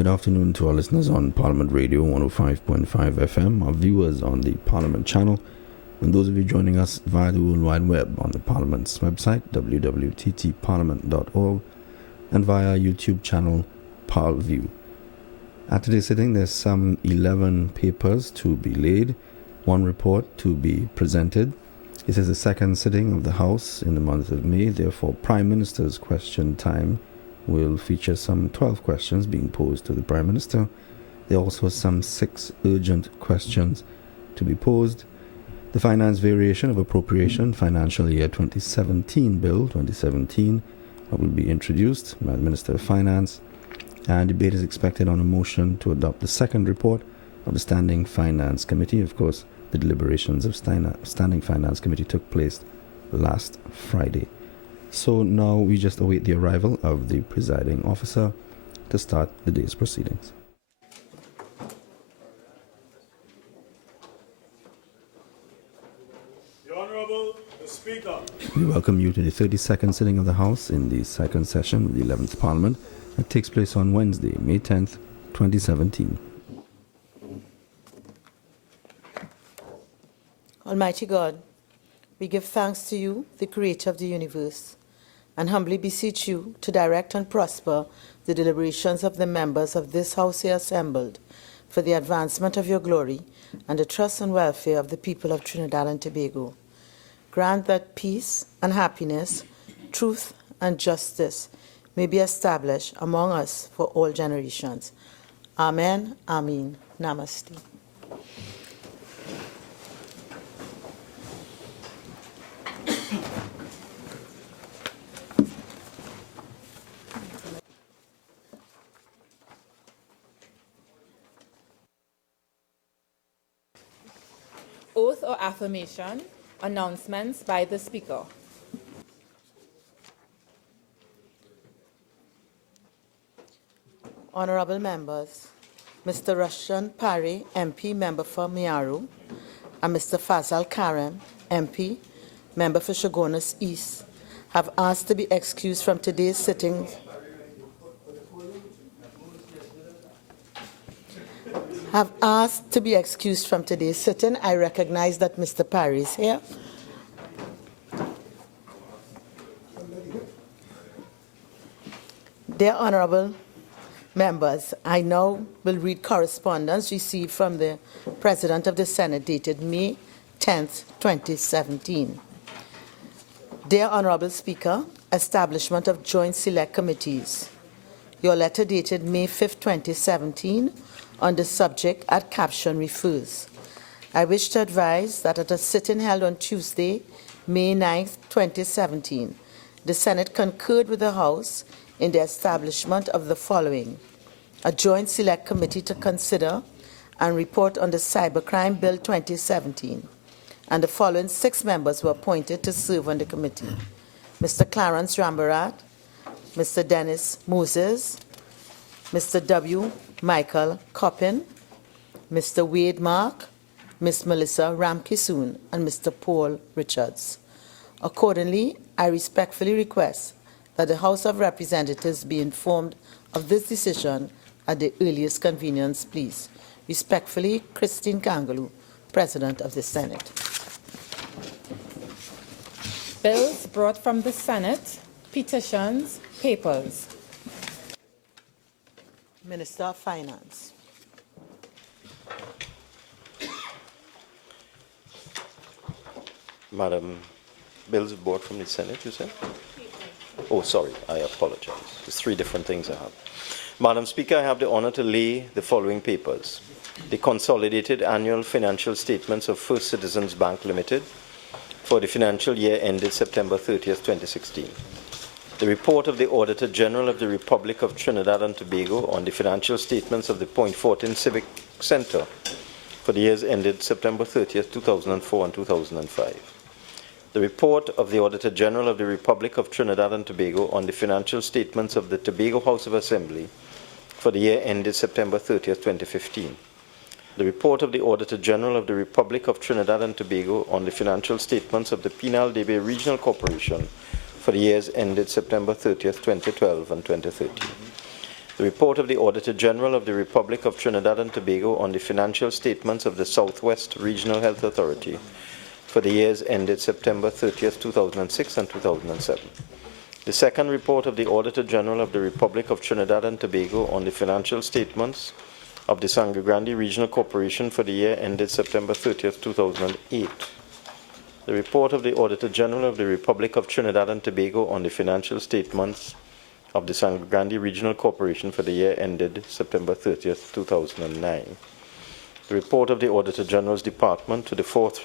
Good afternoon to our listeners on Parliament Radio 105.5 FM, our viewers on the Parliament channel, and those of you joining us via the World Wide Web on the Parliament's website, www.ttparliament.org, and via our YouTube channel, ParlView. At today's sitting, there's some 11 papers to be laid, one report to be presented. This is the second sitting of the House in the month of May, therefore Prime Minister's question time will feature some 12 questions being posed to the Prime Minister. There are also some 6 urgent questions to be posed. The finance variation of appropriation financial year 2017 bill 2017 will be introduced by the Minister of Finance, and debate is expected on a motion to adopt the second report of the Standing Finance Committee. Of course, the deliberations of Standing Finance Committee took place last Friday. So now we just await the arrival of the presiding officer to start the day's proceedings. The Honourable the Speaker. We welcome you to the 32nd sitting of the House in the second session of the 11th Parliament that takes place on Wednesday, May 10th, 2017. Almighty God, we give thanks to you, the Creator of the universe, and humbly beseech you to direct and prosper the deliberations of the members of this House here assembled for the advancement of your glory and the trust and welfare of the people of Trinidad and Tobago. Grant that peace and happiness, truth and justice may be established among us for all generations. Amen. Amen. Namaste. Oath or affirmation, announcements by the Speaker. Honourable members, Mr. Russian Pari, MP, member for Miaru, and Mr. Fazal Karem, MP, member for Shogunas East, have asked to be excused from today's sitting. I recognize that Mr. Parry is here. Dear Honourable members, I now will read correspondence received from the President of the Senate dated May 10th, 2017. Dear Honourable Speaker, establishment of Joint Select Committees. Your letter dated May 5th, 2017 on the subject at caption refers. I wish to advise that at a sitting held on Tuesday, May 9th, 2017, the Senate concurred with the House in the establishment of the following: a Joint Select Committee to consider and report on the Cybercrime Bill 2017, and the following 6 members were appointed to serve on the committee: Mr. Clarence Rambarat, Mr. Dennis Moses, Mr. W. Michael Coppin, Mr. Wade Mark, Ms. Melissa Ramkisoon, and Mr. Paul Richards. Accordingly, I respectfully request that the House of Representatives be informed of this decision at the earliest convenience, please. Respectfully, Christine Kangaloo, President of the Senate. Bills brought from the Senate, petitions, papers. Minister of Finance. Madam, bills brought from the Senate, you said? Oh, sorry, I apologize. There's 3 different things I have. Madam Speaker, I have the honor to lay the following papers: the consolidated annual financial statements of First Citizens Bank Limited for the financial year ended September 30th, 2016. The report of the Auditor General of the Republic of Trinidad and Tobago on the financial statements of the Point Fortin Civic Center for the years ended September 30th, 2004 and 2005. The report of the Auditor General of the Republic of Trinidad and Tobago on the financial statements of the Tobago House of Assembly for the year ended September 30th, 2015. The report of the Auditor General of the Republic of Trinidad and Tobago on the financial statements of the Penal de Bay Regional Corporation for the years ended September 30th, 2012 and 2013. The report of the Auditor General of the Republic of Trinidad and Tobago on the financial statements of the Southwest Regional Health Authority for the years ended September 30th, 2006 and 2007. The second report of the Auditor General of the Republic of Trinidad and Tobago on the financial statements of the Sangre Grande Regional Corporation for the year ended September 30th, 2008. The report of the Auditor General of the Republic of Trinidad and Tobago on the financial statements of the Sangre Grande Regional Corporation for the year ended September 30th, 2009. The report of the Auditor General's Department to the fourth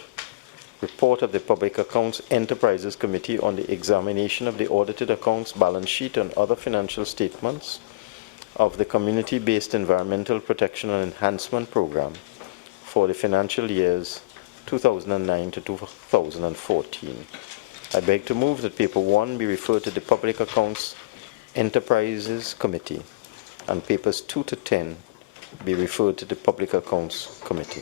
report of the Public Accounts Enterprises Committee on the examination of the audited accounts, balance sheet, and other financial statements of the Community-Based Environmental Protection and Enhancement Program for the financial years 2009 to 2014. I beg to move that paper 1 be referred to the Public Accounts Enterprises Committee and papers 2 to 10 be referred to the Public Accounts Committee.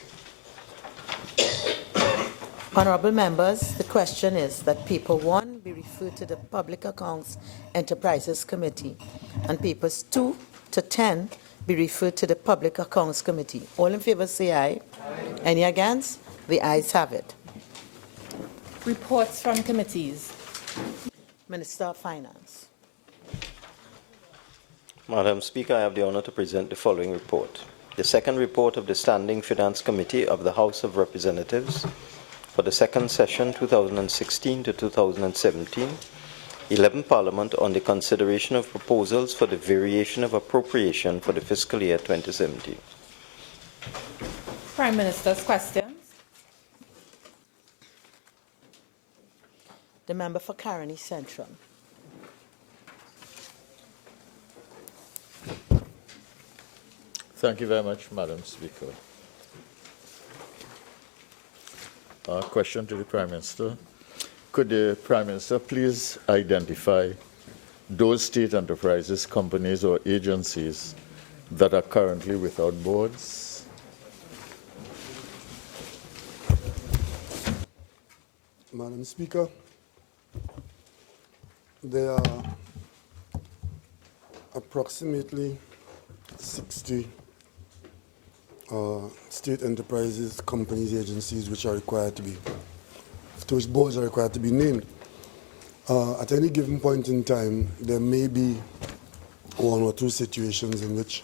Honorable members, the question is that paper 1 be referred to the Public Accounts Enterprises Committee and papers 2 to 10 be referred to the Public Accounts Committee. All in favor say aye. Any against? The ayes have it. Reports from committees. Minister of Finance. Madam Speaker, I have the honor to present the following report. The second report of the Standing Finance Committee of the House of Representatives for the second session 2016 to 2017, 11th Parliament on the consideration of proposals for the variation of appropriation for the fiscal year 2017. Prime Minister's questions. The member for Caroni Central. Thank you very much, Madam Speaker. Question to the Prime Minister. Could the Prime Minister please identify those state enterprises, companies, or agencies that are currently without boards? Madam Speaker, there are approximately 60 state enterprises, companies, agencies which are required to be, to which boards are required to be named. At any given point in time, there may be one or two situations in which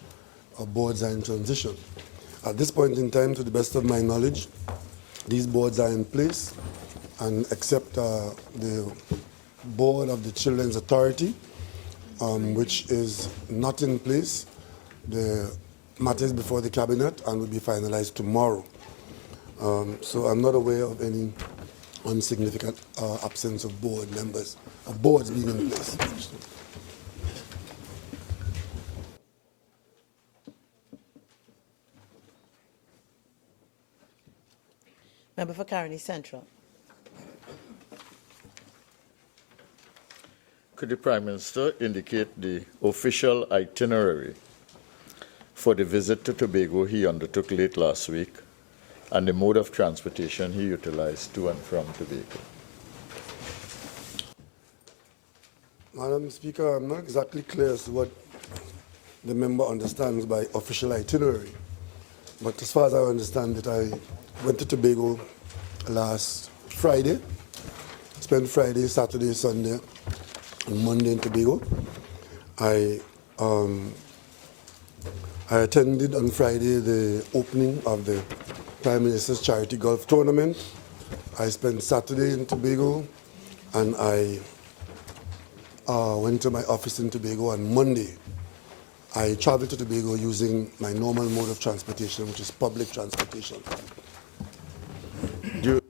boards are in transition. At this point in time, to the best of my knowledge, these boards are in place, and except the board of the Children's Authority, which is not in place, the matter is before the Cabinet and will be finalized tomorrow. So I'm not aware of any insignificant absence of board members, of boards being in place. Member for Caroni Central. Could the Prime Minister indicate the official itinerary for the visit to Tobago he undertook late last week and the mode of transportation he utilized to and from Tobago? Madam Speaker, I'm not exactly clear as to what the member understands by official itinerary, but as far as I understand it, I went to Tobago last Friday, spent Friday, Saturday, Sunday, and Monday in Tobago. I attended on Friday the opening of the Prime Minister's Charity Golf Tournament. I spent Saturday in Tobago, and I went to my office in Tobago on Monday. I traveled to Tobago using my normal mode of transportation, which is public transportation. Do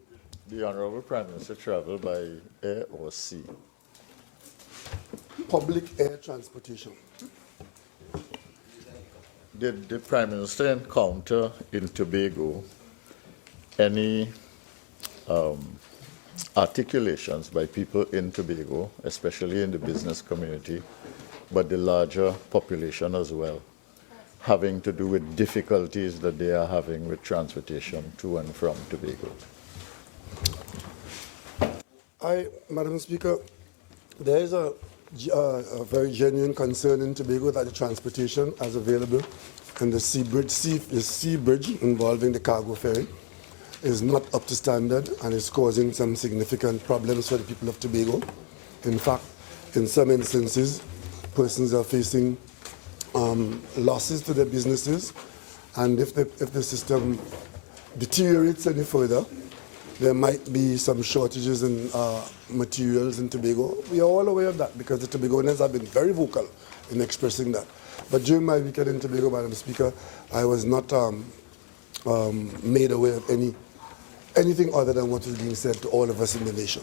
the Honourable Prime Minister travel by air or sea? Public air transportation. Did the Prime Minister encounter in Tobago any articulations by people in Tobago, especially in the business community, but the larger population as well, having to do with difficulties that they are having with transportation to and from Tobago? Madam Speaker, there is a a very genuine concern in Tobago that the transportation as available and the sea bridge involving the cargo ferry is not up to standard and is causing some significant problems for the people of Tobago. In fact, in some instances, persons are facing losses to their businesses, and if the system deteriorates any further, there might be some shortages in materials in Tobago. We are all aware of that because the Tobagoans have been very vocal in expressing that. But during my weekend in Tobago, Madam Speaker, I was not made aware of anything other than what is being said to all of us in the nation.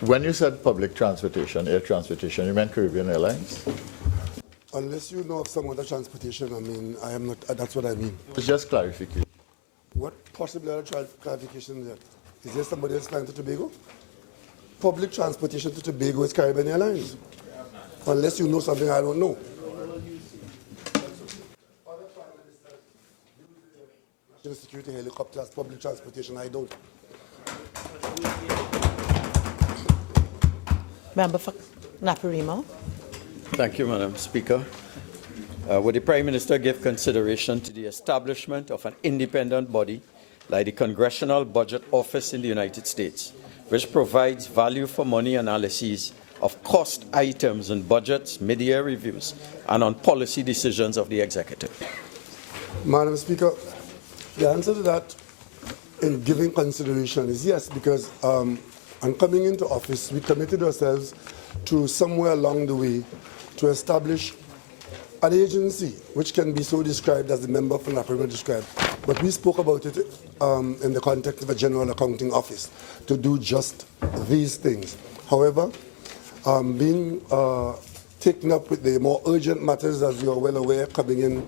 When you said public transportation, air transportation, you meant Caribbean Airlines? Unless you know of some other transportation, I mean, I am not, that's what I mean. It's just clarification. What possible other clarification is that? Is there somebody else flying to Tobago? Public transportation to Tobago is Caribbean Airlines. Unless you know something I don't know. National security helicopters, public transportation, I don't. Member for Naparimo. Thank you, Madam Speaker. Would the Prime Minister give consideration to the establishment of an independent body like the Congressional Budget Office in the United States, which provides value for money analyses of cost items in budgets, mid-year reviews, and on policy decisions of the executive? Madam Speaker, the answer to that in giving consideration is yes, because on coming into office, we committed ourselves to somewhere along the way to establish an agency which can be so described as the member from Naparimo described. But we spoke about it in the context of a general accounting office to do just these things. However, being taken up with the more urgent matters, as you are well aware, coming in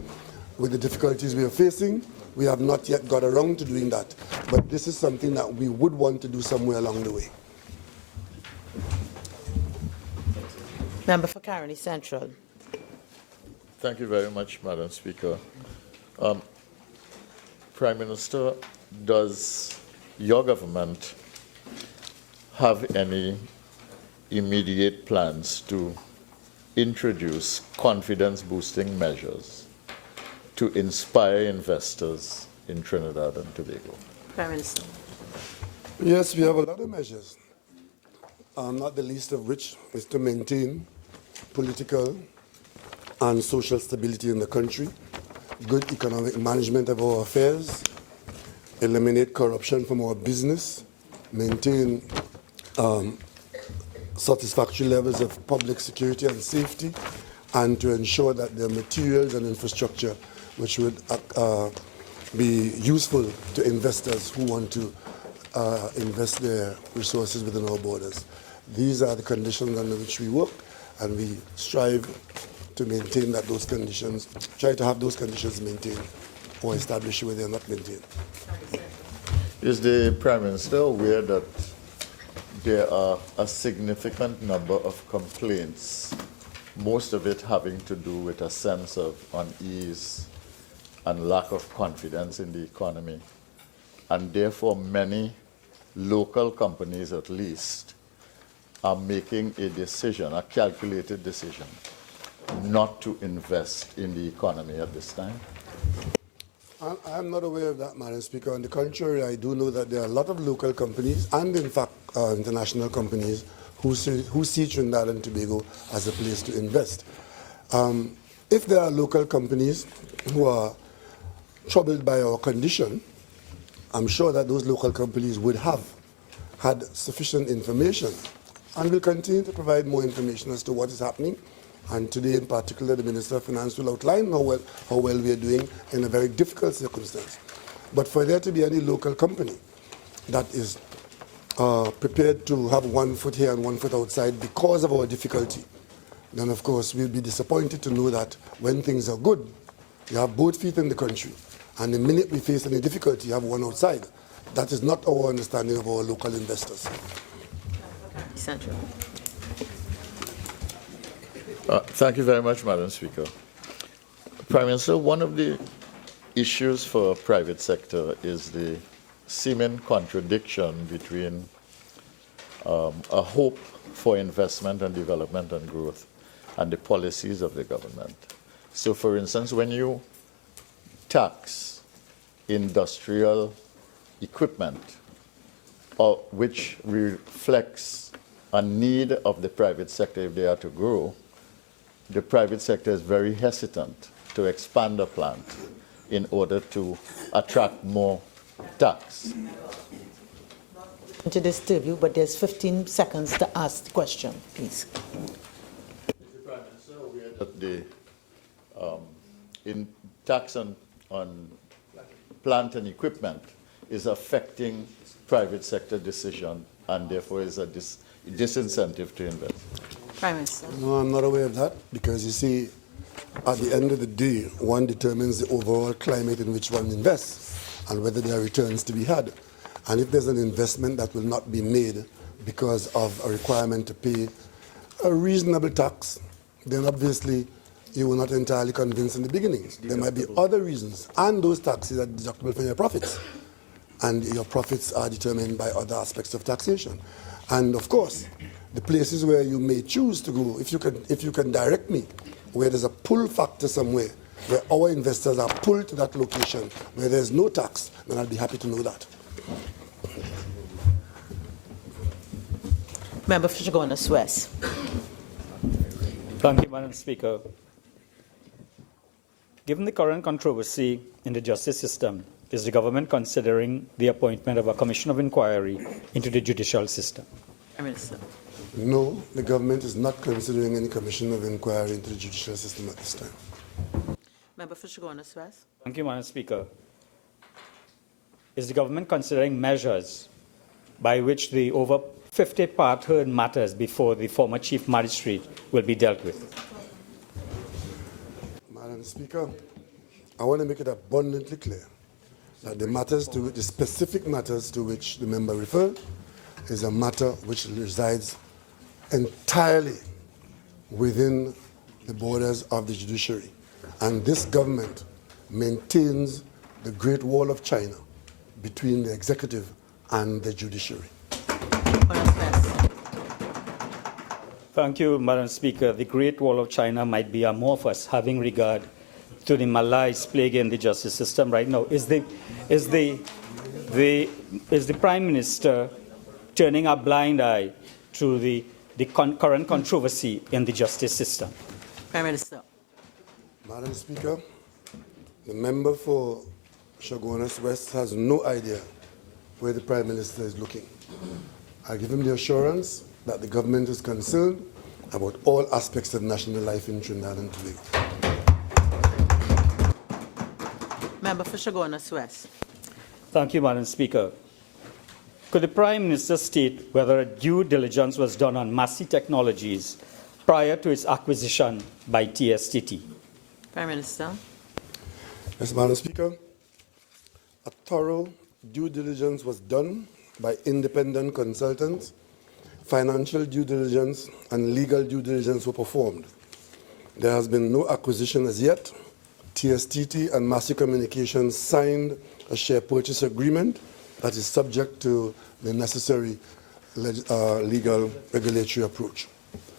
with the difficulties we are facing, we have not yet got around to doing that. But this is something that we would want to do somewhere along the way. Member for Caroni Central. Thank you very much, Madam Speaker. Prime Minister, does your government have any immediate plans to introduce confidence-boosting measures to inspire investors in Trinidad and Tobago? Prime Minister. Yes, we have a lot of measures, not the least of which is to maintain political and social stability in the country, good economic management of our affairs, eliminate corruption from our business, maintain satisfactory levels of public security and safety, and to ensure that there are materials and infrastructure which would be useful to investors who want to invest their resources within our borders. These are the conditions under which we work, and we strive to maintain that those conditions, try to have those conditions maintained or established where they are not maintained. Is the Prime Minister aware that there are a significant number of complaints, most of it having to do with a sense of unease and lack of confidence in the economy, and therefore many local companies at least are making a decision, a calculated decision, not to invest in the economy at this time? I'm not aware of that, Madam Speaker. On the contrary, I do know that there are a lot of local companies and, in fact, international companies who see Trinidad and Tobago as a place to invest. If there are local companies who are troubled by our condition, I'm sure that those local companies would have had sufficient information and will continue to provide more information as to what is happening. And today, in particular, the Minister of Finance will outline how well we are doing in a very difficult circumstance. But for there to be any local company that is prepared to have one foot here and one foot outside because of our difficulty, then of course we'll be disappointed to know that when things are good, you have both feet in the country, and the minute we face any difficulty, you have one outside. That is not our understanding of our local investors. Central. Thank you very much, Madam Speaker. Prime Minister, one of the issues for private sector is the seeming contradiction between a hope for investment and development and growth and the policies of the government. So, for instance, when you tax industrial equipment, which reflects a need of the private sector if they are to grow, the private sector is very hesitant to expand a plant in order to attract more tax. To disturb you, but there's 15 seconds to ask the question, please. Mr. Prime Minister, aware that the in tax on plant and equipment is affecting private sector decision and therefore is a disincentive to invest. Prime Minister. No, I'm not aware of that because you see, at the end of the day, one determines the overall climate in which one invests and whether there are returns to be had. And if there's an investment that will not be made because of a requirement to pay a reasonable tax, then obviously you were not entirely convinced in the beginning. There might be other reasons, and those taxes are deductible from your profits. And your profits are determined by other aspects of taxation. And of course, the places where you may choose to go, if you can direct me, where there's a pull factor somewhere, where our investors are pulled to that location, where there's no tax, then I'll be happy to know that. Member for Chaguanas West. Thank you, Madam Speaker. Given the current controversy in the justice system, is the government considering the appointment of a commission of inquiry into the judicial system? Prime Minister. No, the government is not considering any commission of inquiry into the judicial system at this time. Member for Chaguanas West. Thank you, Madam Speaker. Is the government considering measures by which the over 50 part-heard matters before the former chief magistrate will be dealt with? Madam Speaker, I want to make it abundantly clear that the specific matters to which the member referred is a matter which resides entirely within the borders of the judiciary. And this government maintains the Great Wall of China between the executive and the judiciary. Thank you, Madam Speaker. The Great Wall of China might be amorphous, having regard to the malaise plaguing the justice system right now. Is the Prime Minister turning a blind eye to the current controversy in the justice system? Prime Minister. Madam Speaker, the member for Chaguanas West has no idea where the Prime Minister is looking. I give him the assurance that the government is concerned about all aspects of national life in Trinidad and Tobago. Member for Chaguanas West. Thank you, Madam Speaker. Could the Prime Minister state whether a due diligence was done on Massey Technologies prior to its acquisition by TSTT? Prime Minister. Yes, Madam Speaker. A thorough due diligence was done by independent consultants. Financial due diligence and legal due diligence were performed. There has been no acquisition as yet. TSTT and Massey Communications signed a share purchase agreement that is subject to the necessary legal regulatory approach.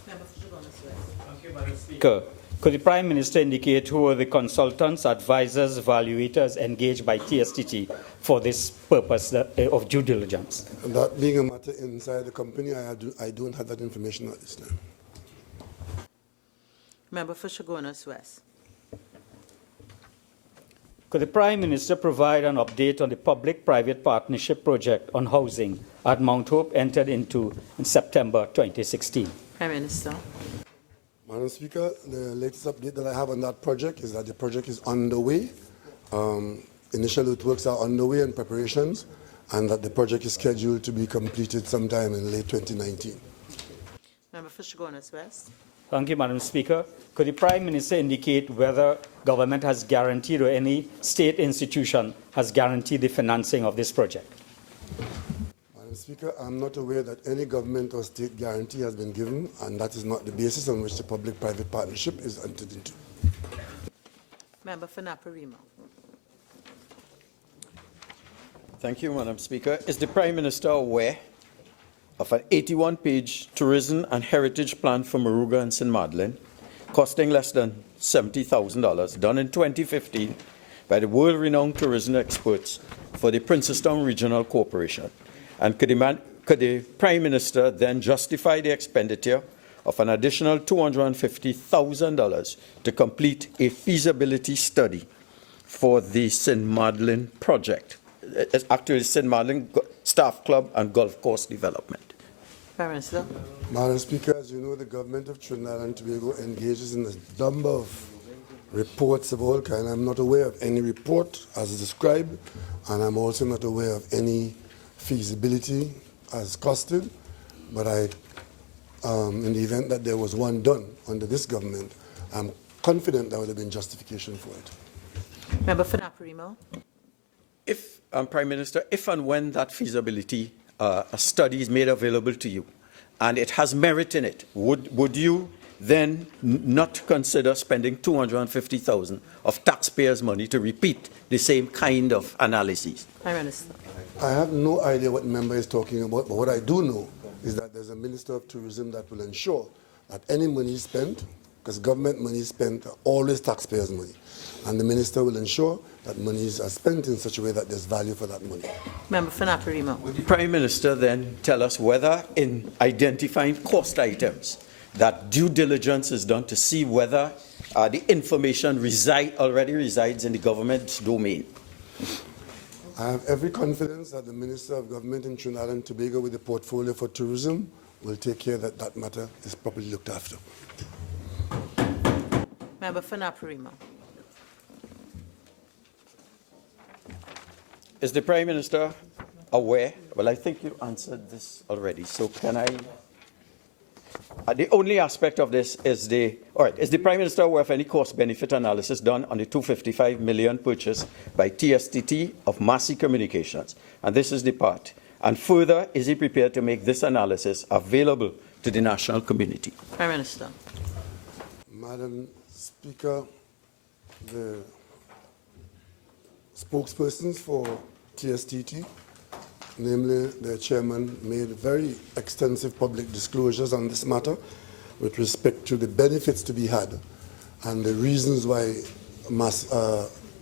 Thank you, Madam Speaker. Could the Prime Minister indicate who were the consultants, advisors, evaluators engaged by TSTT for this purpose of due diligence? And that being a matter inside the company, I don't have that information at this time. Member for Chaguanas West. Could the Prime Minister provide an update on the public-private partnership project on housing at Mount Hope entered into in September 2016? Prime Minister. Madam Speaker, the latest update that I have on that project is that the project is underway. Initial earthworks are underway and preparations, and that the project is scheduled to be completed sometime in late 2019. Member for Chaguanas West. Thank you, Madam Speaker. Could the Prime Minister indicate whether government has guaranteed or any state institution has guaranteed the financing of this project? Madam Speaker, I'm not aware that any government or state guarantee has been given, and that is not the basis on which the public-private partnership is entered into. Member for Naparima. Thank you, Madam Speaker. Is the Prime Minister aware of an 81-page tourism and heritage plan for Moruga and St. Madeleine, costing less than $70,000, done in 2015 by the world-renowned tourism experts for the Princestown Regional Corporation? And could the Prime Minister then justify the expenditure of an additional $250,000 to complete a feasibility study for the St. Madeleine project? It's actually St. Madeleine Staff Club and Golf Course Development. Prime Minister. Madam Speaker, as you know, the government of Trinidad and Tobago engages in a number of reports of all kinds. I'm not aware of any report as described, and I'm also not aware of any feasibility as costed, but in the event that there was one done under this government, I'm confident there would have been justification for it. Member for Naparimo. If, Prime Minister, if and when that feasibility a study is made available to you and it has merit in it, would you then not consider spending $250,000 of taxpayers' money to repeat the same kind of analyses? Prime Minister. I have no idea what the member is talking about, but what I do know is that there's a Minister of Tourism that will ensure that any money spent, because government money is spent, always taxpayers' money, and the Minister will ensure that monies are spent in such a way that there's value for that money. Member for Naparimo. Would the Prime Minister then tell us whether in identifying cost items that due diligence is done to see whether the information already resides in the government's domain? I have every confidence that the Minister of Government in Trinidad and Tobago with the portfolio for tourism will take care that that matter is properly looked after. Member for Naparimo. Is the Prime Minister aware? Well, I think you answered this already, so can I? The only aspect of this is is the Prime Minister aware of any cost-benefit analysis done on the $255 million purchase by TSTT of Massey Communications? And this is the part. And further, is he prepared to make this analysis available to the national community? Prime Minister. Madam Speaker, the spokespersons for TSTT, namely the chairman, made very extensive public disclosures on this matter with respect to the benefits to be had and the reasons why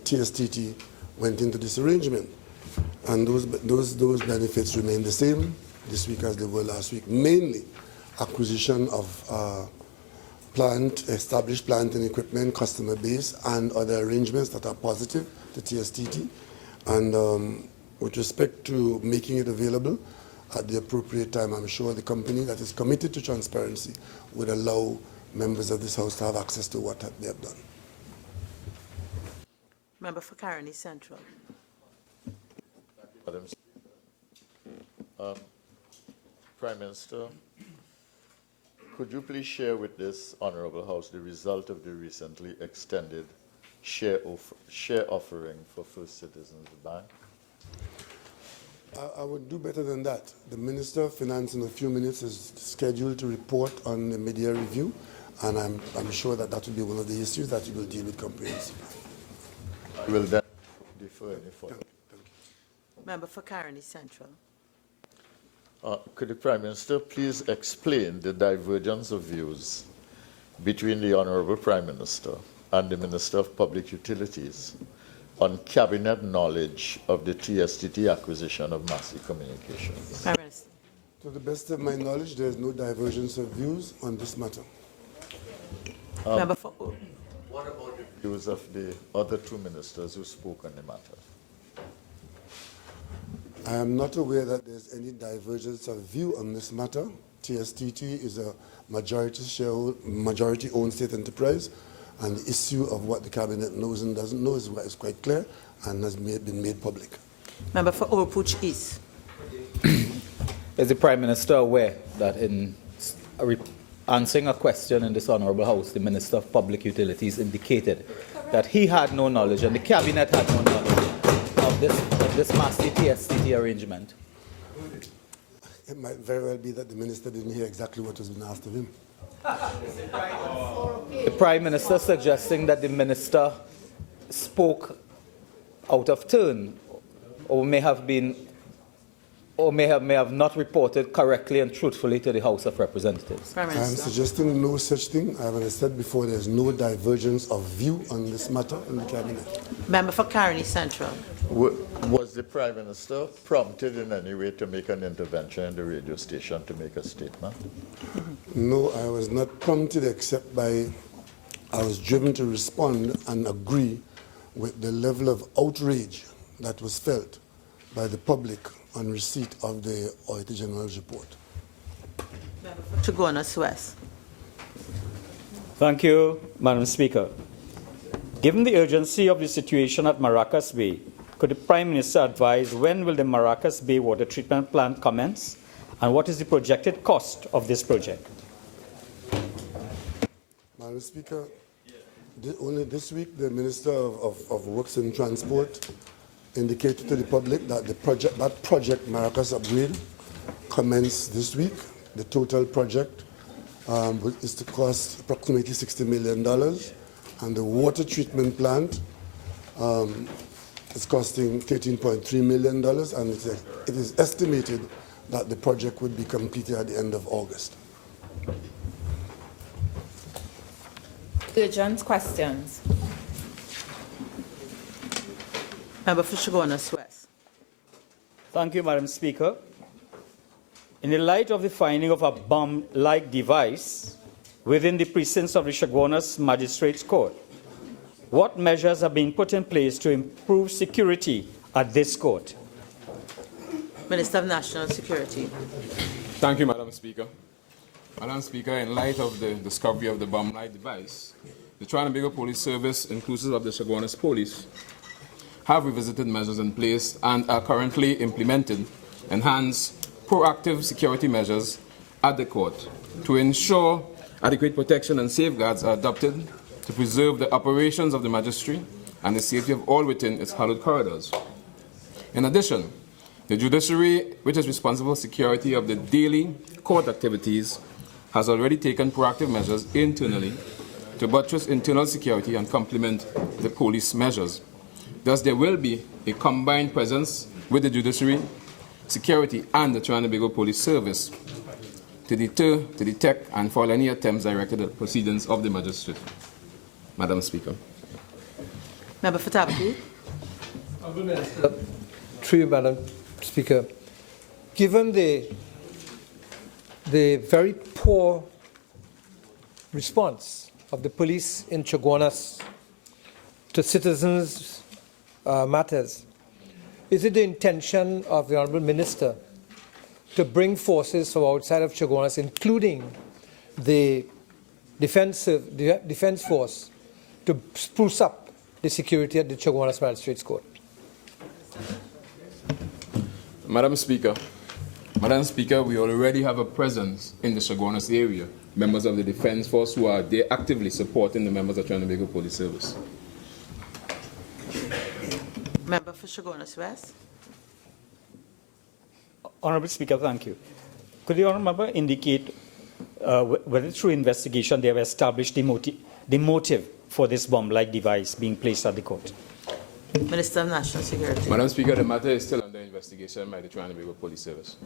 TSTT went into this arrangement. And those benefits remain the same this week as they were last week, mainly acquisition of established plant and equipment, customer base, and other arrangements that are positive to TSTT. And with respect to making it available at the appropriate time, I'm sure the company that is committed to transparency would allow members of this House to have access to what they have done. Member for Caroni Central. Madam Prime Minister, could you please share with this Honourable House the result of the recently extended share offering for First Citizens Bank? I would do better than that. The Minister of Finance in a few minutes is scheduled to report on the media review, and I'm sure that that will be one of the issues that he will deal with comprehensively. I will then defer any further. Member for Caroni Central. Could the Prime Minister please explain the divergence of views between the Honourable Prime Minister and the Minister of Public Utilities on cabinet knowledge of the TSTT acquisition of Massey Communications? Prime Minister. To the best of my knowledge, there is no divergence of views on this matter. Member for What about the views of the other two ministers who spoke on the matter? I am not aware that there's any divergence of view on this matter. TSTT is a majority-owned state enterprise, and the issue of what the cabinet knows and doesn't know is quite clear and has been made public. Member for Oropouche East. Is the Prime Minister aware that in answering a question in this Honourable House, the Minister of Public Utilities indicated that he had no knowledge and the Cabinet had no knowledge of this Massey TSTT arrangement? It might very well be that the Minister didn't hear exactly what was being asked of him. The Prime Minister suggesting that the Minister spoke out of turn or may have been or may have not reported correctly and truthfully to the House of Representatives. Prime I am Minister. suggesting no such thing. I have said before, there's no divergence of view on this matter in the Cabinet. Member for Caroni Central. Was the Prime Minister prompted in any way to make an intervention in the radio station to make a statement? No, I was not prompted except by, I was driven to respond and agree with the level of outrage that was felt by the public on receipt of the Auditor General's report. Chaguanas West. Thank you, Madam Speaker. Given the urgency of the situation at Maracas Bay, could the Prime Minister advise when will the Maracas Bay water treatment plant commence, and what is the projected cost of this project? Madam Speaker, only this week the Minister of Works and Transport indicated to the public that that project Maracas upgrade commenced this week. The total project is to cost approximately $60 million, and the water treatment plant is costing $13.3 million, and it is estimated that the project would be completed at the end of August. Urgent questions. Member for Chaguanas West. Thank you, Madam Speaker. In the light of the finding of a bomb-like device within the precincts of the Chaguanas Magistrates Court, what measures are being put in place to improve security at this court? Minister of National Security. Thank you, Madam Speaker. Madam Speaker, in light of the discovery of the bomb-like device, the Trinidad and Tobago Police Service, inclusive of the Chaguanas Police, have revisited measures in place and are currently implementing enhanced proactive security measures at the court to ensure adequate protection and safeguards are adopted to preserve the operations of the magistracy and the safety of all within its hallowed corridors. In addition, the judiciary, which is responsible for security of the daily court activities, has already taken proactive measures internally to buttress internal security and complement the police measures. Thus, there will be a combined presence with the judiciary, security, and the Trinidad and Tobago Police Service to deter, to detect, and foil any attempts directed at proceedings of the magistrate. Madam Speaker. Member for Tabapi. Honourable Minister, through you, Madam Speaker, given the very poor response of the police in Chaguanas to citizens' matters, is it the intention of the Honourable Minister to bring forces from outside of Chaguanas, including the defence force, to spruce up the security at the Chaguanas Magistrates Court? Madam Speaker, we already have a presence in the Chaguanas area, members of the Defence Force who are there actively supporting the members of Trinidad and Tobago Police Service. Member for Chaguanas West. Honourable Speaker, thank you. Could the Honourable Member indicate whether through investigation they have established the motive for this bomb-like device being placed at the court? Minister of National Security. Madam Speaker, the matter is still under investigation by the Trinidad and Tobago Police Service.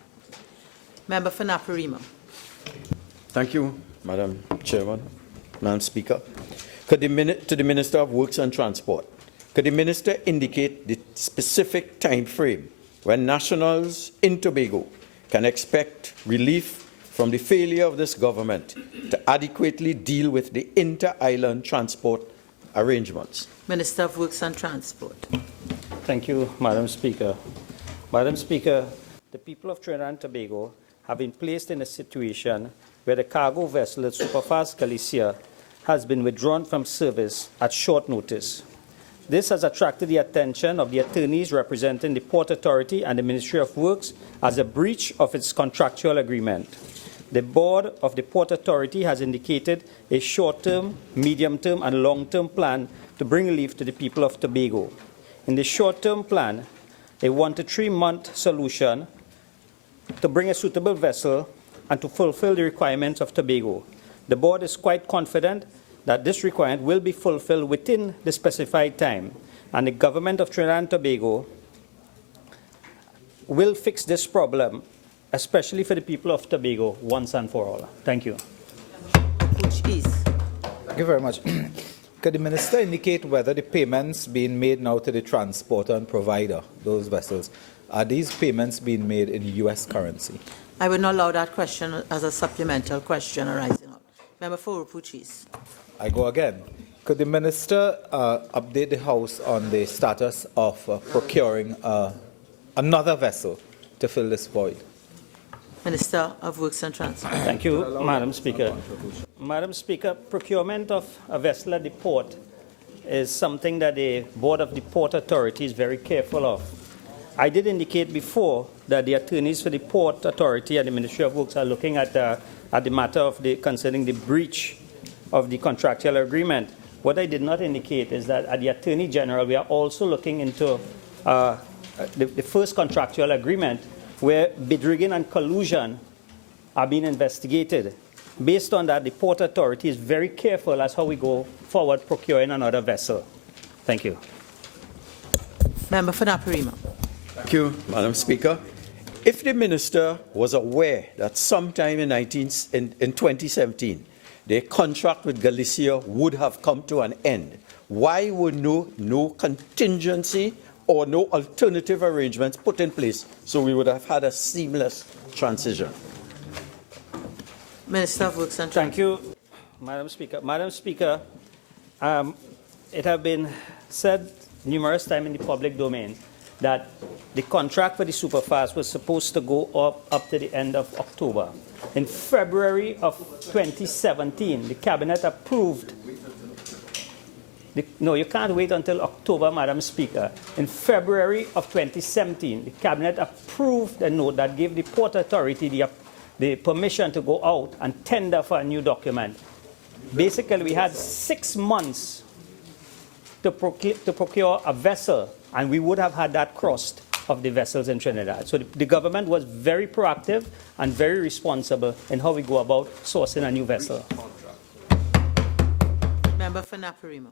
Member for Naparima. Thank you, Madam Chairman. Madam Speaker. To the Minister of Works and Transport, could the Minister indicate the specific time frame when nationals in Tobago can expect relief from the failure of this government to adequately deal with the inter-island transport arrangements? Minister of Works and Transport. Thank you, Madam Speaker. Madam Speaker, the people of Trinidad and Tobago have been placed in a situation where the cargo vessel at Superfast Galicia has been withdrawn from service at short notice. This has attracted the attention of the attorneys representing the Port Authority and the Ministry of Works as a breach of its contractual agreement. The board of the Port Authority has indicated a short-term, medium-term, and long-term plan to bring relief to the people of Tobago. In the short-term plan, a 1 to 3 month solution to bring a suitable vessel and to fulfill the requirements of Tobago. The board is quite confident that this requirement will be fulfilled within the specified time, and the government of Trinidad and Tobago will fix this problem, especially for the people of Tobago, once and for all. Thank you. Thank you very much. Could the Minister indicate whether the payments being made now to the transporter and provider, those vessels, are these payments being made in U.S. currency? I will not allow that question as a supplemental question arising out. Member for Urupuchis. I go again. Could the Minister update the House on the status of procuring another vessel to fill this void? Minister of Works and Transport. Thank you, Madam Speaker. Madam Speaker, procurement of a vessel at the port is something that the Board of the Port Authority is very careful of. I did indicate before that the attorneys for the Port Authority and the Ministry of Works are looking at the matter of concerning the breach of the contractual agreement. What I did not indicate is that at the Attorney General, we are also looking into the first contractual agreement where bid rigging and collusion are being investigated. Based on that, the Port Authority is very careful as how we go forward procuring another vessel. Thank you. Member for Naparima. Thank you, Madam Speaker. If the Minister was aware that sometime in 2017, the contract with Galicia would have come to an end, why would no contingency or no alternative arrangements put in place so we would have had a seamless transition? Minister of Works and Thank you, Madam Speaker. Madam Speaker, it has been said numerous times in the public domain that the contract for the Superfast was supposed to go up to the end of October. In February of 2017, the Cabinet approved. No, you can't wait until October, Madam Speaker. In February of 2017, the Cabinet approved a note that gave the Port Authority the permission to go out and tender for a new document. Basically, we had 6 months to procure a vessel, and we would have had that crossed of the vessels in Trinidad. So the government was very proactive and very responsible in how we go about sourcing a new vessel. Member for Naparima.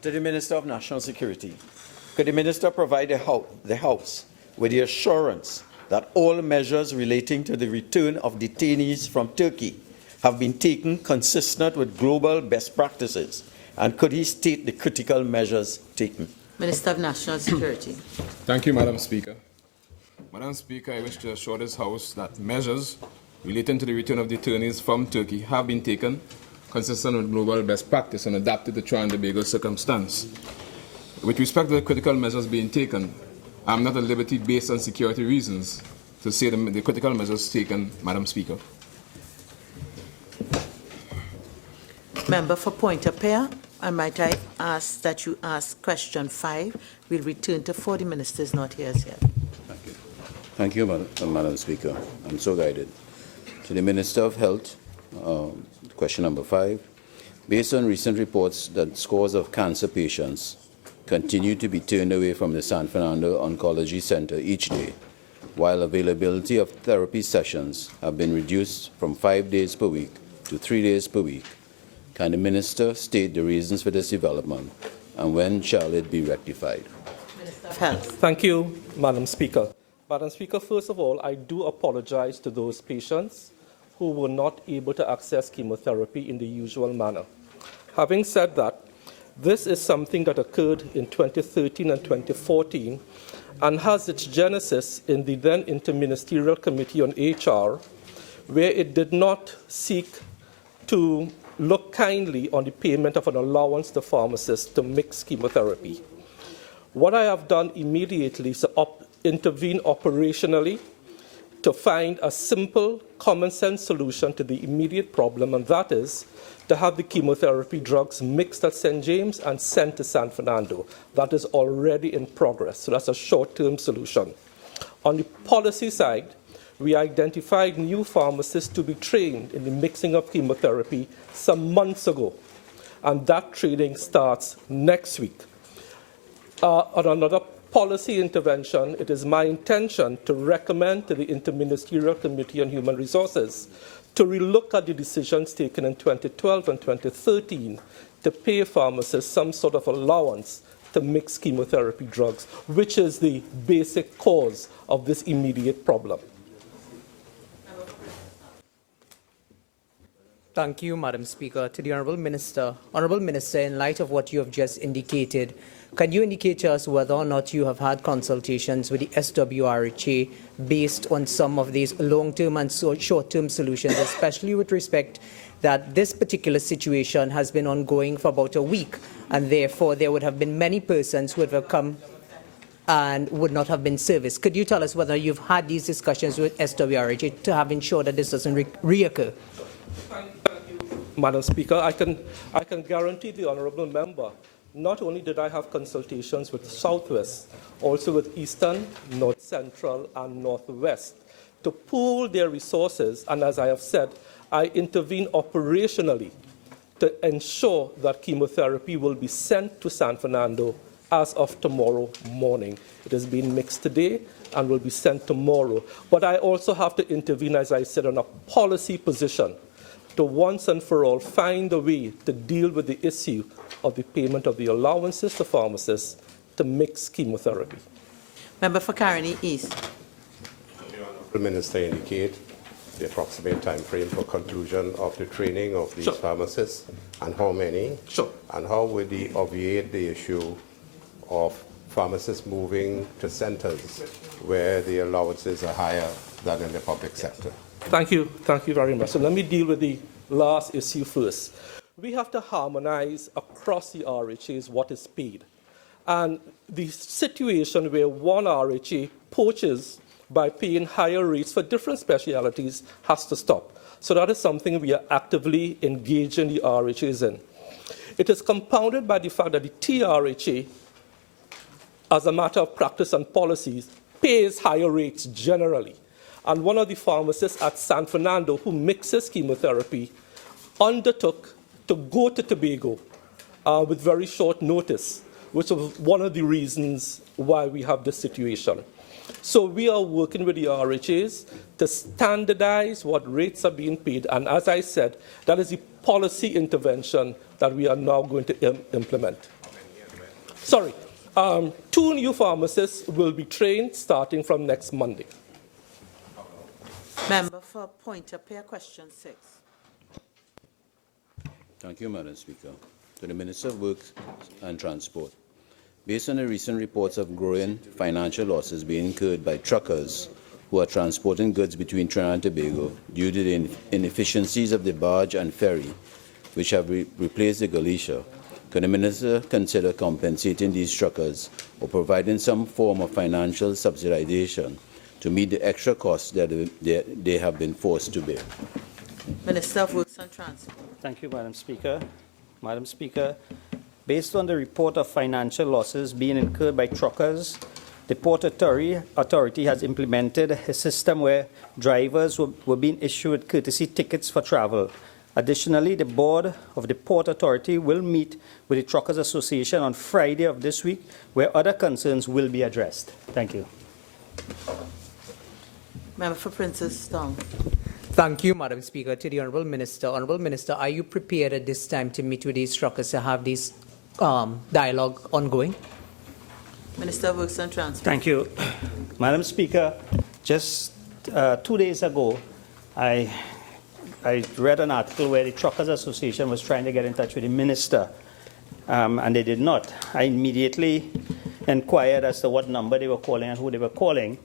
To the Minister of National Security, could the Minister provide the House with the assurance that all measures relating to the return of detainees from Turkey have been taken consistent with global best practices? And could he state the critical measures taken? Minister of National Security. Thank you, Madam Speaker. Madam Speaker, I wish to assure this House that measures relating to the return of detainees from Turkey have been taken consistent with global best practice and adapted to Trinidad and Tobago circumstance. With respect to the critical measures being taken, I am not at liberty, based on security reasons, to say the critical measures taken, Madam Speaker. Member for Point-a-Pair, might I ask that you ask question 5? We'll return to 4. The Minister is not here as yet. Thank you. Thank you, Madam Speaker. I'm so guided. To the Minister of Health, question number 5. Based on recent reports that scores of cancer patients continue to be turned away from the San Fernando Oncology Center each day, while availability of therapy sessions have been reduced from 5 days per week to 3 days per week, can the Minister state the reasons for this development, and when shall it be rectified? Minister of Health. Thank you, Madam Speaker. Madam Speaker, first of all, I do apologize to those patients who were not able to access chemotherapy in the usual manner. Having said that, this is something that occurred in 2013 and 2014 and has its genesis in the then Interministerial Committee on HR, where it did not seek to look kindly on the payment of an allowance to pharmacists to mix chemotherapy. What I have done immediately is to intervene operationally to find a simple, common-sense solution to the immediate problem, and that is to have the chemotherapy drugs mixed at St. James and sent to San Fernando. That is already in progress, so that's a short-term solution. On the policy side, we identified new pharmacists to be trained in the mixing of chemotherapy some months ago, and that training starts next week. On another policy intervention, it is my intention to recommend to the Interministerial Committee on Human Resources to relook at the decisions taken in 2012 and 2013 to pay pharmacists some sort of allowance to mix chemotherapy drugs, which is the basic cause of this immediate problem. Thank you, Madam Speaker. To the Honourable Minister. Honourable Minister, in light of what you have just indicated, can you indicate to us whether or not you have had consultations with the SWRHA based on some of these long-term and short-term solutions, especially with respect that this particular situation has been ongoing for about a week, and therefore there would have been many persons who would have come and would not have been serviced? Could you tell us whether you've had these discussions with SWRHA to have ensured that this doesn't reoccur? Madam Speaker, I can guarantee the honourable member, not only did I have consultations with Southwest, also with Eastern, North Central, and Northwest to pool their resources, and as I have said, I intervene operationally to ensure that chemotherapy will be sent to San Fernando as of tomorrow morning. It has been mixed today and will be sent tomorrow. But I also have to intervene, as I said, on a policy position to once and for all find a way to deal with the issue of the payment of the allowances to pharmacists to mix chemotherapy. Member for Caroni East. The Minister indicate the approximate time frame for conclusion of the training of these pharmacists, and how many? Sure. And how would he obviate the issue of pharmacists moving to centers where the allowances are higher than in the public sector? Thank you very much. So let me deal with the last issue first. We have to harmonize across the RHAs what is paid. And the situation where one RHA poaches by paying higher rates for different specialities has to stop. So that is something we are actively engaging the RHAs in. It is compounded by the fact that the TRHA, as a matter of practice and policies, pays higher rates generally. And one of the pharmacists at San Fernando who mixes chemotherapy undertook to go to Tobago with very short notice, which was one of the reasons why we have this situation. So we are working with the RHAs to standardize what rates are being paid. And as I said, that is the policy intervention that we are now going to implement. Sorry, 2 new pharmacists will be trained starting from next Monday. Member for Point-a-Pair, question 6. Thank you, Madam Speaker. To the Minister of Works and Transport. Based on the recent reports of growing financial losses being incurred by truckers who are transporting goods between Trinidad and Tobago due to the inefficiencies of the barge and ferry, which have replaced the Galicia, can the Minister consider compensating these truckers or providing some form of financial subsidization to meet the extra costs that they have been forced to bear? Minister of Works and Transport. Thank you, Madam Speaker. Madam Speaker, based on the report of financial losses being incurred by truckers, the Port Authority has implemented a system where drivers were being issued courtesy tickets for travel. Additionally, the board of the Port Authority will meet with the Truckers Association on Friday of this week, where other concerns will be addressed. Thank you. Member for Princess Town. Thank you, Madam Speaker. To the Honourable Minister. Honourable Minister, are you prepared at this time to meet with these truckers to have this dialogue ongoing? Minister of Works and Transport. Thank you. Madam Speaker, just 2 days ago, I read an article where the Truckers Association was trying to get in touch with the minister, and they did not. I immediately inquired as to what number they were calling and who they were calling.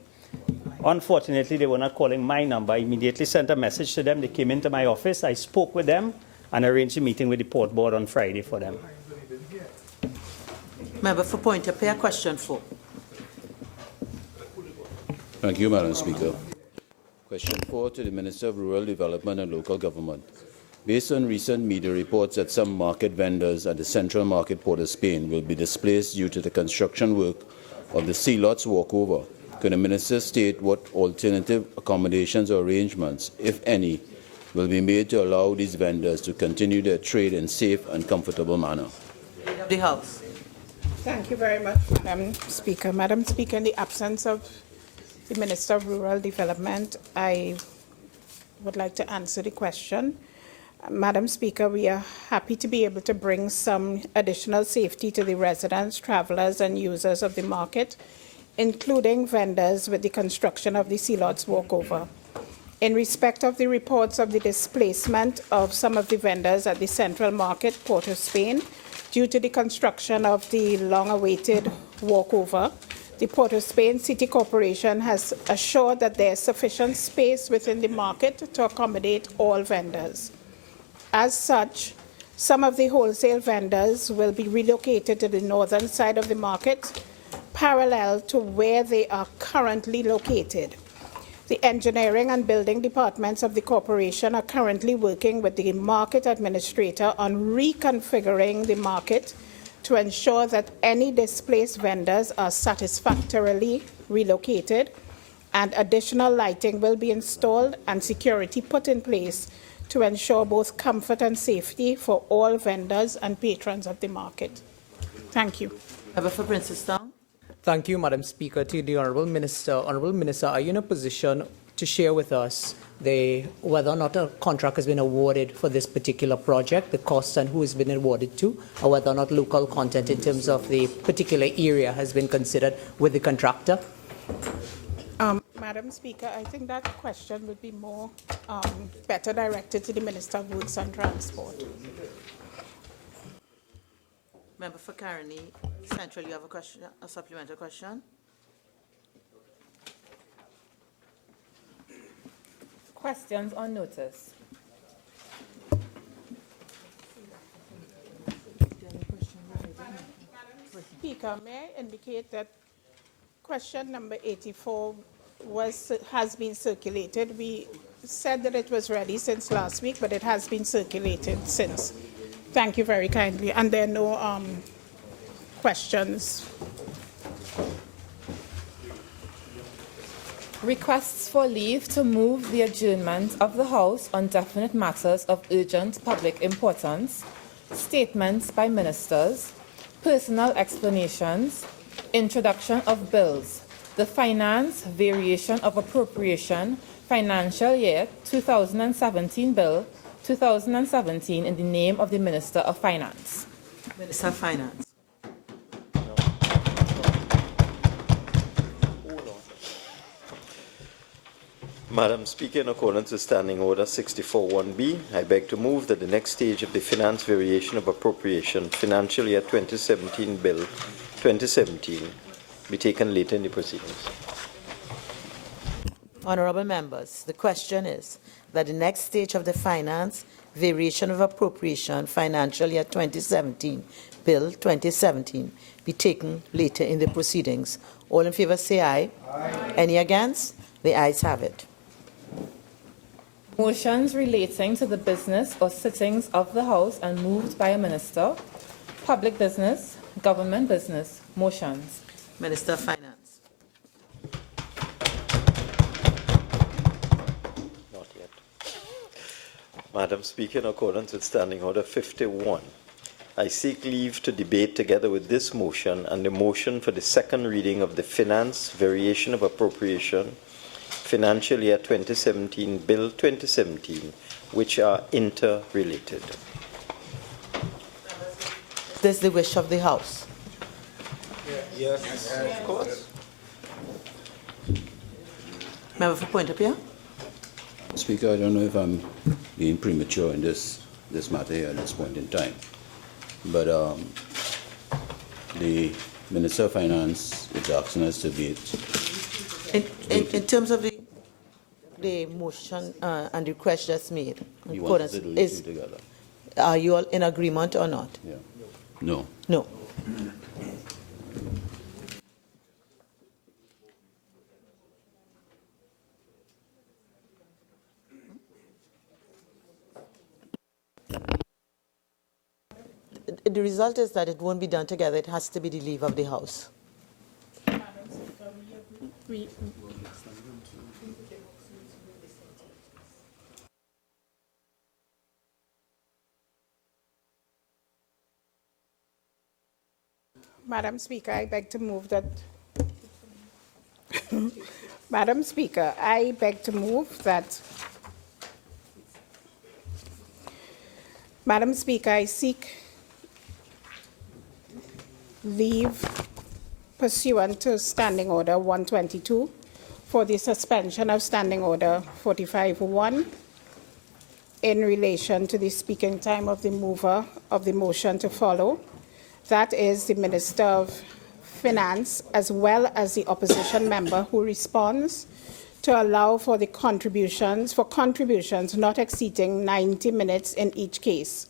Unfortunately, they were not calling my number. I immediately sent a message to them. They came into my office. I spoke with them and arranged a meeting with the port board on Friday for them. Member for Point-a-Pair, question 4. Thank you, Madam Speaker. Question 4 to the Minister of Rural Development and Local Government. Based on recent media reports that some market vendors at the Central Market Port of Spain will be displaced due to the construction work of the Sea Lots walkover, can the Minister state what alternative accommodations or arrangements, if any, will be made to allow these vendors to continue their trade in safe and comfortable manner? The House. Thank you very much, Madam Speaker. Madam Speaker, in the absence of the Minister of Rural Development, I would like to answer the question. Madam Speaker, we are happy to be able to bring some additional safety to the residents, travelers, and users of the market, including vendors with the construction of the Sea Lords Walkover. In respect of the reports of the displacement of some of the vendors at the Central Market, Port of Spain, due to the construction of the long-awaited walkover, the Port of Spain City Corporation has assured that there is sufficient space within the market to accommodate all vendors. As such, some of the wholesale vendors will be relocated to the northern side of the market, parallel to where they are currently located. The engineering and building departments of the corporation are currently working with the market administrator on reconfiguring the market to ensure that any displaced vendors are satisfactorily relocated, and additional lighting will be installed and security put in place to ensure both comfort and safety for all vendors and patrons of the market. Thank you. Member for Princestown. Thank you, Madam Speaker. To the Honourable Minister. Honourable Minister, are you in a position to share with us whether or not a contract has been awarded for this particular project, the cost and who has been awarded to, or whether or not local content in terms of the particular area has been considered with the contractor? Madam Speaker, I think that question would be more better directed to the Minister of Works and Transport. Member for Caroni Central, you have a question, a supplementary question? Questions on notice. Speaker, may I indicate that question number 84 has been circulated. We said that it was ready since last week, but it has been circulated since. Thank you very kindly. And there are no questions. Requests for leave to move the adjournment of the House on definite matters of urgent public importance, statements by ministers, personal explanations, introduction of bills, the finance variation of appropriation, financial year 2017 bill 2017 in the name of the Minister of Finance. Minister of Finance. Madam Speaker, in accordance with Standing Order 64-1B, I beg to move that the next stage of the finance variation of appropriation, financial year 2017 bill 2017, be taken later in the proceedings. Honourable members, the question is that the next stage of the finance variation of appropriation financial year 2017 bill 2017 be taken later in the proceedings. All in favour say aye. Aye. Any against? The ayes have it. Motions relating to the business or sittings of the House and moved by a minister. Public business, government business. Motions. Minister of Finance. Not yet. Madam Speaker, in accordance with Standing Order 51, I seek leave to debate together with this motion and the motion for the second reading of the finance variation of appropriation financial year 2017 bill 2017, which are interrelated. This is the wish of the House. Yes, of course. Member for Point of View. Speaker, I don't know if I'm being premature in this matter here at this point in time, but the Minister of Finance is asking us to be In terms of the motion and request just made, he wants to do the two together. Are you all in agreement or not? Yeah. No. No. The result is that it won't be done together. It has to be the leave of the House. Madam Speaker, I beg to move that. Madam Speaker, I beg to move that Madam Speaker, I seek leave pursuant to Standing Order 122 for the suspension of Standing Order 45-1 in relation to the speaking time of the mover of the motion to follow. That is the Minister of Finance, as well as the opposition member who responds, to allow for the contributions not exceeding 90 minutes in each case.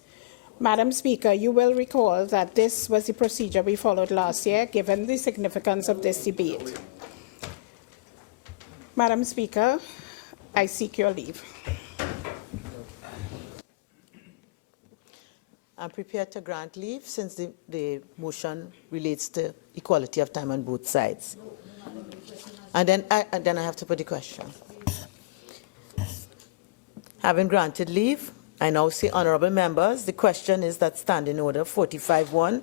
Madam Speaker, you will recall that this was the procedure we followed last year, given the significance of this debate. Madam Speaker, I seek your leave. I'm prepared to grant leave since the motion relates to equality of time on both sides. And then I have to put the question. Having granted leave, I now say, honourable members, the question is that Standing Order 45-1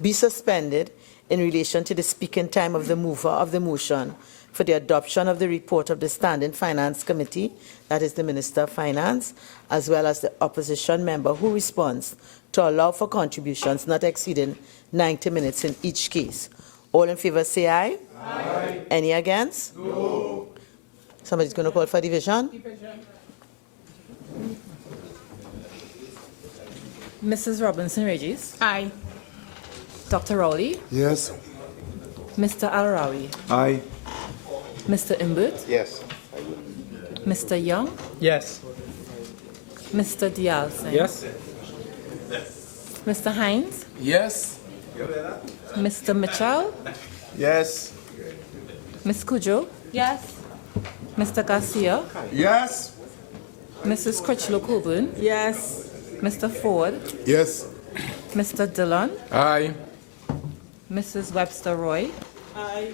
be suspended in relation to the speaking time of the mover of the motion for the adoption of the report of the Standing Finance Committee, that is the Minister of Finance, as well as the opposition member who responds, to allow for contributions not exceeding 90 minutes in each case. All in favour say aye. Aye. Any against? No. Somebody's going to call for division? Mrs. Robinson-Regis. Aye. Dr. Rowley. Yes. Mr. Al-Rawi. Aye. Mr. Imbert. Yes. Mr. Young. Yes. Mr. Dial Singh. Yes. Mr. Hines. Yes. Mr. Mitchell. Yes. Ms. Cujo. Yes. Mr. Garcia. Yes. Mrs. Critchlow-Coburn. Yes. Mr. Ford. Yes. Mr. Dillon. Aye. Mrs. Webster Roy. Aye.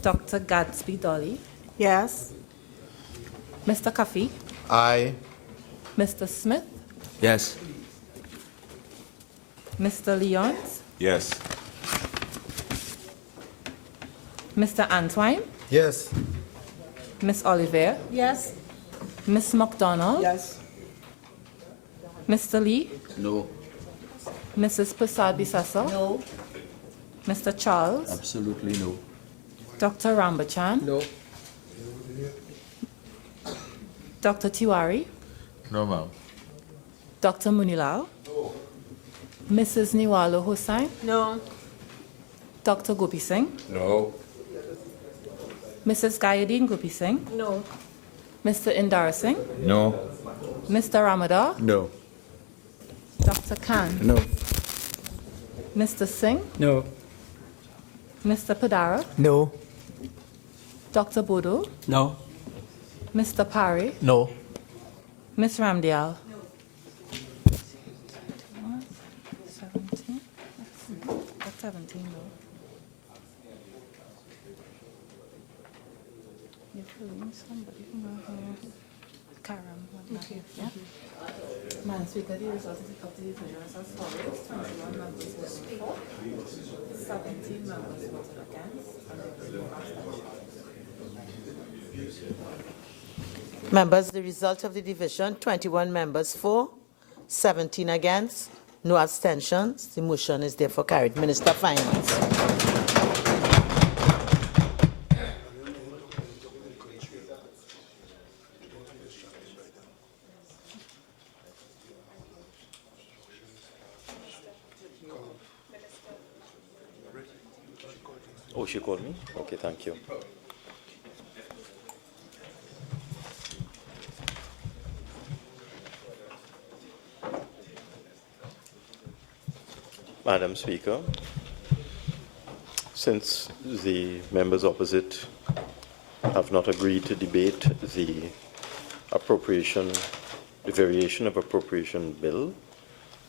Dr. Gadsby Dolly. Yes. Mr. Cuffey. Aye. Mr. Smith. Yes. Mr. Leons. Yes. Mr. Antwine. Yes. Miss Oliver. Yes. Miss McDonald. Yes. Mr. Lee. No. Mrs. Persad-Bissessar. No. Mr. Charles. Absolutely no. Dr. Rambachan. No. Dr. Tiwari. No, ma'am. Dr. Munilal. No. Mrs. Niwalo Hussain. No. Dr. Gopi Singh. No. Mrs. Gayadeen Gopi Singh. No. Mr. Indar Singh. No. Mr. Ramadar. No. Dr. Khan. No. Mr. Singh. No. Mr. Padara. No. Dr. Bodo. No. Mr. Pari. No. Ms. Ramdial. 17. You're filling somebody from Karam. Yeah. Madam Speaker, the result of the division is as follows: 21 members voted for, 17 members voted against, and there was no abstention. Members, the result of the division, 21 members for, 17 against, no abstentions. The motion is therefore carried. Minister of Finance. Oh, she called me? Okay, thank you. Madam Speaker, since the members opposite have not agreed to debate the appropriation, the variation of appropriation bill,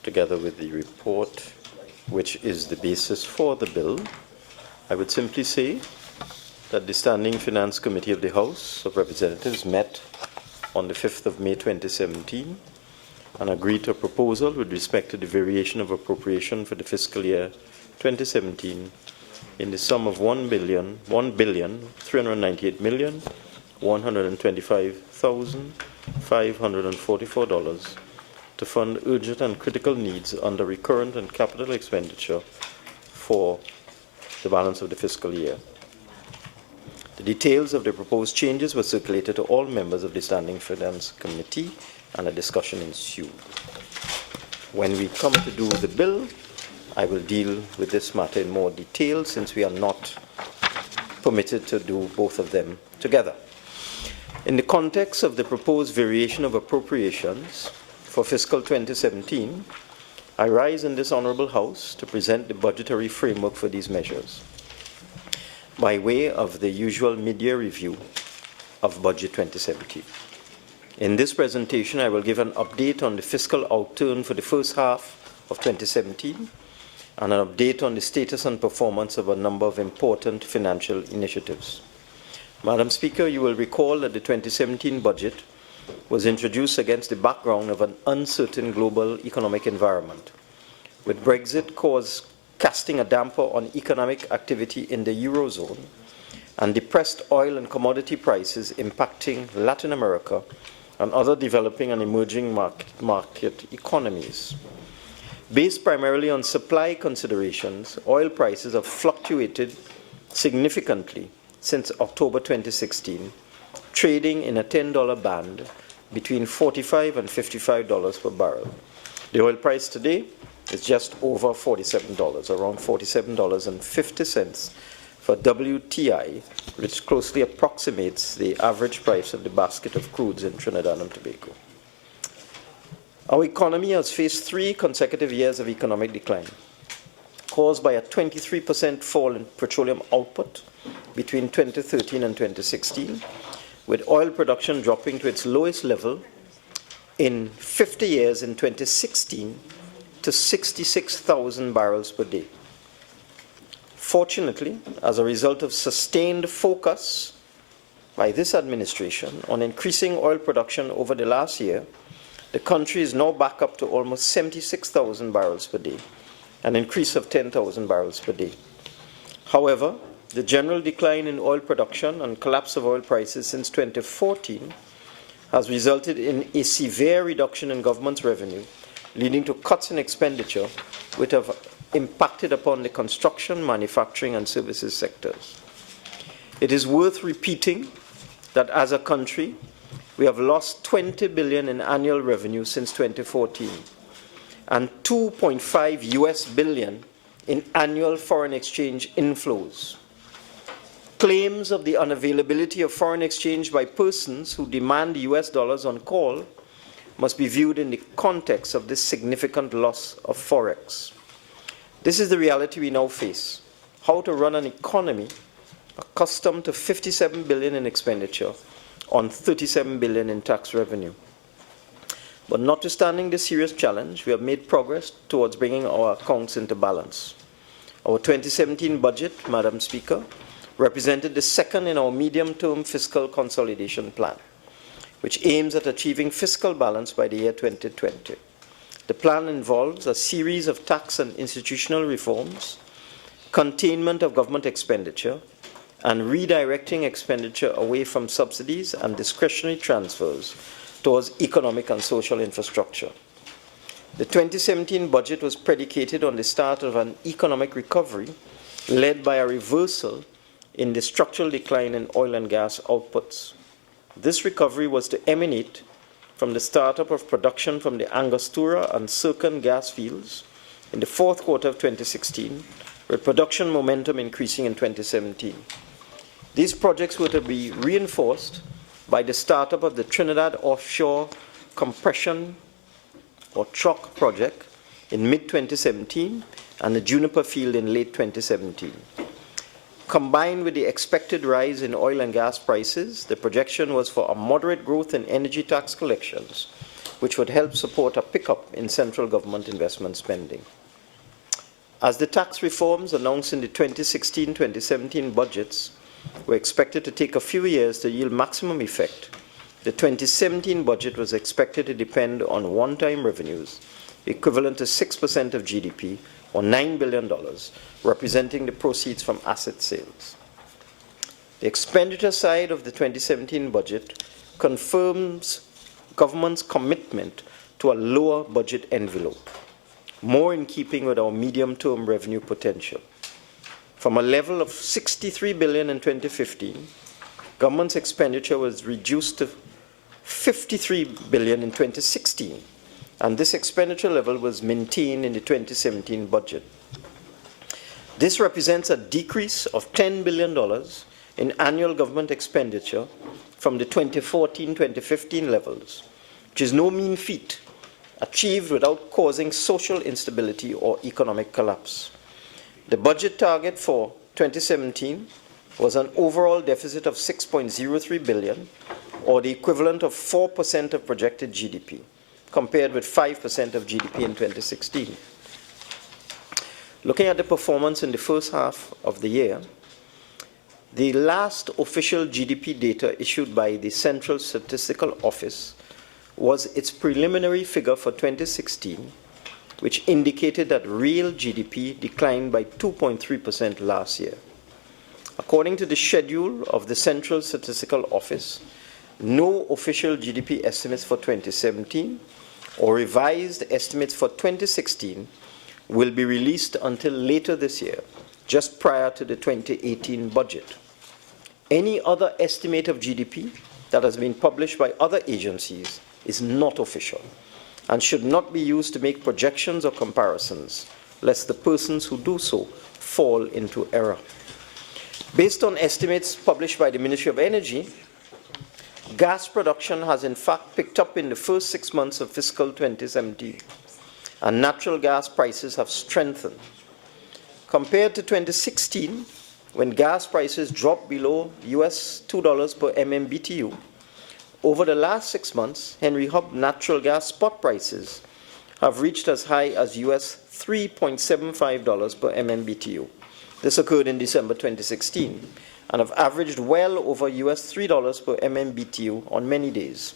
together with the report, which is the basis for the bill, I would simply say that the Standing Finance Committee of the House of Representatives met on the 5th of May 2017 and agreed to a proposal with respect to the variation of appropriation for the fiscal year 2017 in the sum of $1,398,125,544 to fund urgent and critical needs under recurrent and capital expenditure for the balance of the fiscal year. The details of the proposed changes were circulated to all members of the Standing Finance Committee, and a discussion ensued. When we come to do the bill, I will deal with this matter in more detail, since we are not permitted to do both of them together. In the context of the proposed variation of appropriations for fiscal 2017, I rise in this Honourable House to present the budgetary framework for these measures by way of the usual mid-year review of Budget 2017. In this presentation, I will give an update on the fiscal outturn for the first half of 2017 and an update on the status and performance of a number of important financial initiatives. Madam Speaker, you will recall that the 2017 budget was introduced against the background of an uncertain global economic environment, with Brexit casting a damper on economic activity in the Eurozone and depressed oil and commodity prices impacting Latin America and other developing and emerging market economies. Based primarily on supply considerations, oil prices have fluctuated significantly since October 2016, trading in a $10 band between $45 and $55 per barrel. The oil price today is just over $47, around $47.50 for WTI, which closely approximates the average price of the basket of crudes in Trinidad and Tobago. Our economy has faced 3 consecutive years of economic decline, caused by a 23% fall in petroleum output between 2013 and 2016, with oil production dropping to its lowest level in 50 years in 2016 to 66,000 barrels per day. Fortunately, as a result of sustained focus by this administration on increasing oil production over the last year, the country is now back up to almost 76,000 barrels per day, an increase of 10,000 barrels per day. However, the general decline in oil production and collapse of oil prices since 2014 has resulted in a severe reduction in government's revenue, leading to cuts in expenditure which have impacted upon the construction, manufacturing, and services sectors. It is worth repeating that as a country, we have lost $20 billion in annual revenue since 2014 and $2.5 billion in annual foreign exchange inflows. Claims of the unavailability of foreign exchange by persons who demand US dollars on call must be viewed in the context of this significant loss of forex. This is the reality we now face: how to run an economy accustomed to $57 billion in expenditure on $37 billion in tax revenue. But notwithstanding this serious challenge, we have made progress towards bringing our accounts into balance. Our 2017 budget, Madam Speaker, represented the second in our medium-term fiscal consolidation plan, which aims at achieving fiscal balance by the year 2020. The plan involves a series of tax and institutional reforms, containment of government expenditure, and redirecting expenditure away from subsidies and discretionary transfers towards economic and social infrastructure. The 2017 budget was predicated on the start of an economic recovery led by a reversal in the structural decline in oil and gas outputs. This recovery was to emanate from the startup of production from the Angostura and Sircon gas fields in the fourth quarter of 2016, with production momentum increasing in 2017. These projects were to be reinforced by the startup of the Trinidad Offshore Compression or TROC project in mid-2017 and the Juniper field in late 2017. Combined with the expected rise in oil and gas prices, the projection was for a moderate growth in energy tax collections, which would help support a pickup in central government investment spending. As the tax reforms announced in the 2016-2017 budgets were expected to take a few years to yield maximum effect, the 2017 budget was expected to depend on one-time revenues equivalent to 6% of GDP, or $9 billion, representing the proceeds from asset sales. The expenditure side of the 2017 budget confirms government's commitment to a lower budget envelope, more in keeping with our medium-term revenue potential. From a level of 63 billion in 2015, government's expenditure was reduced to 53 billion in 2016, and this expenditure level was maintained in the 2017 budget. This represents a decrease of $10 billion in annual government expenditure from the 2014-2015 levels, which is no mean feat, achieved without causing social instability or economic collapse. The budget target for 2017 was an overall deficit of 6.03 billion, or the equivalent of 4% of projected GDP, compared with 5% of GDP in 2016. Looking at the performance in the first half of the year, the last official GDP data issued by the Central Statistical Office was its preliminary figure for 2016, which indicated that real GDP declined by 2.3% last year. According to the schedule of the Central Statistical Office, no official GDP estimates for 2017 or revised estimates for 2016 will be released until later this year, just prior to the 2018 budget. Any other estimate of GDP that has been published by other agencies is not official and should not be used to make projections or comparisons, lest the persons who do so fall into error. Based on estimates published by the Ministry of Energy, gas production has in fact picked up in the first 6 months of fiscal 2017, and natural gas prices have strengthened. Compared to 2016, when gas prices dropped below US $2 per MMBTU, over the last 6 months, Henry Hub natural gas spot prices have reached as high as US $3.75 per MMBTU. This occurred in December 2016 and have averaged well over US $3 per MMBTU on many days.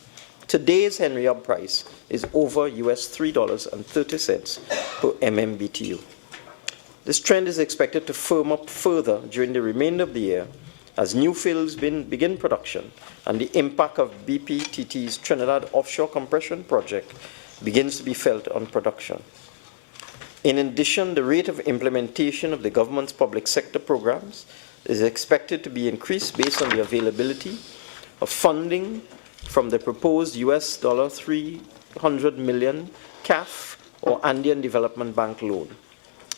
Today's Henry Hub price is over US $3.30 per MMBTU. This trend is expected to firm up further during the remainder of the year as new fields begin production and the impact of BPTT's Trinidad offshore compression project begins to be felt on production. In addition, the rate of implementation of the government's public sector programs is expected to be increased based on the availability of funding from the proposed US $300 million CAF or Andean Development Bank loan.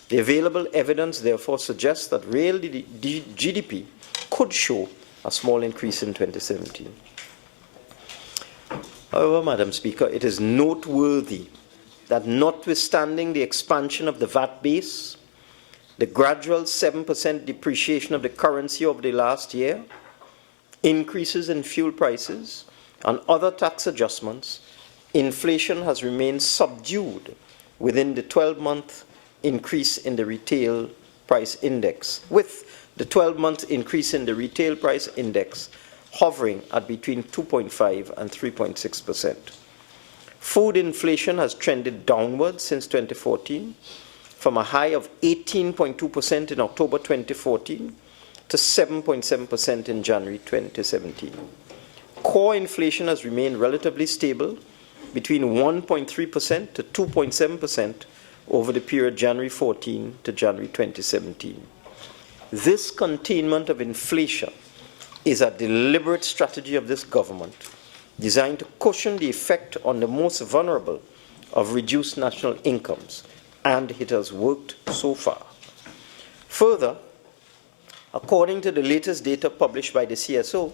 The available evidence therefore suggests that real GDP could show a small increase in 2017. However, Madam Speaker, it is noteworthy that notwithstanding the expansion of the VAT base, the gradual 7% depreciation of the currency over the last year, increases in fuel prices, and other tax adjustments, inflation has remained subdued within the 12-month increase in the retail price index, with the 12-month increase in the retail price index hovering at between 2.5 and 3.6%. Food inflation has trended downward since 2014, from a high of 18.2% in October 2014 to 7.7% in January 2017. Core inflation has remained relatively stable between 1.3% to 2.7% over the period January 14 to January 2017. This containment of inflation is a deliberate strategy of this government designed to cushion the effect on the most vulnerable of reduced national incomes, and it has worked so far. Further, according to the latest data published by the CSO,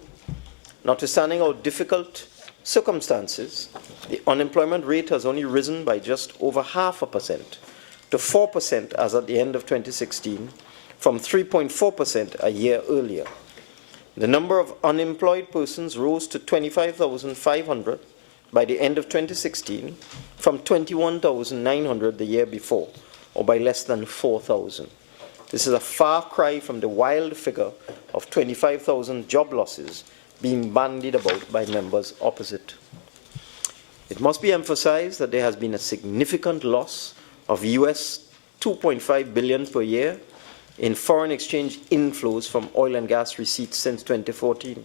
notwithstanding our difficult circumstances, the unemployment rate has only risen by just over 0.5% to 4% as at the end of 2016, from 3.4% a year earlier. The number of unemployed persons rose to 25,500 by the end of 2016, from 21,900 the year before, or by less than 4,000. This is a far cry from the wild figure of 25,000 job losses being bandied about by members opposite. It must be emphasized that there has been a significant loss of US $2.5 billion per year in foreign exchange inflows from oil and gas receipts since 2014.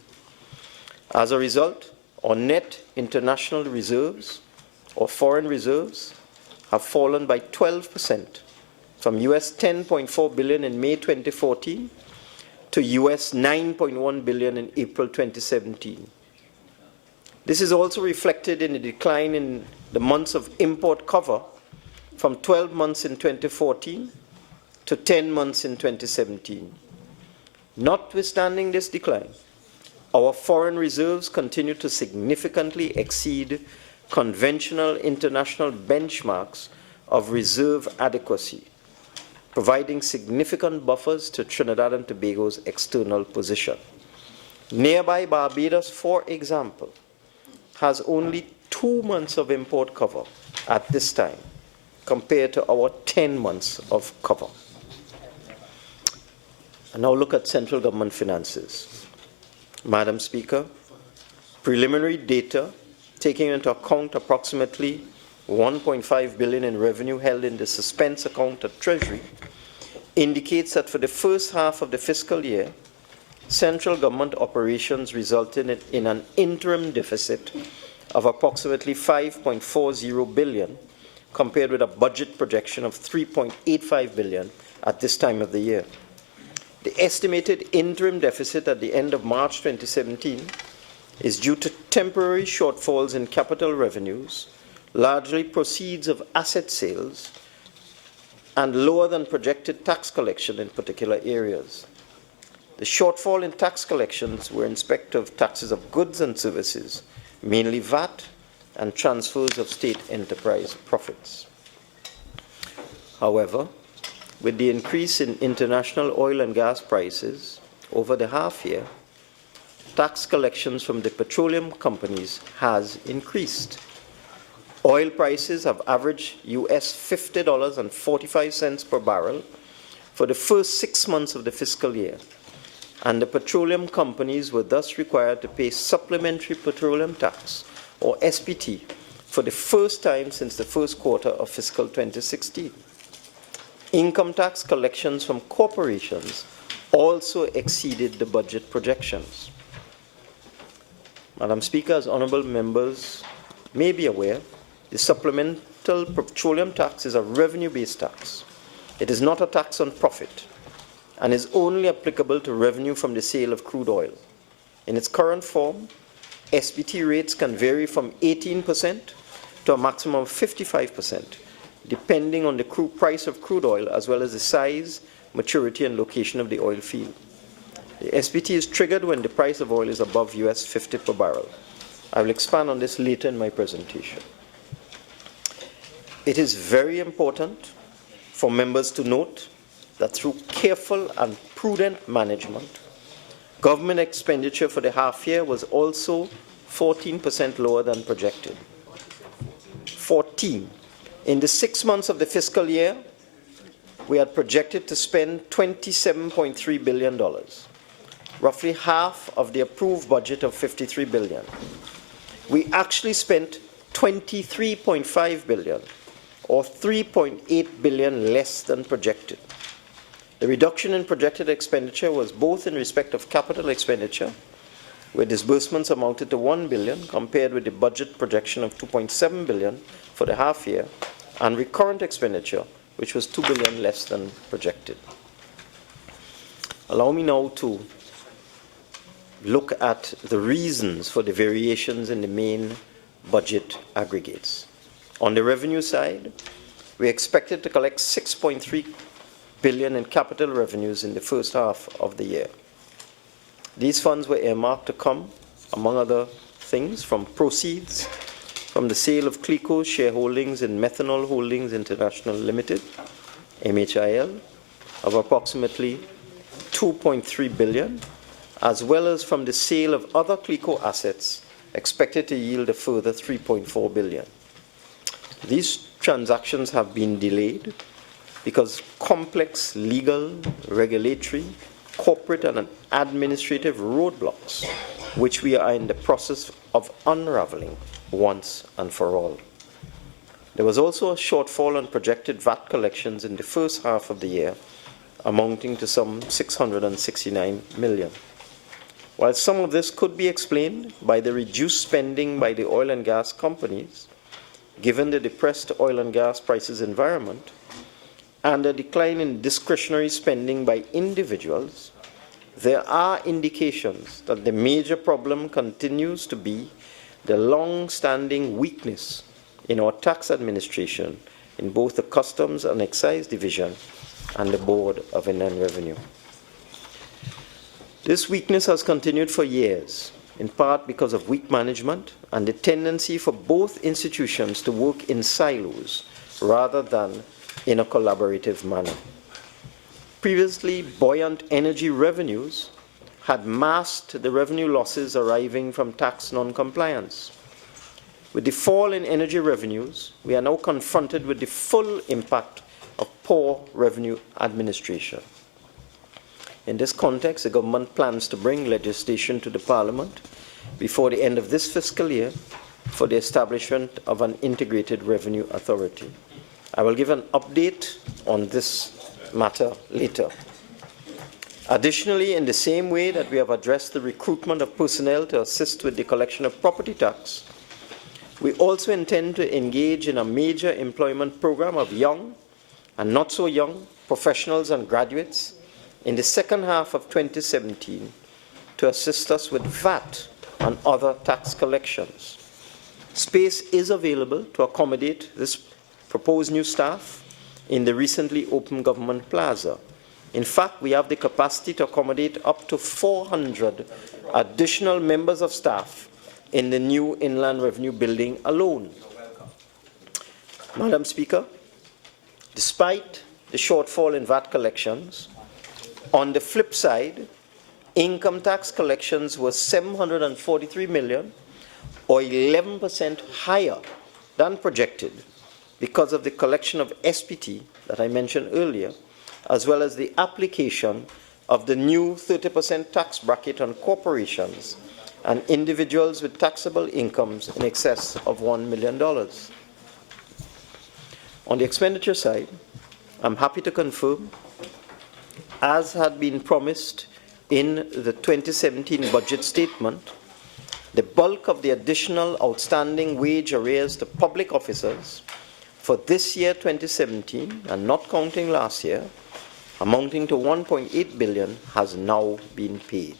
As a result, our net international reserves or foreign reserves, have fallen by 12%, from US $10.4 billion in May 2014 to US $9.1 billion in April 2017. This is also reflected in a decline in the months of import cover from 12 months in 2014 to 10 months in 2017. Notwithstanding this decline, our foreign reserves continue to significantly exceed conventional international benchmarks of reserve adequacy, providing significant buffers to Trinidad and Tobago's external position. Nearby Barbados, for example, has only 2 months of import cover at this time, compared to our 10 months of cover. And now look at central government finances. Madam Speaker, preliminary data taking into account approximately $1.5 billion in revenue held in the suspense account at Treasury indicates that for the first half of the fiscal year, central government operations resulted in an interim deficit of approximately $5.40 billion, compared with a budget projection of $3.85 billion at this time of the year. The estimated interim deficit at the end of March 2017 is due to temporary shortfalls in capital revenues, largely proceeds of asset sales, and lower than projected tax collection in particular areas. The shortfall in tax collections were in respect of taxes of goods and services, mainly VAT, and transfers of state enterprise profits. However, with the increase in international oil and gas prices over the half year, tax collections from the petroleum companies has increased. Oil prices have averaged US $50.45 per barrel for the first 6 months of the fiscal year, and the petroleum companies were thus required to pay supplementary petroleum tax, or SPT, for the first time since the first quarter of fiscal 2016. Income tax collections from corporations also exceeded the budget projections. Madam Speaker, as honourable members may be aware, the supplemental petroleum tax is a revenue-based tax. It is not a tax on profit and is only applicable to revenue from the sale of crude oil. In its current form, SPT rates can vary from 18% to a maximum of 55%, depending on the price of crude oil as well as the size, maturity, and location of the oil field. The SPT is triggered when the price of oil is above US 50 per barrel. I will expand on this later in my presentation. It is very important for members to note that through careful and prudent management, government expenditure for the half year was also 14% lower than projected. 14. In the 6 months of the fiscal year, we had projected to spend $27.3 billion, roughly half of the approved budget of $53 billion. We actually spent $23.5 billion, or $3.8 billion less than projected. The reduction in projected expenditure was both in respect of capital expenditure, where disbursements amounted to $1 billion compared with the budget projection of $2.7 billion for the half year, and recurrent expenditure, which was $2 billion less than projected. Allow me now to look at the reasons for the variations in the main budget aggregates. On the revenue side, we expected to collect $6.3 billion in capital revenues in the first half of the year. These funds were earmarked to come, among other things, from proceeds from the sale of CLECO's shareholdings in Methanol Holdings International Limited, MHIL, of approximately $2.3 billion, as well as from the sale of other CLECO assets expected to yield a further $3.4 billion. These transactions have been delayed because complex legal, regulatory, corporate, and administrative roadblocks, which we are in the process of unraveling once and for all. There was also a shortfall on projected VAT collections in the first half of the year, amounting to some $669 million. While some of this could be explained by the reduced spending by the oil and gas companies, given the depressed oil and gas prices environment and a decline in discretionary spending by individuals, there are indications that the major problem continues to be the long-standing weakness in our tax administration in both the Customs and Excise Division and the Board of Inland Revenue. This weakness has continued for years, in part because of weak management and the tendency for both institutions to work in silos rather than in a collaborative manner. Previously, buoyant energy revenues had masked the revenue losses arising from tax non-compliance. With the fall in energy revenues, we are now confronted with the full impact of poor revenue administration. In this context, the government plans to bring legislation to the Parliament before the end of this fiscal year for the establishment of an integrated revenue authority. I will give an update on this matter later. Additionally, in the same way that we have addressed the recruitment of personnel to assist with the collection of property tax, we also intend to engage in a major employment program of young and not so young professionals and graduates in the second half of 2017 to assist us with VAT and other tax collections. Space is available to accommodate this proposed new staff in the recently opened Government Plaza. In fact, we have the capacity to accommodate up to 400 additional members of staff in the new Inland Revenue building alone. Madam Speaker, despite the shortfall in VAT collections, on the flip side, income tax collections were 743 million, or 11% higher than projected because of the collection of SPT that I mentioned earlier, as well as the application of the new 30% tax bracket on corporations and individuals with taxable incomes in excess of $1 million. On the expenditure side, I'm happy to confirm, as had been promised in the 2017 budget statement, the bulk of the additional outstanding wage arrears to public officers for this year 2017, and not counting last year, amounting to 1.8 billion, has now been paid.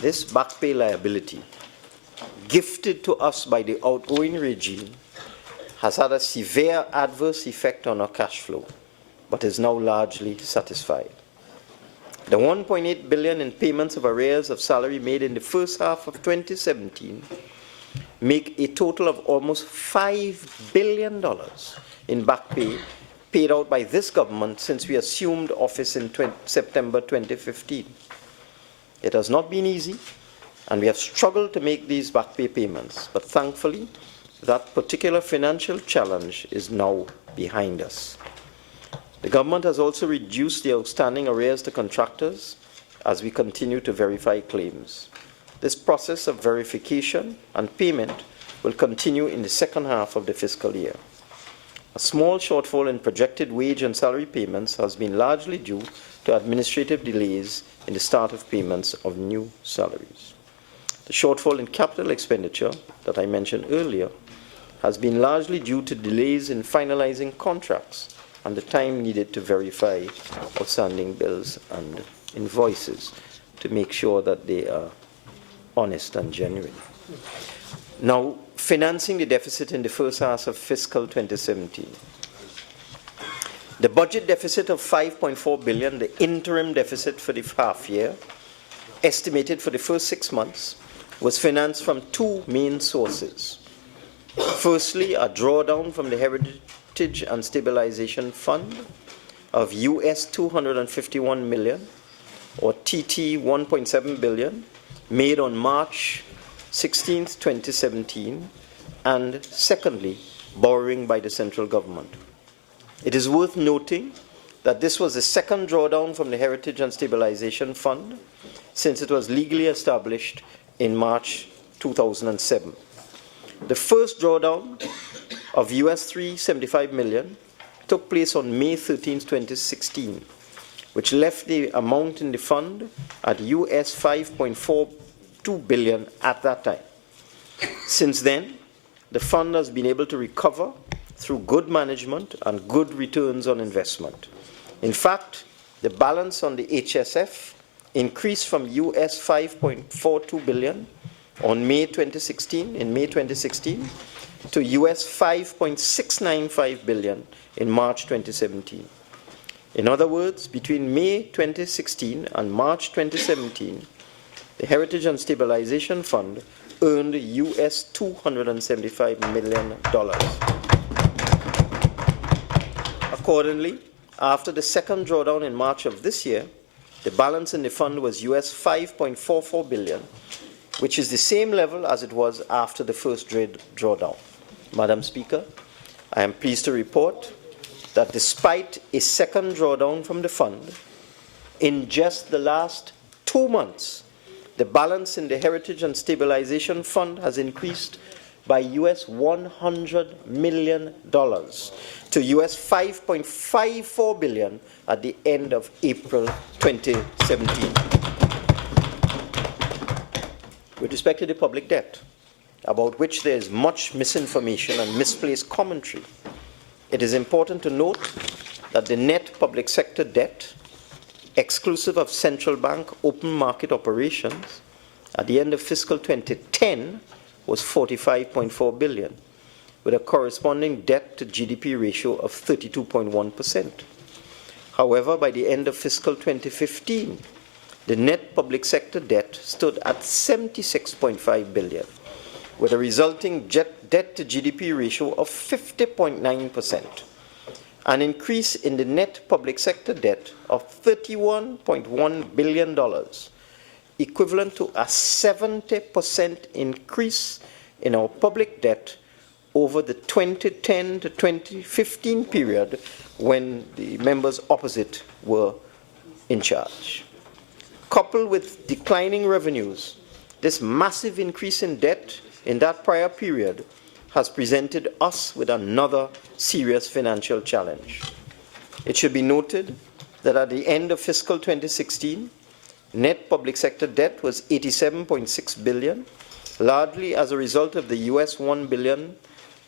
This back pay liability, gifted to us by the outgoing regime, has had a severe adverse effect on our cash flow, but is now largely satisfied. The 1.8 billion in payments of arrears of salary made in the first half of 2017 make a total of almost $5 billion in back pay paid out by this government since we assumed office in September 2015. It has not been easy, and we have struggled to make these back pay payments, but thankfully, that particular financial challenge is now behind us. The government has also reduced the outstanding arrears to contractors as we continue to verify claims. This process of verification and payment will continue in the second half of the fiscal year. A small shortfall in projected wage and salary payments has been largely due to administrative delays in the start of payments of new salaries. The shortfall in capital expenditure that I mentioned earlier has been largely due to delays in finalizing contracts and the time needed to verify outstanding bills and invoices to make sure that they are honest and genuine. Now, financing the deficit in the first half of fiscal 2017. The budget deficit of 5.4 billion, the interim deficit for the half year, estimated for the first 6 months, was financed from two main sources. Firstly, a drawdown from the Heritage and Stabilization Fund of US 251 million, or TT 1.7 billion, made on March 16, 2017, and secondly, borrowing by the central government. It is worth noting that this was the second drawdown from the Heritage and Stabilization Fund since it was legally established in March 2007. The first drawdown of US 375 million took place on May 13, 2016, which left the amount in the fund at US 5.4 $1.2 billion at that time. Since then, the fund has been able to recover through good management and good returns on investment. In fact, the balance on the HSF increased from US $5.42 billion in May 2016 to US $5.695 billion in March 2017. In other words, between May 2016 and March 2017, the Heritage and Stabilization Fund earned US $275 million. Accordingly, after the second drawdown in March of this year, the balance in the fund was US $5.44 billion, which is the same level as it was after the first drawdown. Madam Speaker, I am pleased to report that despite a second drawdown from the fund, in just the last 2 months, the balance in the Heritage and Stabilization Fund has increased by US $100 million to US $5.54 billion at the end of April 2017. With respect to the public debt, about which there is much misinformation and misplaced commentary, it is important to note that the net public sector debt, exclusive of central bank open market operations, at the end of fiscal 2010 was $45.4 billion, with a corresponding debt to GDP ratio of 32.1%. However, by the end of fiscal 2015, the net public sector debt stood at $76.5 billion, with a resulting debt to GDP ratio of 50.9%, an increase in the net public sector debt of $31.1 billion, equivalent to a 70% increase in our public debt over the 2010 to 2015 period when the members opposite were in charge. Coupled with declining revenues, this massive increase in debt in that prior period has presented us with another serious financial challenge. It should be noted that at the end of fiscal 2016, net public sector debt was $87.6 billion, largely as a result of the US $1 billion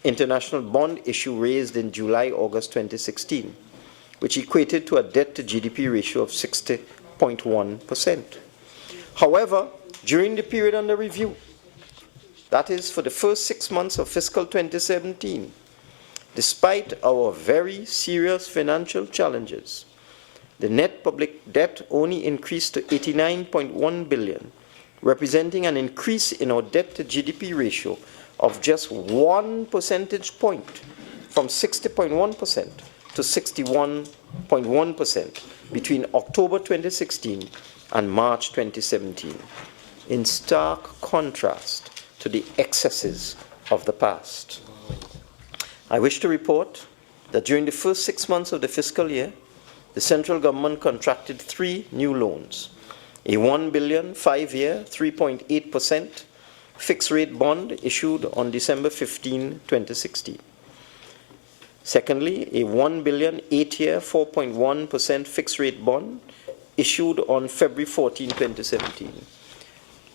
international bond issue raised in July-August 2016, which equated to a debt to GDP ratio of 60.1%. However, during the period under review, that is for the first 6 months of fiscal 2017, despite our very serious financial challenges, the net public debt only increased to $89.1 billion, representing an increase in our debt to GDP ratio of just 1 percentage point from 60.1% to 61.1% between October 2016 and March 2017, in stark contrast to the excesses of the past. I wish to report that during the first 6 months of the fiscal year, the central government contracted 3 new loans: a $1 billion 5-year, 3.8% fixed-rate bond issued on December 15, 2016. Secondly, a $1 billion 8-year, 4.1% fixed-rate bond issued on February 14, 2017.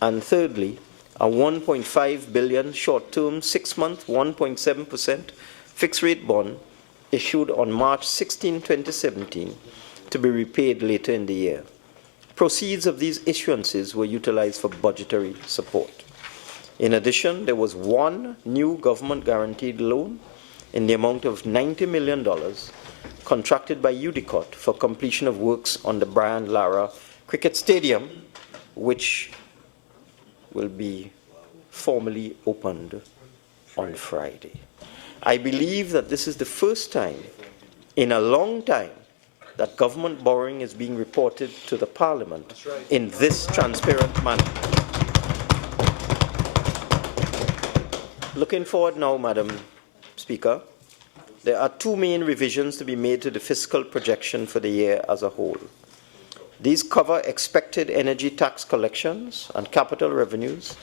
And thirdly, a $1.5 billion short-term 6-month, 1.7% fixed-rate bond issued on March 16, 2017, to be repaid later in the year. Proceeds of these issuances were utilized for budgetary support. In addition, there was 1 new government-guaranteed loan in the amount of $90 million contracted by UDICOT for completion of works on the Brian Lara Cricket Stadium, which will be formally opened on Friday. I believe that this is the first time in a long time that government borrowing is being reported to the Parliament in this transparent manner. Looking forward now, Madam Speaker, there are 2 main revisions to be made to the fiscal projection for the year as a whole. These cover expected energy tax collections and capital revenues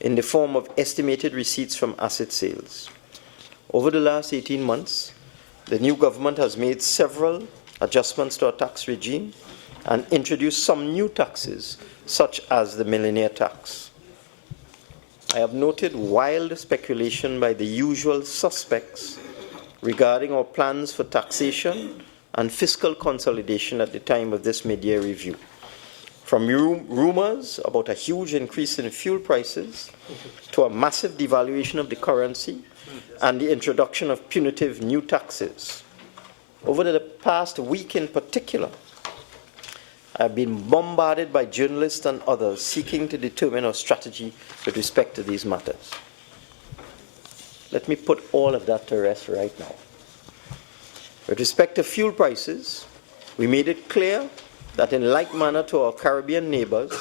in the form of estimated receipts from asset sales. Over the last 18 months, the new government has made several adjustments to our tax regime and introduced some new taxes, such as the millionaire tax. I have noted wild speculation by the usual suspects regarding our plans for taxation and fiscal consolidation at the time of this mid-year review. From rumors about a huge increase in fuel prices to a massive devaluation of the currency and the introduction of punitive new taxes. Over the past week in particular, I've been bombarded by journalists and others seeking to determine our strategy with respect to these matters. Let me put all of that to rest right now. With respect to fuel prices, we made it clear that in like manner to our Caribbean neighbors,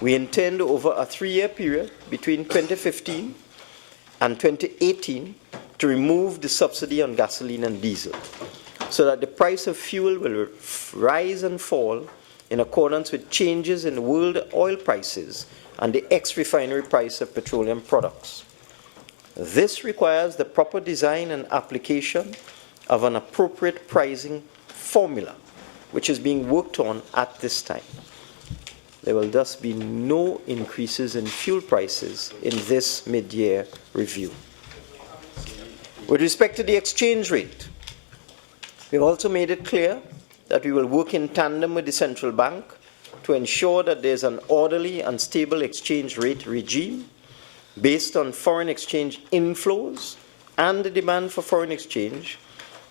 we intend over a 3-year period between 2015 and 2018 to remove the subsidy on gasoline and diesel, so that the price of fuel will rise and fall in accordance with changes in world oil prices and the ex-refinery price of petroleum products. This requires the proper design and application of an appropriate pricing formula, which is being worked on at this time. There will thus be no increases in fuel prices in this mid-year review. With respect to the exchange rate, we've also made it clear that we will work in tandem with the central bank to ensure that there's an orderly and stable exchange rate regime based on foreign exchange inflows and the demand for foreign exchange,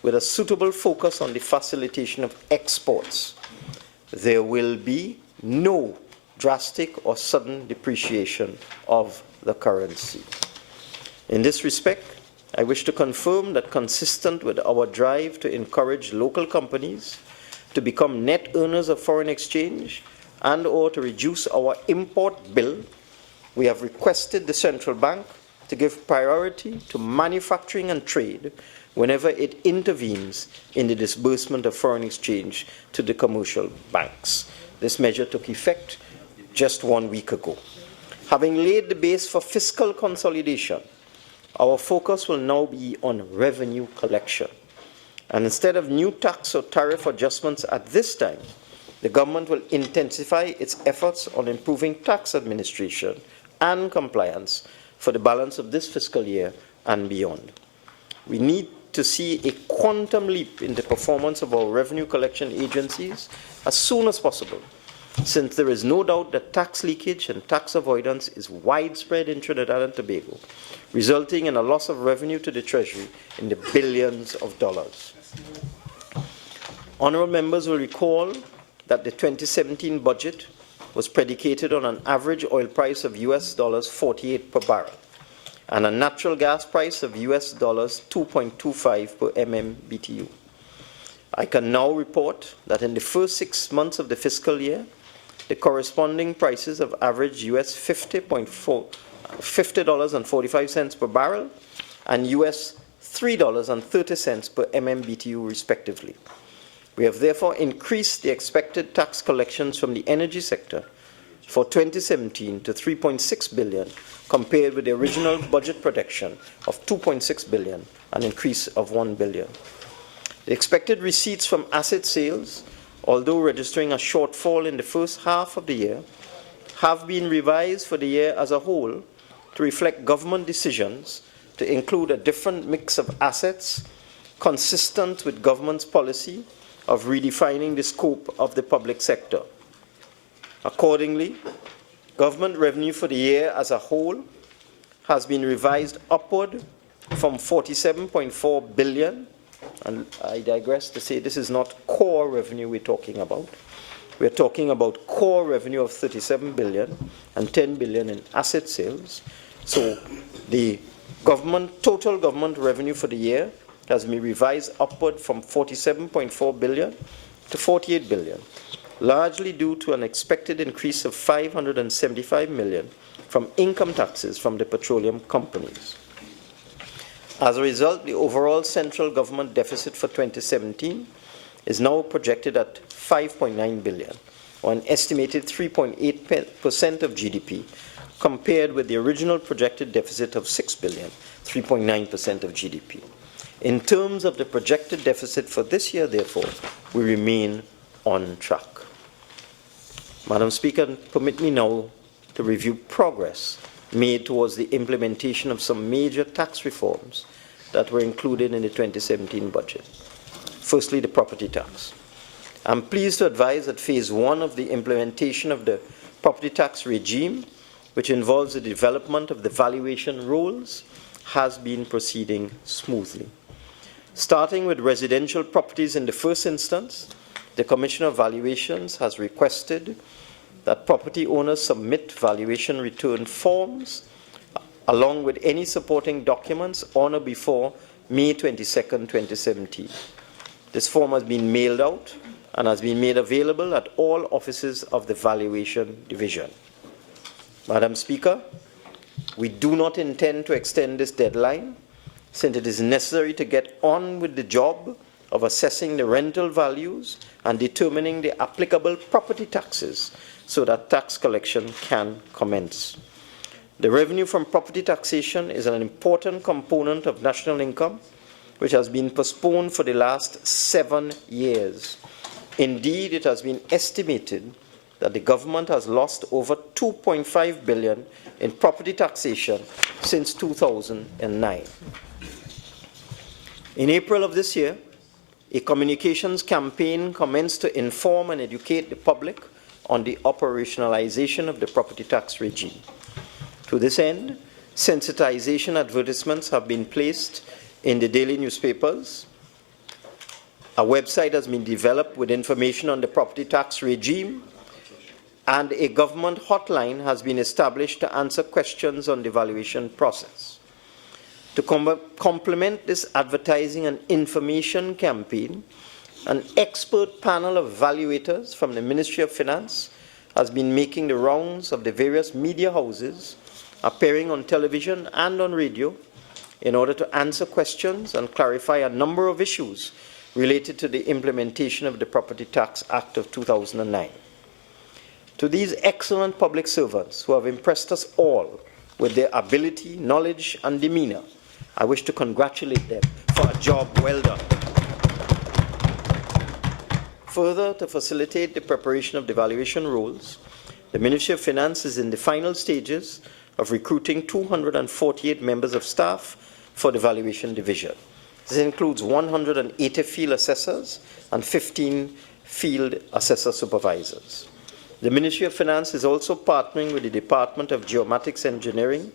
with a suitable focus on the facilitation of exports. There will be no drastic or sudden depreciation of the currency. In this respect, I wish to confirm that, consistent with our drive to encourage local companies to become net earners of foreign exchange and or to reduce our import bill, we have requested the central bank to give priority to manufacturing and trade whenever it intervenes in the disbursement of foreign exchange to the commercial banks. This measure took effect just 1 week ago. Having laid the base for fiscal consolidation, our focus will now be on revenue collection. And instead of new tax or tariff adjustments at this time, the government will intensify its efforts on improving tax administration and compliance for the balance of this fiscal year and beyond. We need to see a quantum leap in the performance of our revenue collection agencies as soon as possible, since there is no doubt that tax leakage and tax avoidance is widespread in Trinidad and Tobago, resulting in a loss of revenue to the Treasury in the billions of dollars. Honourable members will recall that the 2017 budget was predicated on an average oil price of US $48 per barrel and a natural gas price of US $2.25 per MMBTU. I can now report that in the first 6 months of the fiscal year, the corresponding prices have averaged US $50.45 per barrel and US $3.30 per MMBTU respectively. We have therefore increased the expected tax collections from the energy sector for 2017 to $3.6 billion, compared with the original budget projection of $2.6 billion, an increase of $1 billion. The expected receipts from asset sales, although registering a shortfall in the first half of the year, have been revised for the year as a whole to reflect government decisions to include a different mix of assets consistent with government's policy of redefining the scope of the public sector. Accordingly, government revenue for the year as a whole has been revised upward from $47.4 billion, and I digress to say this is not core revenue we're talking about. We're talking about core revenue of $37 billion and $10 billion in asset sales. So the total government revenue for the year has been revised upward from $47.4 billion to $48 billion, largely due to an expected increase of $575 million from income taxes from the petroleum companies. As a result, the overall central government deficit for 2017 is now projected at $5.9 billion, or an estimated 3.8% of GDP, compared with the original projected deficit of $6 billion, 3.9% of GDP. In terms of the projected deficit for this year, therefore, we remain on track. Madam Speaker, permit me now to review progress made towards the implementation of some major tax reforms that were included in the 2017 budget. Firstly, the property tax. I'm pleased to advise that phase 1 of the implementation of the property tax regime, which involves the development of the valuation rules, has been proceeding smoothly. Starting with residential properties in the first instance, the Commissioner of Valuations has requested that property owners submit valuation return forms along with any supporting documents on or before May 22, 2017. This form has been mailed out and has been made available at all offices of the Valuation Division. Madam Speaker, we do not intend to extend this deadline since it is necessary to get on with the job of assessing the rental values and determining the applicable property taxes so that tax collection can commence. The revenue from property taxation is an important component of national income, which has been postponed for the last 7 years. Indeed, it has been estimated that the government has lost over $2.5 billion in property taxation since 2009. In April of this year, a communications campaign commenced to inform and educate the public on the operationalization of the property tax regime. To this end, sensitization advertisements have been placed in the daily newspapers. A website has been developed with information on the property tax regime, and a government hotline has been established to answer questions on the valuation process. To complement this advertising and information campaign, an expert panel of evaluators from the Ministry of Finance has been making the rounds of the various media houses, appearing on television and on radio, in order to answer questions and clarify a number of issues related to the implementation of the Property Tax Act of 2009. To these excellent public servants who have impressed us all with their ability, knowledge, and demeanor, I wish to congratulate them for a job well done. Further, to facilitate the preparation of the valuation rules, the Ministry of Finance is in the final stages of recruiting 248 members of staff for the Valuation Division. This includes 180 field assessors and 15 field assessor supervisors. The Ministry of Finance is also partnering with the Department of Geomatics Engineering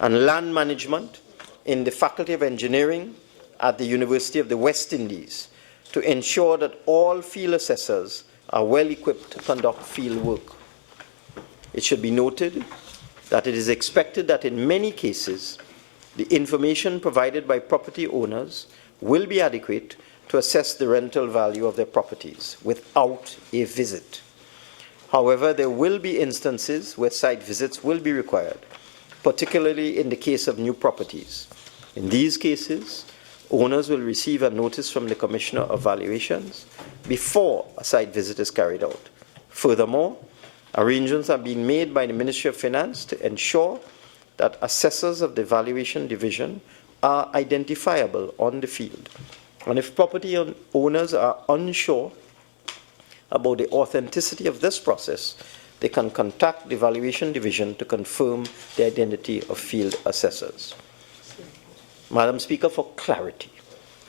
and Land Management in the Faculty of Engineering at the University of the West Indies to ensure that all field assessors are well equipped to conduct field work. It should be noted that it is expected that in many cases, the information provided by property owners will be adequate to assess the rental value of their properties without a visit. However, there will be instances where site visits will be required, particularly in the case of new properties. In these cases, owners will receive a notice from the Commissioner of Valuations before a site visit is carried out. Furthermore, arrangements are being made by the Ministry of Finance to ensure that assessors of the Valuation Division are identifiable on the field. And if property owners are unsure about the authenticity of this process, they can contact the Valuation Division to confirm the identity of field assessors. Madam Speaker, for clarity,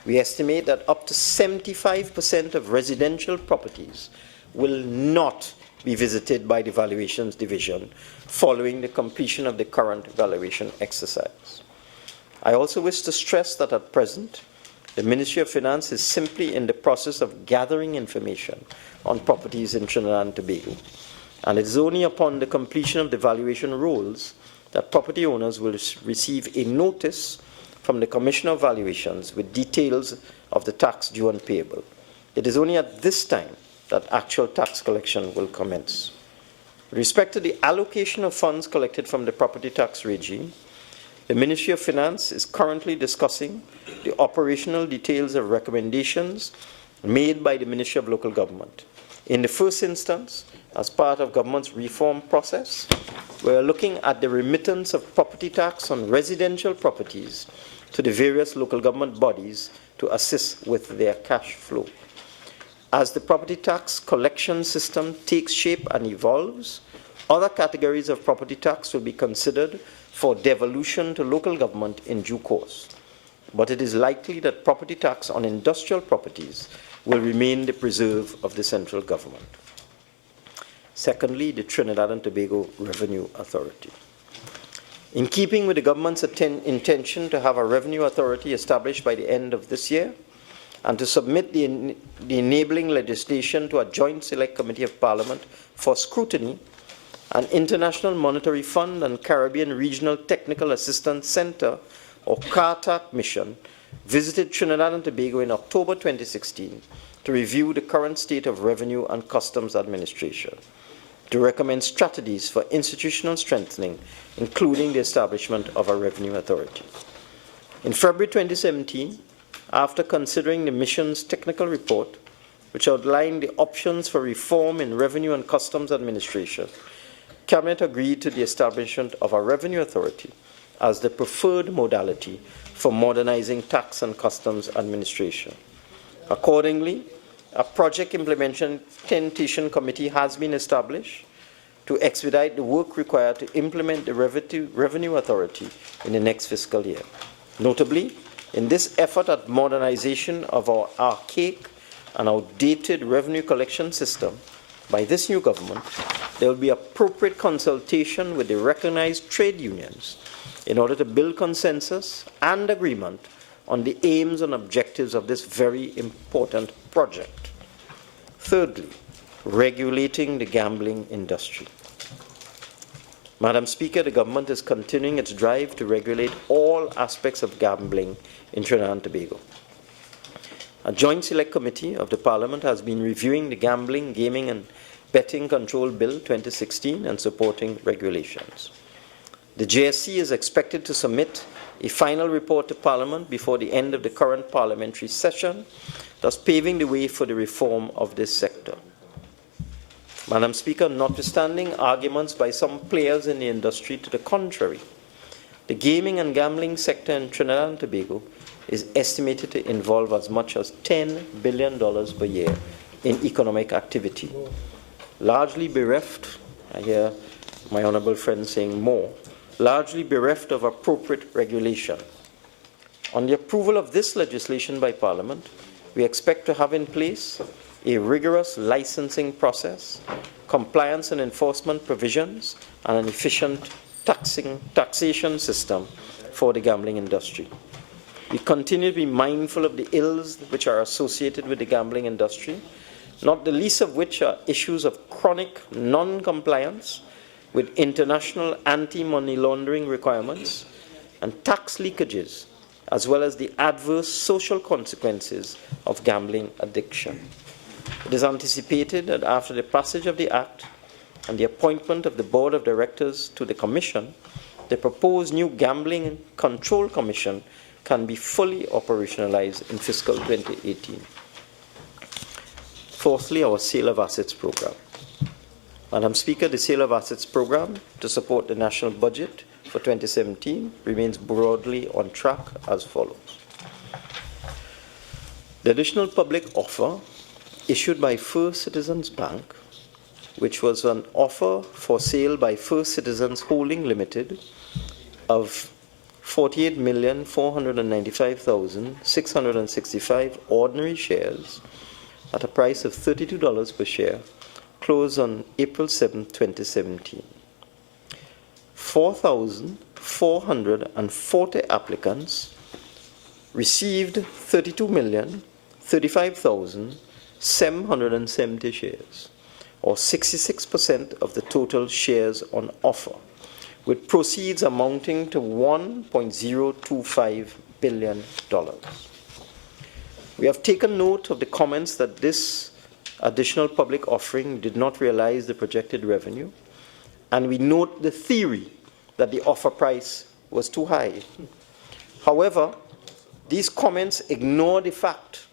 we estimate that up to 75% of residential properties will not be visited by the Valuations Division following the completion of the current valuation exercise. I also wish to stress that at present, the Ministry of Finance is simply in the process of gathering information on properties in Trinidad and Tobago, and it is only upon the completion of the valuation rules that property owners will receive a notice from the Commissioner of Valuations with details of the tax due and payable. It is only at this time that actual tax collection will commence. With respect to the allocation of funds collected from the property tax regime, the Ministry of Finance is currently discussing the operational details of recommendations made by the Ministry of Local Government. In the first instance, as part of government's reform process, we are looking at the remittance of property tax on residential properties to the various local government bodies to assist with their cash flow. As the property tax collection system takes shape and evolves, other categories of property tax will be considered for devolution to local government in due course, but it is likely that property tax on industrial properties will remain the preserve of the central government. Secondly, the Trinidad and Tobago Revenue Authority. In keeping with the government's intention to have a revenue authority established by the end of this year and to submit the enabling legislation to a joint select committee of Parliament for scrutiny, an International Monetary Fund and Caribbean Regional Technical Assistance Center, or CARTAC mission, visited Trinidad and Tobago in October 2016 to review the current state of revenue and customs administration, to recommend strategies for institutional strengthening, including the establishment of a revenue authority. In February 2017, after considering the mission's technical report, which outlined the options for reform in revenue and customs administration, Cabinet agreed to the establishment of a revenue authority as the preferred modality for modernizing tax and customs administration. Accordingly, a project implementation committee has been established to expedite the work required to implement the revenue authority in the next fiscal year. Notably, in this effort at modernization of our archaic and outdated revenue collection system by this new government, there will be appropriate consultation with the recognized trade unions in order to build consensus and agreement on the aims and objectives of this very important project. Thirdly, regulating the gambling industry. Madam Speaker, the government is continuing its drive to regulate all aspects of gambling in Trinidad and Tobago. A joint select committee of the Parliament has been reviewing the Gambling, Gaming and Betting Control Bill 2016 and supporting regulations. The JSC is expected to submit a final report to Parliament before the end of the current parliamentary session, thus paving the way for the reform of this sector. Madam Speaker, notwithstanding arguments by some players in the industry to the contrary, the gaming and gambling sector in Trinidad and Tobago is estimated to involve as much as $10 billion per year in economic activity, largely bereft, I hear my honourable friend saying more, largely bereft of appropriate regulation. On the approval of this legislation by Parliament, we expect to have in place a rigorous licensing process, compliance and enforcement provisions, and an efficient taxation system for the gambling industry. We continue to be mindful of the ills which are associated with the gambling industry, not the least of which are issues of chronic non-compliance with international anti-money laundering requirements and tax leakages, as well as the adverse social consequences of gambling addiction. It is anticipated that after the passage of the Act and the appointment of the Board of Directors to the Commission, the proposed new Gambling Control Commission can be fully operationalized in fiscal 2018. Fourthly, our Sale of Assets Program. Madam Speaker, the Sale of Assets Program to support the national budget for 2017 remains broadly on track as follows. The additional public offer issued by First Citizens Bank, which was an offer for sale by First Citizens Holding Limited of 48,495,665 ordinary shares at a price of $32 per share, closed on April 7, 2017. 4,440 applicants received 32,035,770 shares, or 66% of the total shares on offer, with proceeds amounting to $1.025 billion. We have taken note of the comments that this additional public offering did not realize the projected revenue, and we note the theory that the offer price was too high. However, these comments ignore the fact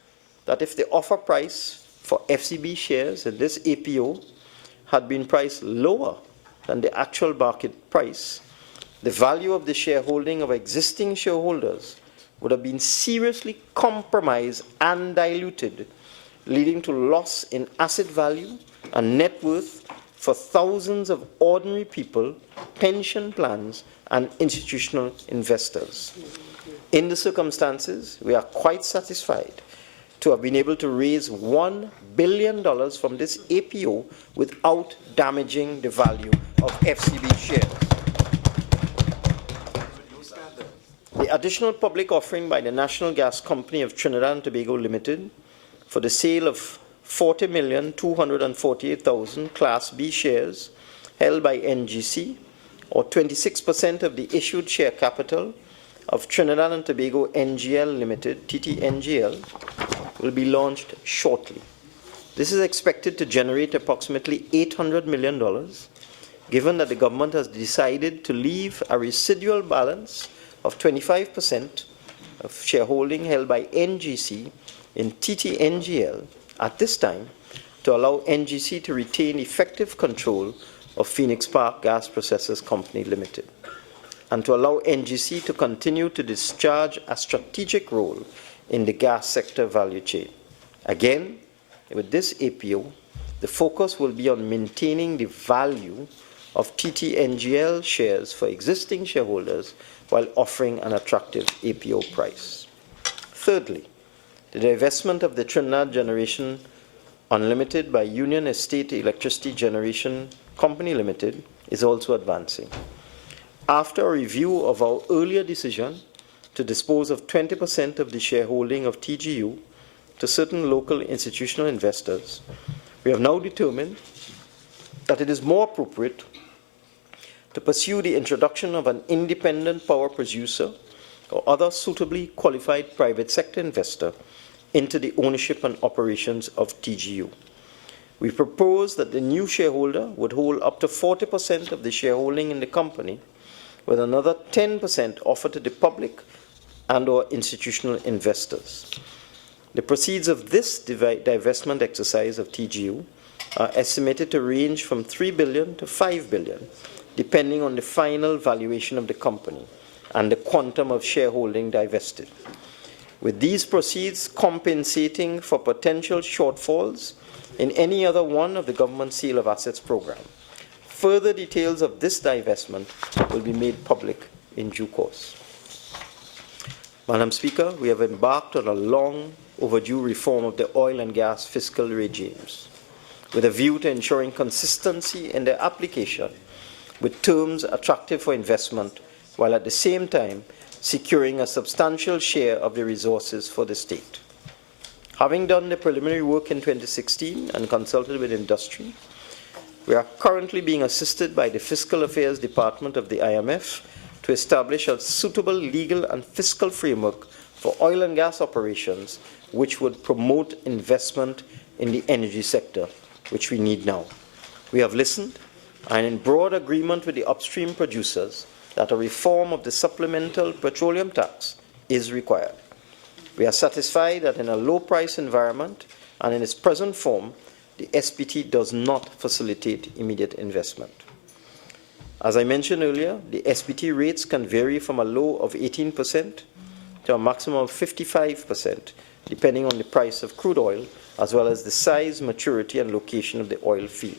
that if the offer price for FCB shares in this APO had been priced lower than the actual market price, the value of the shareholding of existing shareholders would have been seriously compromised and diluted, leading to loss in asset value and net worth for thousands of ordinary people, pension plans, and institutional investors. In the circumstances, we are quite satisfied to have been able to raise $1 billion from this APO without damaging the value of FCB shares. The additional public offering by the National Gas Company of Trinidad and Tobago Limited for the sale of 40,248,000 Class B shares held by NGC, or 26% of the issued share capital of Trinidad and Tobago NGL Limited, TTNGL, will be launched shortly. This is expected to generate approximately $800 million, given that the government has decided to leave a residual balance of 25% of shareholding held by NGC in TTNGL at this time to allow NGC to retain effective control of Phoenix Park Gas Processors Company Limited, and to allow NGC to continue to discharge a strategic role in the gas sector value chain. Again, with this APO, the focus will be on maintaining the value of TTNGL shares for existing shareholders while offering an attractive APO price. Thirdly, the divestment of the Trinidad Generation Unlimited by Union Estate Electricity Generation Company Limited is also advancing. After a review of our earlier decision to dispose of 20% of the shareholding of TGU to certain local institutional investors, we have now determined that it is more appropriate to pursue the introduction of an independent power producer or other suitably qualified private sector investor into the ownership and operations of TGU. We propose that the new shareholder would hold up to 40% of the shareholding in the company, with another 10% offered to the public and/or institutional investors. The proceeds of this divestment exercise of TGU are estimated to range from $3 billion to $5 billion, depending on the final valuation of the company and the quantum of shareholding divested, with these proceeds compensating for potential shortfalls in any other one of the government sale of assets program. Further details of this divestment will be made public in due course. Madam Speaker, we have embarked on a long overdue reform of the oil and gas fiscal regimes, with a view to ensuring consistency in their application, with terms attractive for investment, while at the same time securing a substantial share of the resources for the state. Having done the preliminary work in 2016 and consulted with industry, we are currently being assisted by the Fiscal Affairs Department of the IMF to establish a suitable legal and fiscal framework for oil and gas operations which would promote investment in the energy sector, which we need now. We have listened and in broad agreement with the upstream producers that a reform of the supplemental petroleum tax is required. We are satisfied that in a low-price environment and in its present form, the SPT does not facilitate immediate investment. As I mentioned earlier, the SPT rates can vary from a low of 18% to a maximum of 55%, depending on the price of crude oil, as well as the size, maturity, and location of the oil field.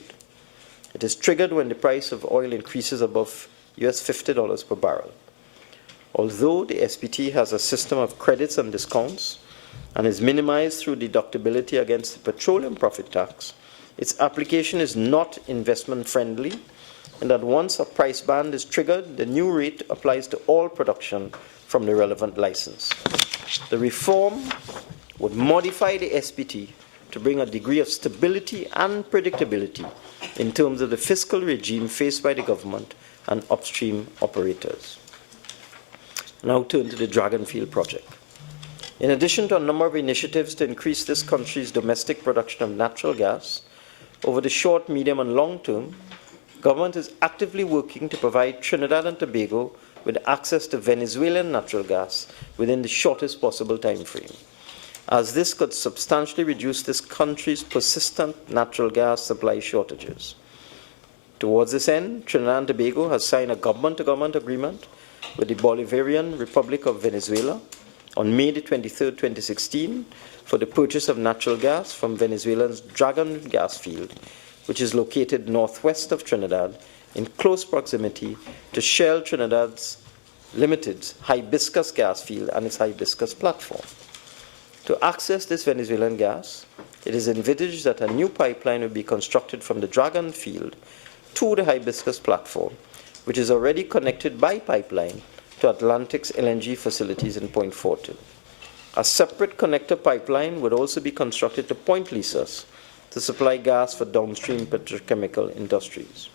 It is triggered when the price of oil increases above US $50 per barrel. Although the SPT has a system of credits and discounts and is minimized through deductibility against the petroleum profit tax, its application is not investment friendly, and that once a price band is triggered, the new rate applies to all production from the relevant license. The reform would modify the SPT to bring a degree of stability and predictability in terms of the fiscal regime faced by the government and upstream operators. Now turn to the Dragonfield project. In addition to a number of initiatives to increase this country's domestic production of natural gas, over the short, medium, and long term, government is actively working to provide Trinidad and Tobago with access to Venezuelan natural gas within the shortest possible time frame, as this could substantially reduce this country's persistent natural gas supply shortages. Towards this end, Trinidad and Tobago has signed a government-to-government agreement with the Bolivarian Republic of Venezuela on May 23, 2016, for the purchase of natural gas from Venezuela's Dragon gas field which is located northwest of Trinidad in close proximity to Shell Trinidad's Limited's Hibiscus gas field and its Hibiscus platform. To access this Venezuelan gas, it is envisaged that a new pipeline will be constructed from the Dragon field to the Hibiscus platform, which is already connected by pipeline to Atlantic's LNG facilities in Point Fortin. A separate connector pipeline would also be constructed to Point Lisas to supply gas for downstream petrochemical industries.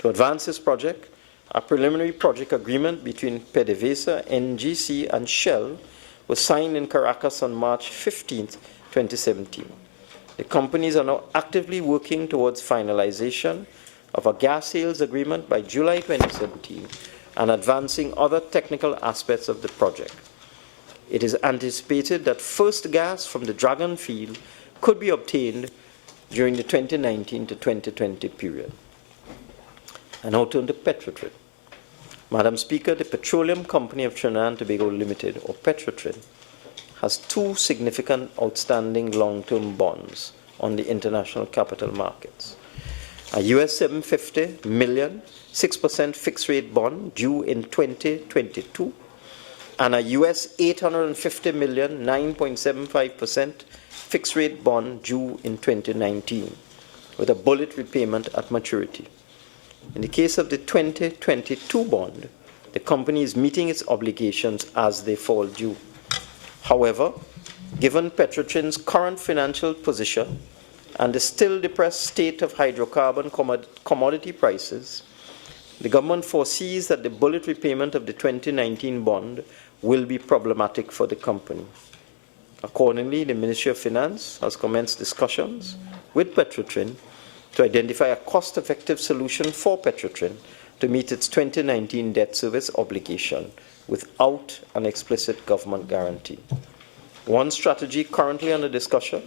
To advance this project, a preliminary project agreement between PDVSA, NGC, and Shell was signed in Caracas on March 15, 2017. The companies are now actively working towards finalization of a gas sales agreement by July 2017 and advancing other technical aspects of the project. It is anticipated that first gas from the Dragon field could be obtained during the 2019 to 2020 period. And now turn to Petrotrin. Madam Speaker, the Petroleum Company of Trinidad and Tobago Limited, or Petrotrin, has two significant outstanding long-term bonds on the international capital markets. A US $750 million 6% fixed-rate bond due in 2022, and a US $850 million 9.75% fixed-rate bond due in 2019, with a bullet repayment at maturity. In the case of the 2022 bond, the company is meeting its obligations as they fall due. However, given Petrotrin's current financial position and the still depressed state of hydrocarbon commodity prices, the government foresees that the bullet repayment of the 2019 bond will be problematic for the company. Accordingly, the Ministry of Finance has commenced discussions with Petrotrin to identify a cost-effective solution for Petrotrin to meet its 2019 debt service obligation without an explicit government guarantee. One strategy currently under discussion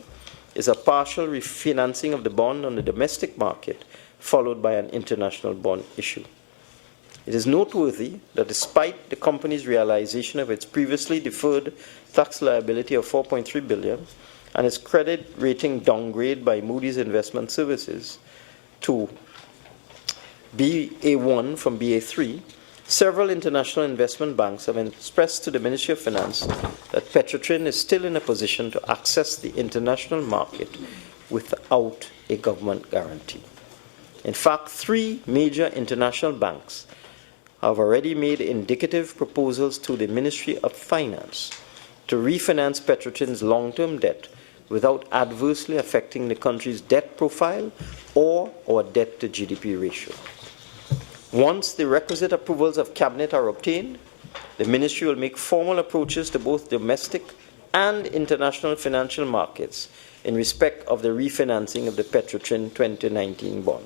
is a partial refinancing of the bond on the domestic market, followed by an international bond issue. It is noteworthy that despite the company's realization of its previously deferred tax liability of $4.3 billion and its credit rating downgrade by Moody's Investment Services to BA1 from BA3, several international investment banks have expressed to the Ministry of Finance that Petrotrin is still in a position to access the international market without a government guarantee. In fact, 3 major international banks have already made indicative proposals to the Ministry of Finance to refinance Petrotrin's long-term debt without adversely affecting the country's debt profile or our debt-to-GDP ratio. Once the requisite approvals of Cabinet are obtained, the Ministry will make formal approaches to both domestic and international financial markets in respect of the refinancing of the Petrotrin 2019 bond.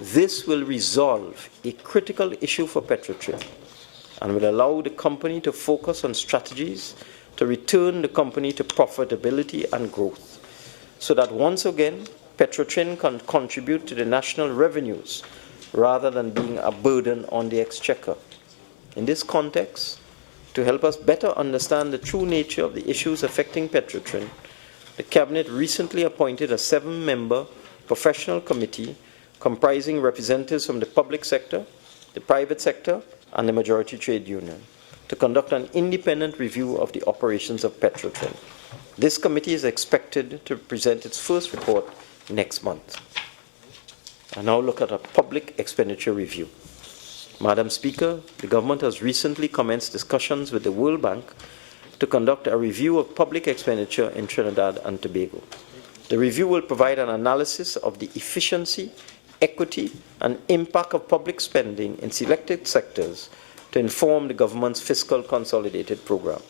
This will resolve a critical issue for Petrotrin and will allow the company to focus on strategies to return the company to profitability and growth, so that once again Petrotrin can contribute to the national revenues rather than being a burden on the exchequer. In this context, to help us better understand the true nature of the issues affecting Petrotrin, the Cabinet recently appointed a 7-member professional committee comprising representatives from the public sector, the private sector, and the majority trade union, to conduct an independent review of the operations of Petrotrin. This committee is expected to present its first report next month. I now look at a public expenditure review. Madam Speaker, the government has recently commenced discussions with the World Bank to conduct a review of public expenditure in Trinidad and Tobago. The review will provide an analysis of the efficiency, equity, and impact of public spending in selected sectors to inform the government's fiscal consolidated program.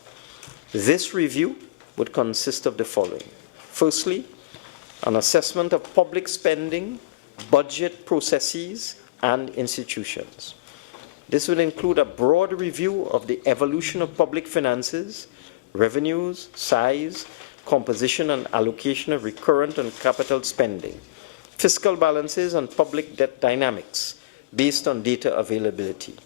This review would consist of the following. Firstly, an assessment of public spending, budget processes, and institutions. This will include a broad review of the evolution of public finances, revenues, size, composition, and allocation of recurrent and capital spending, fiscal balances, and public debt dynamics based on data availability,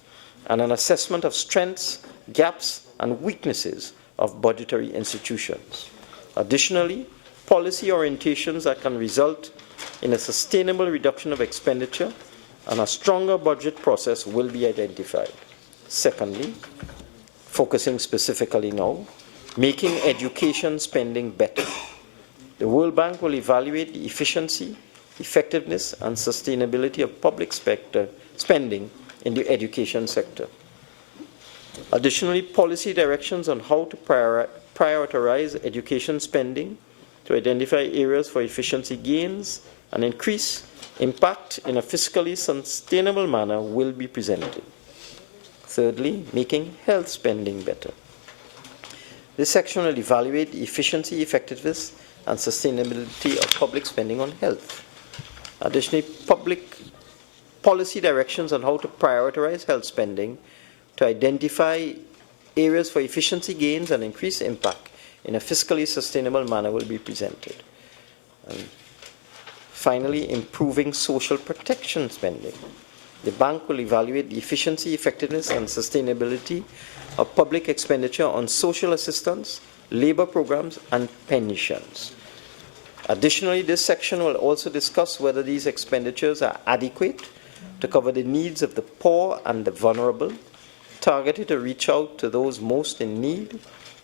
and an assessment of strengths, gaps, and weaknesses of budgetary institutions. Additionally, policy orientations that can result in a sustainable reduction of expenditure, and a stronger budget process will be identified. Secondly, focusing specifically now, making education spending better. The World Bank will evaluate the efficiency, effectiveness, and sustainability of public sector spending in the education sector. Additionally, policy directions on how to prioritize education spending to identify areas for efficiency gains and increase impact in a fiscally sustainable manner will be presented. Thirdly, making health spending better. This section will evaluate the efficiency, effectiveness, and sustainability of public spending on health. Additionally, public policy directions on how to prioritize health spending to identify areas for efficiency gains and increase impact in a fiscally sustainable manner will be presented. And finally, improving social protection spending. The bank will evaluate the efficiency, effectiveness, and sustainability of public expenditure on social assistance, labor programs, and pensions. Additionally, this section will also discuss whether these expenditures are adequate to cover the needs of the poor and the vulnerable, targeted to reach out to those most in need,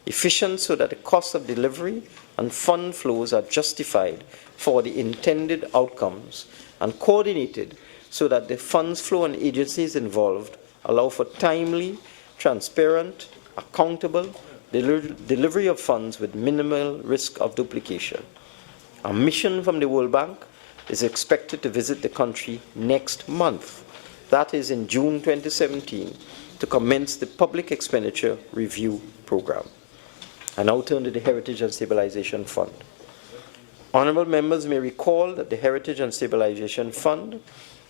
efficient so that the cost of delivery and fund flows are justified for the intended outcomes, and coordinated so that the funds flow and agencies involved allow for timely, transparent, accountable delivery of funds with minimal risk of duplication. A mission from the World Bank is expected to visit the country next month, that is in June 2017, to commence the Public Expenditure Review Program. I now turn to the Heritage and Stabilization Fund. Honourable members may recall that the Heritage and Stabilization Fund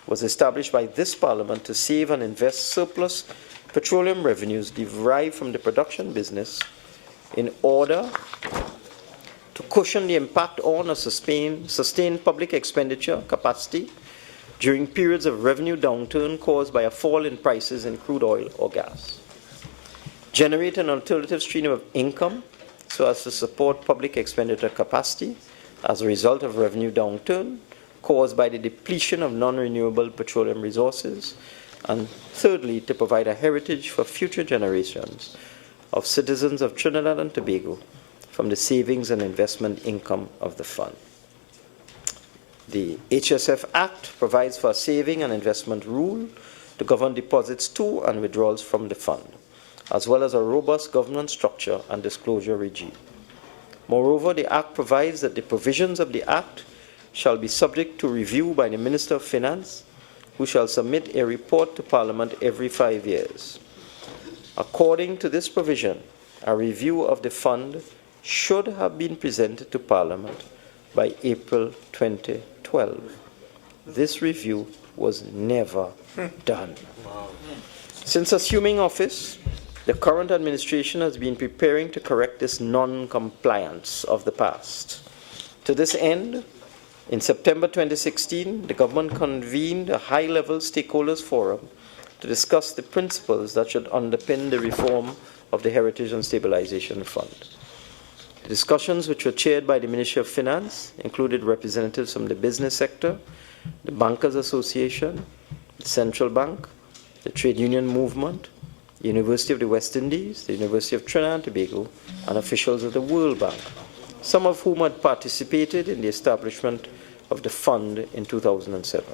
was established by this Parliament to save and invest surplus petroleum revenues derived from the production business in order to cushion the impact on or sustain public expenditure capacity during periods of revenue downturn caused by a fall in prices in crude oil or gas. Generate an alternative stream of income so as to support public expenditure capacity as a result of revenue downturn caused by the depletion of non-renewable petroleum resources, and thirdly, to provide a heritage for future generations of citizens of Trinidad and Tobago from the savings and investment income of the fund. The HSF Act provides for a saving and investment rule to govern deposits to and withdrawals from the fund, as well as a robust governance structure and disclosure regime. Moreover, the Act provides that the provisions of the Act shall be subject to review by the Minister of Finance, who shall submit a report to Parliament every 5 years. According to this provision, a review of the fund should have been presented to Parliament by April 2012. This review was never done. Since assuming office, the current administration has been preparing to correct this non-compliance of the past. To this end, in September 2016, the government convened a high-level stakeholders forum to discuss the principles that should underpin the reform of the Heritage and Stabilization Fund. The discussions, which were chaired by the Ministry of Finance, included representatives from the business sector, the Bankers Association, the Central Bank, the Trade Union Movement, the University of the West Indies, the University of Trinidad and Tobago, and officials of the World Bank, some of whom had participated in the establishment of the fund in 2007.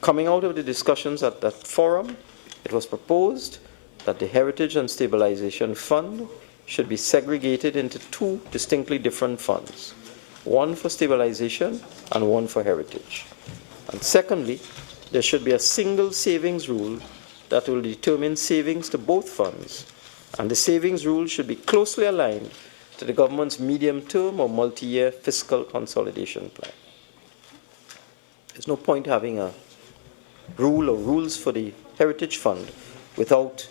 Coming out of the discussions at that forum, it was proposed that the Heritage and Stabilization Fund should be segregated into two distinctly different funds, one for stabilization and one for heritage. And secondly, there should be a single savings rule that will determine savings to both funds, and the savings rule should be closely aligned to the government's medium-term or multi-year fiscal consolidation plan. There's no point having a rule or rules for the Heritage Fund without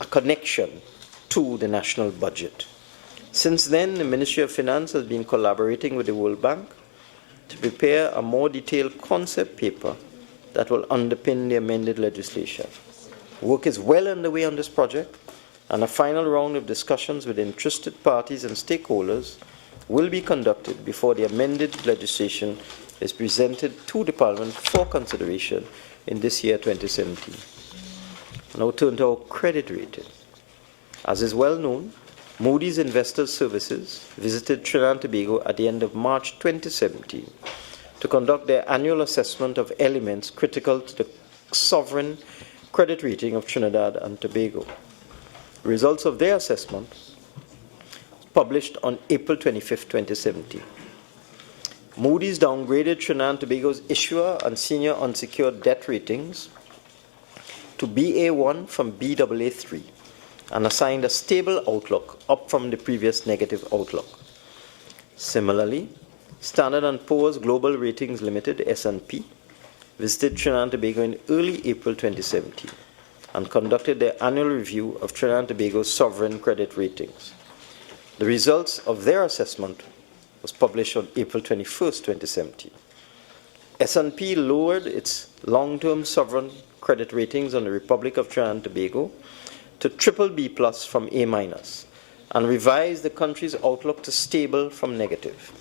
a connection to the national budget. Since then, the Ministry of Finance has been collaborating with the World Bank to prepare a more detailed concept paper that will underpin the amended legislation. Work is well underway on this project, and a final round of discussions with interested parties and stakeholders will be conducted before the amended legislation is presented to the Parliament for consideration in this year 2017. Now turn to our credit rating. As is well known, Moody's Investors Services visited Trinidad and Tobago at the end of March 2017 to conduct their annual assessment of elements critical to the sovereign credit rating of Trinidad and Tobago. The results of their assessment published on April 25, 2017. Moody's downgraded Trinidad and Tobago's issuer and senior unsecured debt ratings to BA1 from Baa3 and assigned a stable outlook, up from the previous negative outlook. Similarly, Standard & Poor's Global Ratings Limited, S&P, visited Trinidad and Tobago in early April 2017 and conducted their annual review of Trinidad and Tobago's sovereign credit ratings. The results of their assessment was published on April 21, 2017. S&P lowered its long-term sovereign credit ratings on the Republic of Trinidad and Tobago to BBB+ from A- and revised the country's outlook to stable from negative.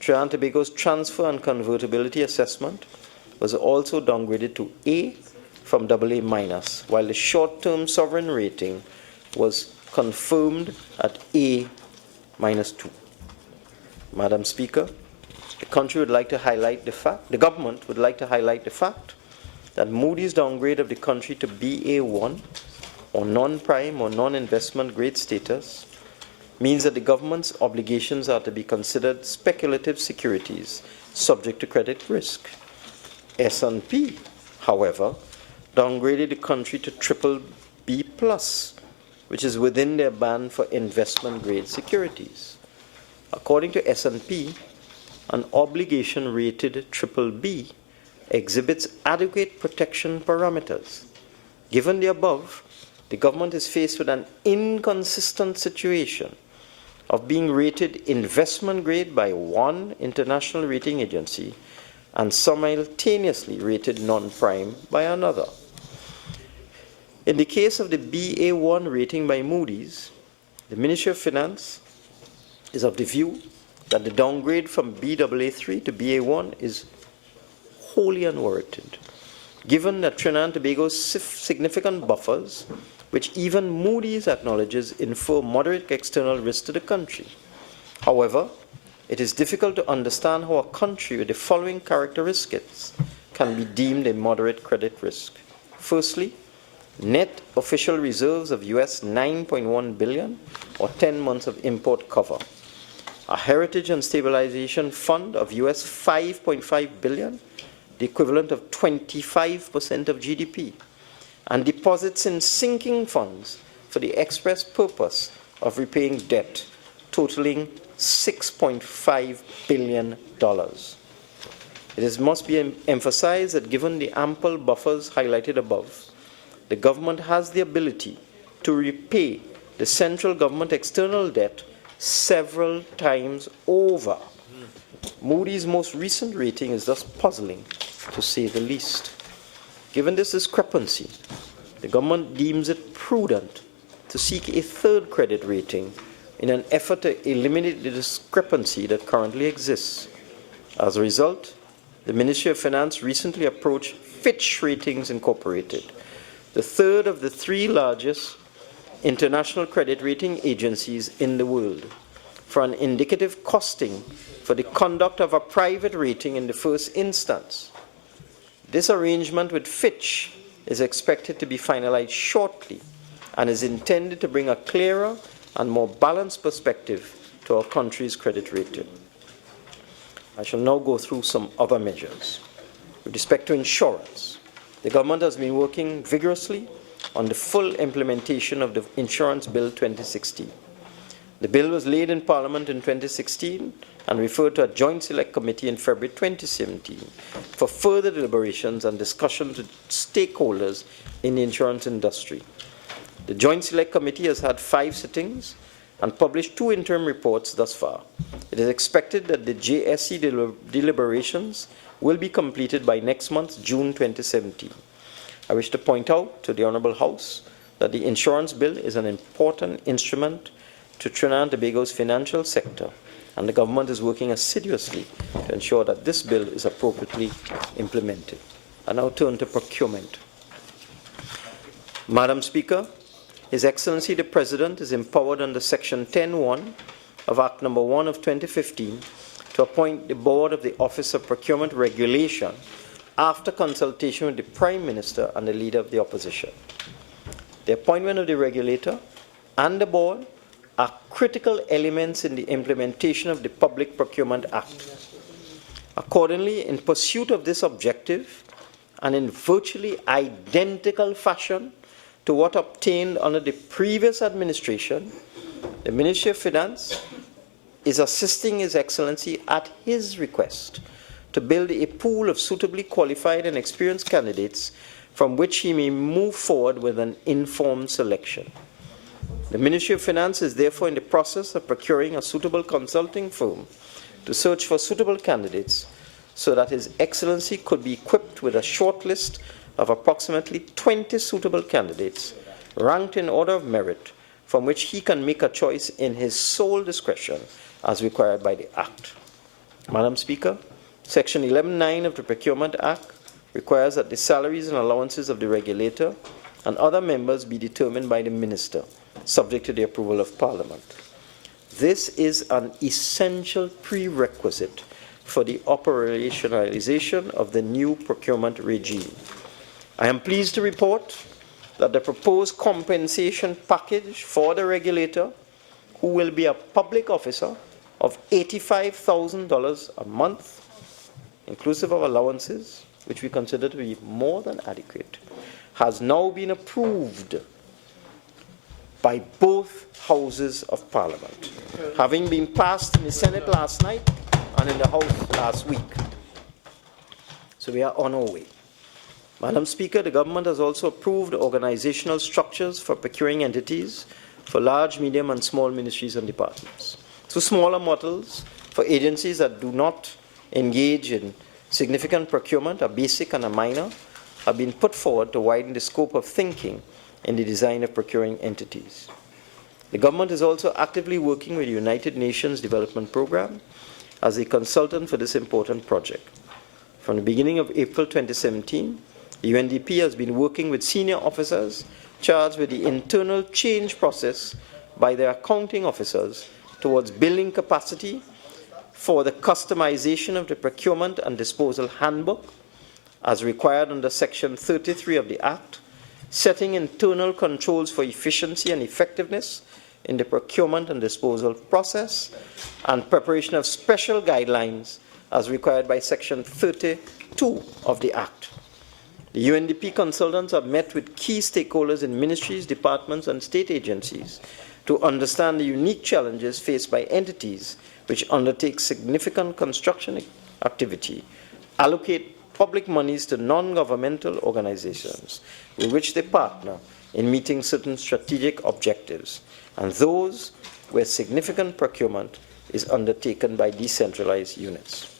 Trinidad and Tobago's transfer and convertibility assessment was also downgraded to A from AA-, while the short-term sovereign rating was confirmed at A-2. Madam Speaker, the government would like to highlight the fact that Moody's downgrade of the country to BA1 or non-prime or non-investment grade status means that the government's obligations are to be considered speculative securities subject to credit risk. S&P, however, downgraded the country to BBB+, which is within their band for investment grade securities. According to S&P, an obligation rated BBB exhibits adequate protection parameters. Given the above, the government is faced with an inconsistent situation of being rated investment grade by one international rating agency and simultaneously rated non-prime by another. In the case of the BA1 rating by Moody's, the Ministry of Finance is of the view that the downgrade from Baa3 to BA1 is wholly unwarranted, given that Trinidad and Tobago's significant buffers, which even Moody's acknowledges infer moderate external risk to the country. However, it is difficult to understand how a country with the following characteristics can be deemed a moderate credit risk. Firstly, net official reserves of US $9.1 billion or 10 months of import cover. A heritage and stabilization fund of US $5.5 billion, the equivalent of 25% of GDP, and deposits in sinking funds for the express purpose of repaying debt totaling $6.5 billion. It must be emphasized that given the ample buffers highlighted above, the government has the ability to repay the central government external debt several times over. Moody's most recent rating is thus puzzling, to say the least. Given this discrepancy, the government deems it prudent to seek a third credit rating in an effort to eliminate the discrepancy that currently exists. As a result, the Ministry of Finance recently approached Fitch Ratings Incorporated, the third of the three largest international credit rating agencies in the world, for an indicative costing for the conduct of a private rating in the first instance. This arrangement with Fitch is expected to be finalized shortly and is intended to bring a clearer and more balanced perspective to our country's credit rating. I shall now go through some other measures. With respect to insurance, the government has been working vigorously on the full implementation of the Insurance Bill 2016. The bill was laid in Parliament in 2016 and referred to a Joint Select Committee in February 2017 for further deliberations and discussions with stakeholders in the insurance industry. The Joint Select Committee has had 5 sittings and published 2 interim reports thus far. It is expected that the JSC deliberations will be completed by next month, June 2017. I wish to point out to the Honourable House that the Insurance Bill is an important instrument to Trinidad and Tobago's financial sector and the government is working assiduously to ensure that this bill is appropriately implemented. I now turn to procurement. Madam Speaker, His Excellency the President is empowered under Section 10(1) of Act No. 1 of 2015 to appoint the Board of the Office of Procurement Regulation after consultation with the Prime Minister and the Leader of the Opposition. The appointment of the regulator and the board are critical elements in the implementation of the Public Procurement Act. Accordingly, in pursuit of this objective and in virtually identical fashion to what obtained under the previous administration, the Ministry of Finance is assisting His Excellency at his request to build a pool of suitably qualified and experienced candidates from which he may move forward with an informed selection. The Ministry of Finance is therefore in the process of procuring a suitable consulting firm to search for suitable candidates so that His Excellency could be equipped with a short list of approximately 20 suitable candidates ranked in order of merit from which he can make a choice in his sole discretion as required by the Act. Madam Speaker, Section 11(9) of the Procurement Act requires that the salaries and allowances of the regulator and other members be determined by the Minister, subject to the approval of Parliament. This is an essential prerequisite for the operationalization of the new procurement regime. I am pleased to report that the proposed compensation package for the regulator, who will be a public officer, of $85,000 a month, inclusive of allowances, which we consider to be more than adequate, has now been approved by both houses of Parliament, having been passed in the Senate last night and in the House last week. So we are on our way. Madam Speaker, the government has also approved organizational structures for procuring entities for large, medium, and small ministries and departments. To smaller models for agencies that do not engage in significant procurement, a basic and a minor, have been put forward to widen the scope of thinking in the design of procuring entities. The government is also actively working with the United Nations Development Programme as a consultant for this important project. From the beginning of April 2017, the UNDP has been working with senior officers charged with the internal change process by their accounting officers towards building capacity for the customization of the procurement and disposal handbook as required under Section 33 of the Act, setting internal controls for efficiency and effectiveness in the procurement and disposal process, and preparation of special guidelines as required by Section 32 of the Act. The UNDP consultants have met with key stakeholders in ministries, departments, and state agencies to understand the unique challenges faced by entities which undertake significant construction activity, allocate public monies to non-governmental organizations with which they partner in meeting certain strategic objectives, and those where significant procurement is undertaken by decentralized units.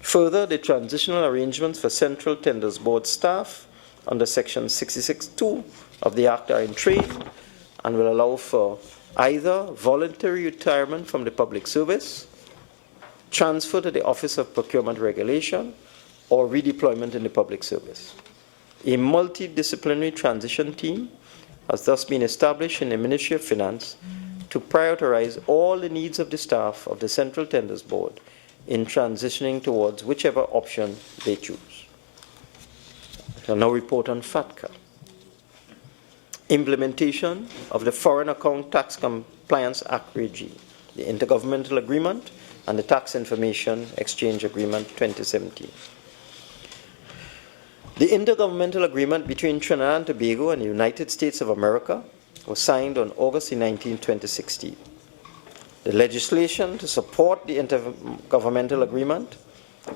Further, the transitional arrangements for Central Tenders Board staff under Section 66(2) of the Act are in train and will allow for either voluntary retirement from the public service, transfer to the Office of Procurement Regulation, or redeployment in the public service. A multidisciplinary transition team has thus been established in the Ministry of Finance to prioritize all the needs of the staff of the Central Tenders Board in transitioning towards whichever option they choose. I shall now report on FATCA. Implementation of the Foreign Account Tax Compliance Act regime, the Intergovernmental Agreement, and the Tax Information Exchange Agreement 2017. The Intergovernmental Agreement between Trinidad and Tobago and the United States of America was signed on August 19, 2016. The legislation to support the Intergovernmental Agreement,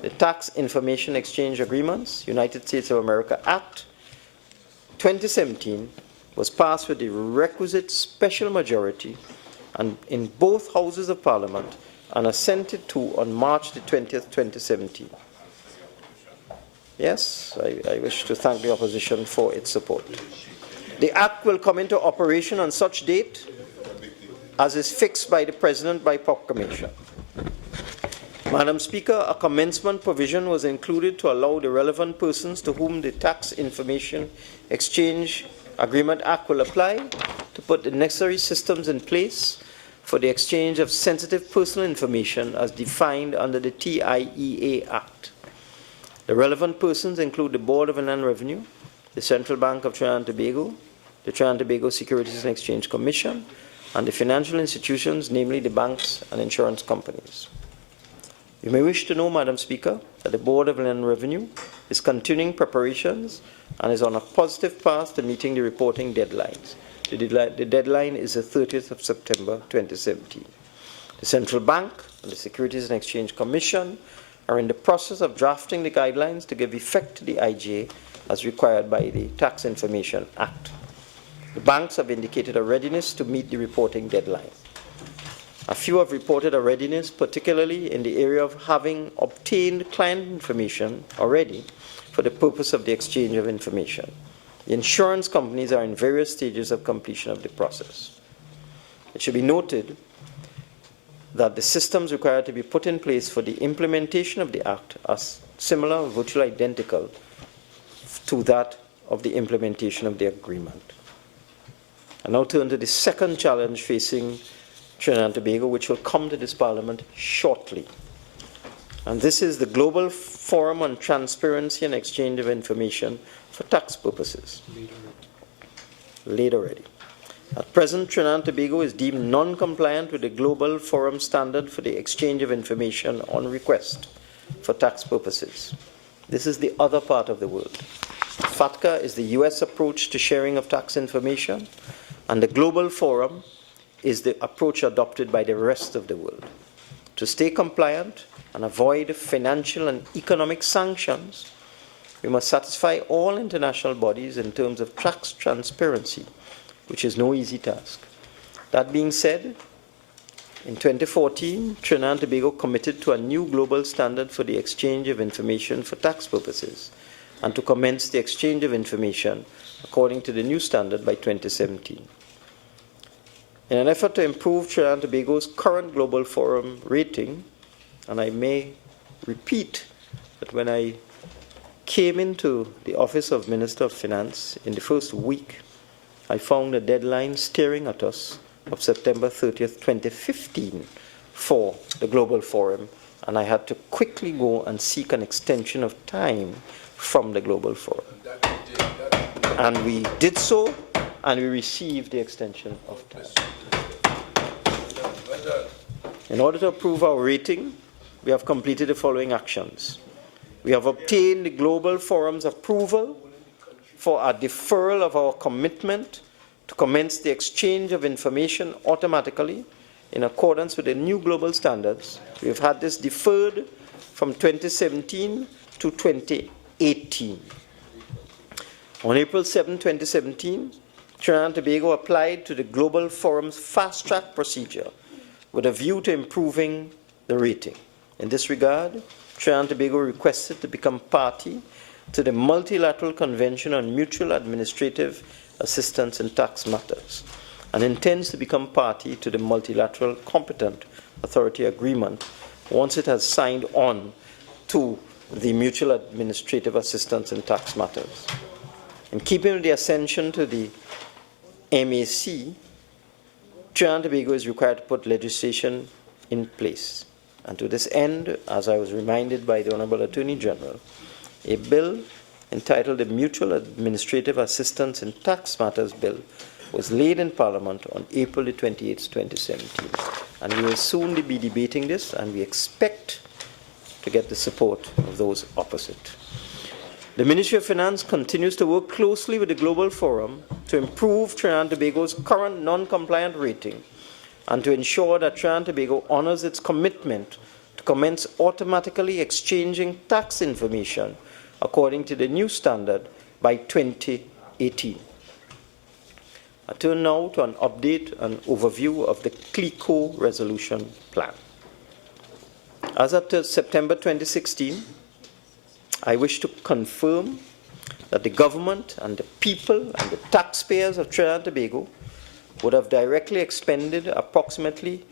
the Tax Information Exchange Agreements, United States of America Act 2017, was passed with the requisite special majority and in both houses of Parliament and assented to on March the 20th, 2017. Yes, I wish to thank the opposition for its support. The Act will come into operation on such date as is fixed by the President by proclamation. Madam Speaker, a commencement provision was included to allow the relevant persons to whom the Tax Information Exchange Agreement Act will apply to put the necessary systems in place for the exchange of sensitive personal information as defined under the TIEA Act. The relevant persons include the Board of Inland Revenue, the Central Bank of Trinidad and Tobago, the Trinidad and Tobago Securities and Exchange Commission, and the financial institutions, namely the banks and insurance companies. You may wish to know, Madam Speaker, that the Board of Inland Revenue is continuing preparations and is on a positive path to meeting the reporting deadlines. The deadline is the 30th of September 2017. The Central Bank and the Securities and Exchange Commission are in the process of drafting the guidelines to give effect to the IGA as required by the Tax Information Act. The banks have indicated a readiness to meet the reporting deadline. A few have reported a readiness, particularly in the area of having obtained client information already for the purpose of the exchange of information. The insurance companies are in various stages of completion of the process. It should be noted that the systems required to be put in place for the implementation of the Act are similar, virtually identical to that of the implementation of the agreement. I now turn to the second challenge facing Trinidad and Tobago, which will come to this Parliament shortly. And this is the Global Forum on Transparency and Exchange of Information for tax purposes. Late already. At present, Trinidad and Tobago is deemed non-compliant with the Global Forum standard for the exchange of information on request for tax purposes. This is the other part of the world. FATCA is the US approach to sharing of tax information, and the Global Forum is the approach adopted by the rest of the world. To stay compliant and avoid financial and economic sanctions, we must satisfy all international bodies in terms of tax transparency, which is no easy task. That being said, in 2014, Trinidad and Tobago committed to a new global standard for the exchange of information for tax purposes and to commence the exchange of information according to the new standard by 2017. In an effort to improve Trinidad and Tobago's current Global Forum rating, and I may repeat that when I came into the office of Minister of Finance in the first week, I found a deadline staring at us of September 30th, 2015 for the Global Forum, and I had to quickly go and seek an extension of time from the Global Forum. And we did so, and we received the extension of time. In order to approve our rating, we have completed the following actions. We have obtained the Global Forum's approval for a deferral of our commitment to commence the exchange of information automatically in accordance with the new global standards. We have had this deferred from 2017 to 2018. On April 7, 2017, Trinidad and Tobago applied to the Global Forum's fast-track procedure with a view to improving the rating. In this regard, Trinidad and Tobago requested to become party to the Multilateral Convention on Mutual Administrative Assistance in Tax Matters and intends to become party to the Multilateral Competent Authority Agreement once it has signed on to the Mutual Administrative Assistance in Tax Matters. In keeping with the ascension to the MAC, Trinidad and Tobago is required to put legislation in place. And to this end, as I was reminded by the Honorable Attorney General, a bill entitled the Mutual Administrative Assistance in Tax Matters Bill was laid in Parliament on April 28, 2017. And we will soon be debating this, and we expect to get the support of those opposite. The Ministry of Finance continues to work closely with the Global Forum to improve Trinidad and Tobago's current non-compliant rating and to ensure that Trinidad and Tobago honors its commitment to commence automatically exchanging tax information according to the new standard by 2018. I turn now to an update and overview of the CLICO resolution plan. As of September 2016, I wish to confirm that the government and the people and the taxpayers of Trinidad and Tobago would have directly expended approximately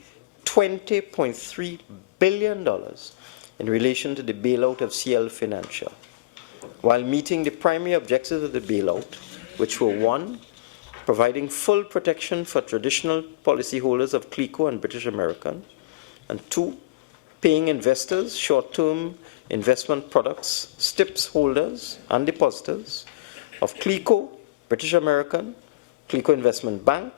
$20.3 billion in relation to the bailout of CL Financial, while meeting the primary objectives of the bailout, which were 1, providing full protection for traditional policyholders of CLICO and British American, and 2, paying investors, short-term investment products, STIPS holders and depositors of CLICO, British American, CLICO Investment Bank,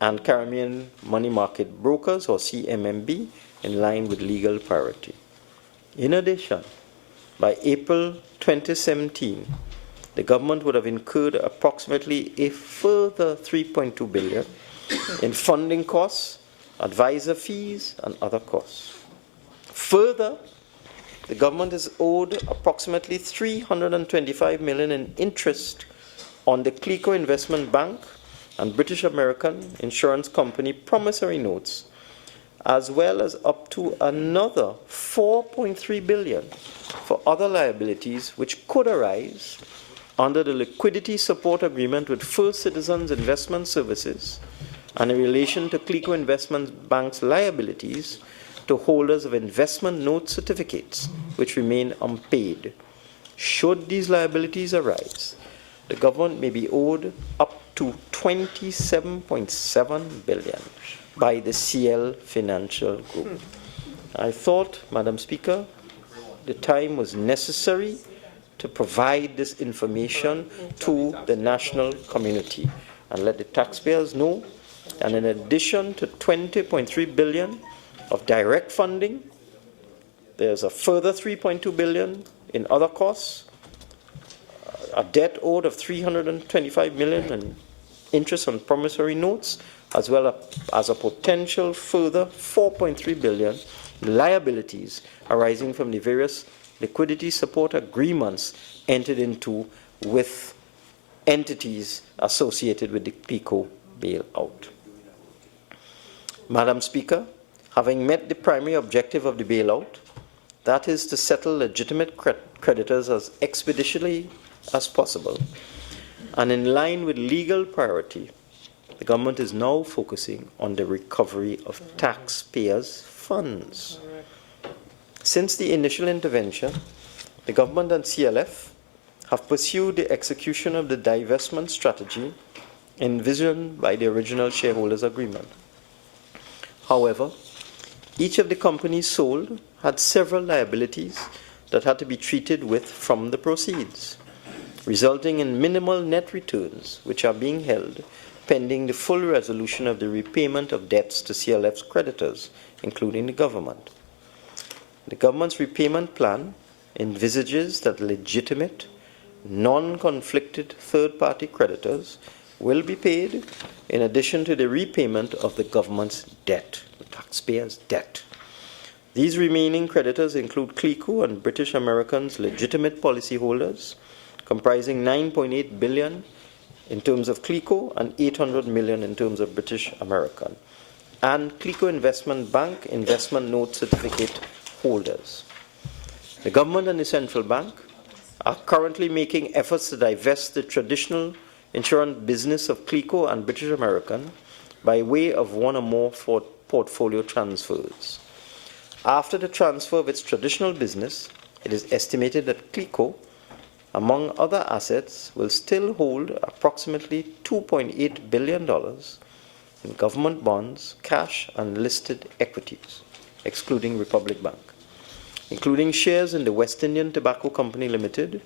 and Caribbean Money Market Brokers, or CMMB, in line with legal priority. In addition, by April 2017, the government would have incurred approximately a further $3.2 billion in funding costs, advisor fees, and other costs. Further, the government is owed approximately $325 million in interest on the CLICO Investment Bank and British American Insurance Company promissory notes, as well as up to another $4.3 billion for other liabilities which could arise under the Liquidity Support Agreement with First Citizens Investment Services and in relation to CLICO Investment Bank's liabilities to holders of investment note certificates which remain unpaid. Should these liabilities arise, the government may be owed up to $27.7 billion by the CL Financial Group. I thought, Madam Speaker, the time was necessary to provide this information to the national community and let the taxpayers know. And in addition to $20.3 billion of direct funding, there's a further $3.2 billion in other costs, a debt owed of $325 million and interest on promissory notes, as well as a potential further $4.3 billion in liabilities arising from the various liquidity support agreements entered into with entities associated with the CLICO bailout. Madam Speaker, having met the primary objective of the bailout, that is to settle legitimate creditors as expeditiously as possible, and in line with legal priority, the government is now focusing on the recovery of taxpayers' funds. Since the initial intervention, the government and CLF have pursued the execution of the divestment strategy envisioned by the original shareholders' agreement. However, each of the companies sold had several liabilities that had to be treated with from the proceeds, resulting in minimal net returns, which are being held pending the full resolution of the repayment of debts to CLF's creditors, including the government. The government's repayment plan envisages that legitimate, non-conflicted third-party creditors will be paid in addition to the repayment of the government's debt, the taxpayers' debt. These remaining creditors include CLICO and British American's legitimate policyholders, comprising $9.8 billion in terms of CLICO and $800 million in terms of British American, and CLICO Investment Bank investment note certificate holders. The government and the central bank are currently making efforts to divest the traditional insurance business of CLICO and British American by way of one or more portfolio transfers. After the transfer of its traditional business, it is estimated that CLICO, among other assets, will still hold approximately $2.8 billion in government bonds, cash, and listed equities, excluding Republic Bank, including shares in the West Indian Tobacco Company Limited,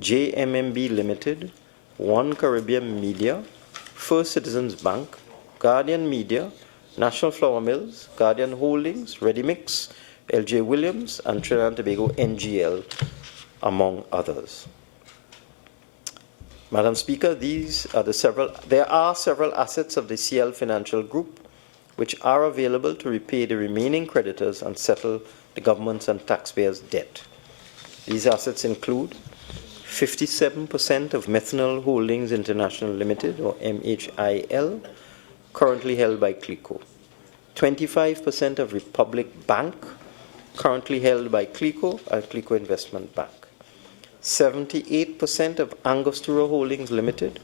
JMMB Limited, One Caribbean Media, First Citizens Bank, Guardian Media, National Flour Mills, Guardian Holdings, Ready Mix, LJ Williams, and Trinidad and Tobago NGL, among others. Madam Speaker, there are several assets of the CL Financial Group which are available to repay the remaining creditors and settle the government's and taxpayers' debt. These assets include 57% of Methanol Holdings International Limited, or MHIL, currently held by CLICO, 25% of Republic Bank, currently held by CLICO and CLICO Investment Bank, 78% of Angostura Holdings Limited,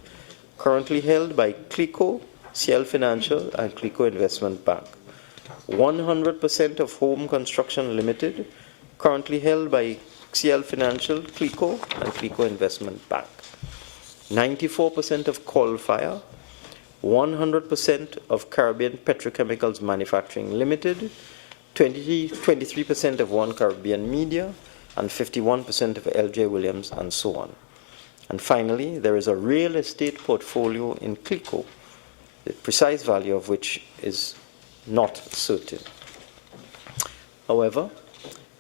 currently held by CLICO CL Financial, and Clico Investment Bank. 100% of Home Construction Limited, currently held by CL Financial, Clico, and Clico Investment Bank. 94% of Coal Fire, 100% of Caribbean Petrochemicals Manufacturing Limited, 23% of One Caribbean Media, and 51% of LJ Williams, and so on. And finally, there is a real estate portfolio in Clico, the precise value of which is not certain. However,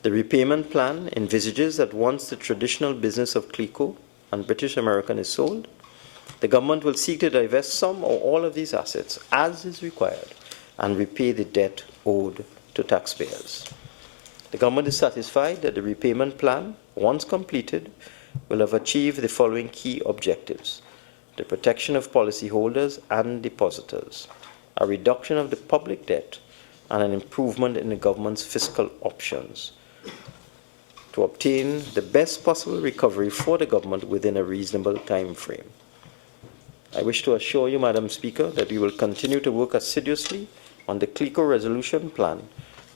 the repayment plan envisages that once the traditional business of Clico and British American is sold, the government will seek to divest some or all of these assets as is required and repay the debt owed to taxpayers. The government is satisfied that the repayment plan, once completed, will have achieved the following key objectives: the protection of policyholders and depositors, a reduction of the public debt, and an improvement in the government's fiscal options to obtain the best possible recovery for the government within a reasonable time frame. I wish to assure you, Madam Speaker, that we will continue to work assiduously on the Clico resolution plan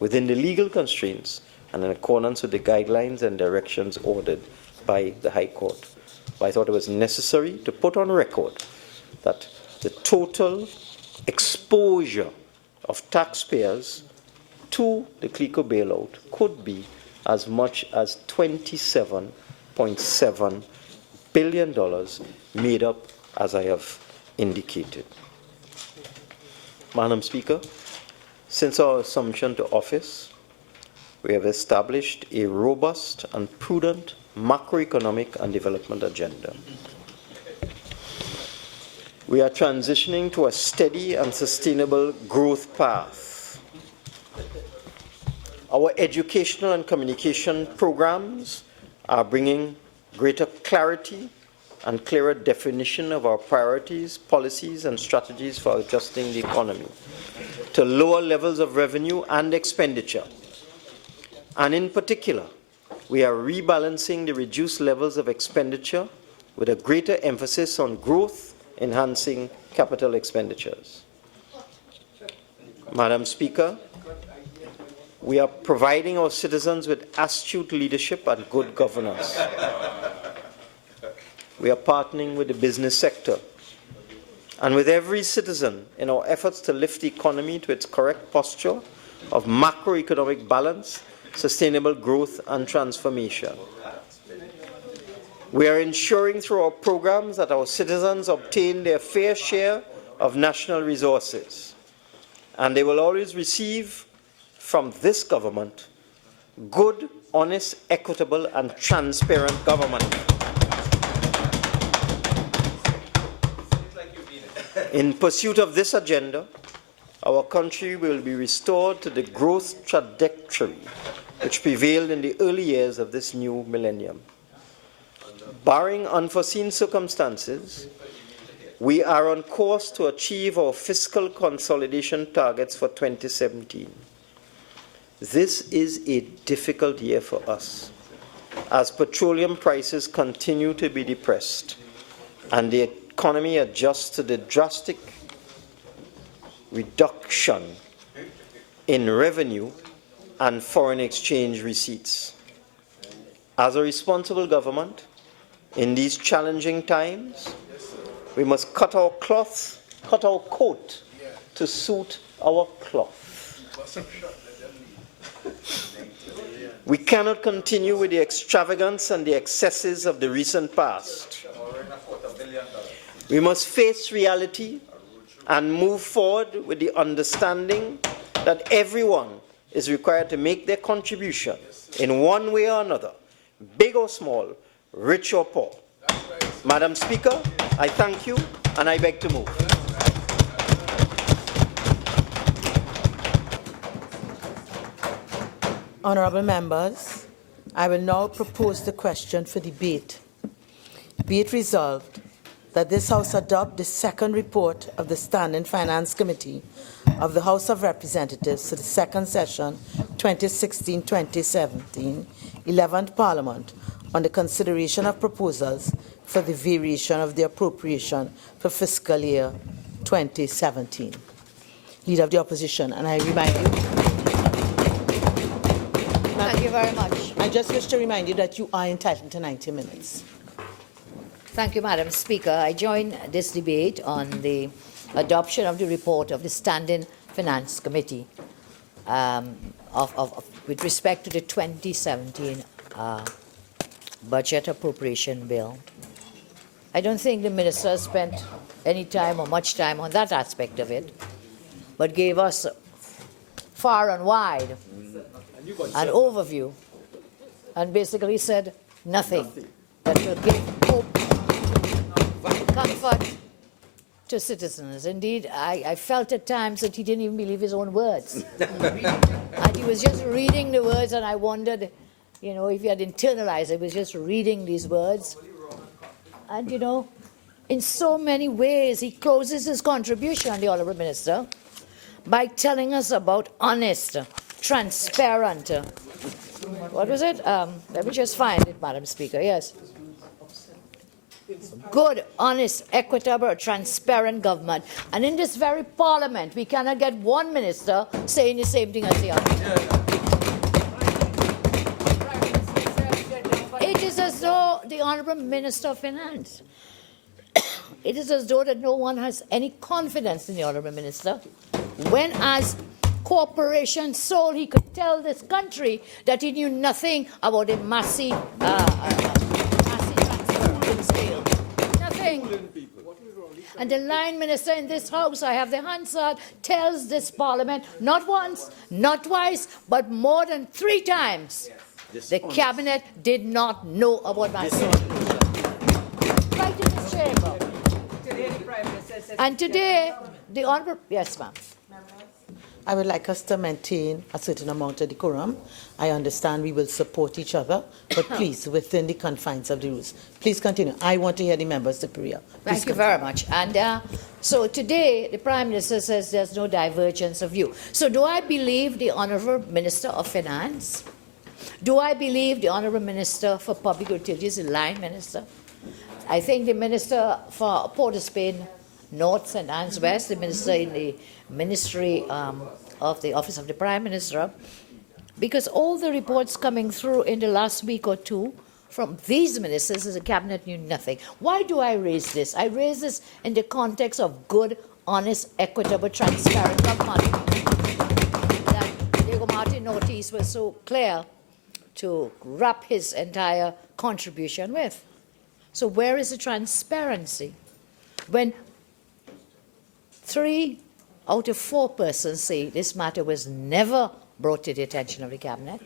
within the legal constraints and in accordance with the guidelines and directions ordered by the High Court. But I thought it was necessary to put on record that the total exposure of taxpayers to the Clico bailout could be as much as $27.7 billion, made up as I have indicated. Madam Speaker, since our assumption to office, we have established a robust and prudent macroeconomic and development agenda. We are transitioning to a steady and sustainable growth path. Our educational and communication programs are bringing greater clarity and clearer definition of our priorities, policies, and strategies for adjusting the economy to lower levels of revenue and expenditure. And in particular, we are rebalancing the reduced levels of expenditure with a greater emphasis on growth-enhancing capital expenditures. Madam Speaker, we are providing our citizens with astute leadership and good governance. We are partnering with the business sector and with every citizen in our efforts to lift the economy to its correct posture of macroeconomic balance, sustainable growth, and transformation. We are ensuring through our programs that our citizens obtain their fair share of national resources, and they will always receive from this government good, honest, equitable, and transparent government. In pursuit of this agenda, our country will be restored to the growth trajectory which prevailed in the early years of this new millennium. Barring unforeseen circumstances, we are on course to achieve our fiscal consolidation targets for 2017. This is a difficult year for us, as petroleum prices continue to be depressed and the economy adjusts to the drastic reduction in revenue and foreign exchange receipts. As a responsible government, in these challenging times, we must cut our coat to suit our cloth. We cannot continue with the extravagance and the excesses of the recent past. We must face reality and move forward with the understanding that everyone is required to make their contribution in one way or another, big or small, rich or poor. Madam Speaker, I thank you and I beg to move. Honourable members, I will now propose the question for debate. Be it resolved that this House adopt the second report of the Standing Finance Committee of the House of Representatives for the second session 2016-2017, 11th Parliament, on the consideration of proposals for the variation of the appropriation for fiscal year 2017. Leader of the Opposition, and I remind you... Thank you very much. I just wish to remind you that you are entitled to 90 minutes. Thank you, Madam Speaker. I join this debate on the adoption of the report of the Standing Finance Committee with respect to the 2017 budget appropriation bill. I don't think the minister spent any time or much time on that aspect of it, but gave us far and wide an overview and basically said nothing that will give hope, comfort to citizens. Indeed, I felt at times that he didn't even believe his own words. And he was just reading the words, and I wondered, you know, if he had internalized it, he was just reading these words. And, you know, in so many ways, he closes his contribution, the Honourable Minister, by telling us about honest, transparent, what was it? Let me just find it, Madam Speaker, yes. Good, honest, equitable, transparent government. And in this very parliament, we cannot get one minister saying the same thing as the other. It is as though the Honourable Minister of Finance, it is as though that no one has any confidence in the Honourable Minister, when as corporation sole he could tell this country that he knew nothing about a massive transfer scale. Nothing. And the line minister in this house, I have the Hansard, tells this parliament not once, not twice, but more than 3 times the cabinet did not know about massive transfer. Right in this chamber. And today, the Honourable... Yes, ma'am. I would like us to maintain a certain amount of decorum. I understand we will support each other, but please, within the confines of the rules. Please continue. I want to hear the members, Siparia. Thank you very much. And so today, the Prime Minister says there's no divergence of view. So do I believe the Honourable Minister of Finance? Do I believe the Honourable Minister for Public Utilities, the line minister? I think the Minister for Port of Spain, North, St. Anne's West, the Minister in the Ministry of the Office of the Prime Minister, because all the reports coming through in the last week or two from these ministers is the cabinet knew nothing. Why do I raise this? I raise this in the context of good, honest, equitable, transparent government that Diego Martin Ortiz was so clear to wrap his entire contribution with. So where is the transparency? When 3 out of 4 persons say this matter was never brought to the attention of the cabinet,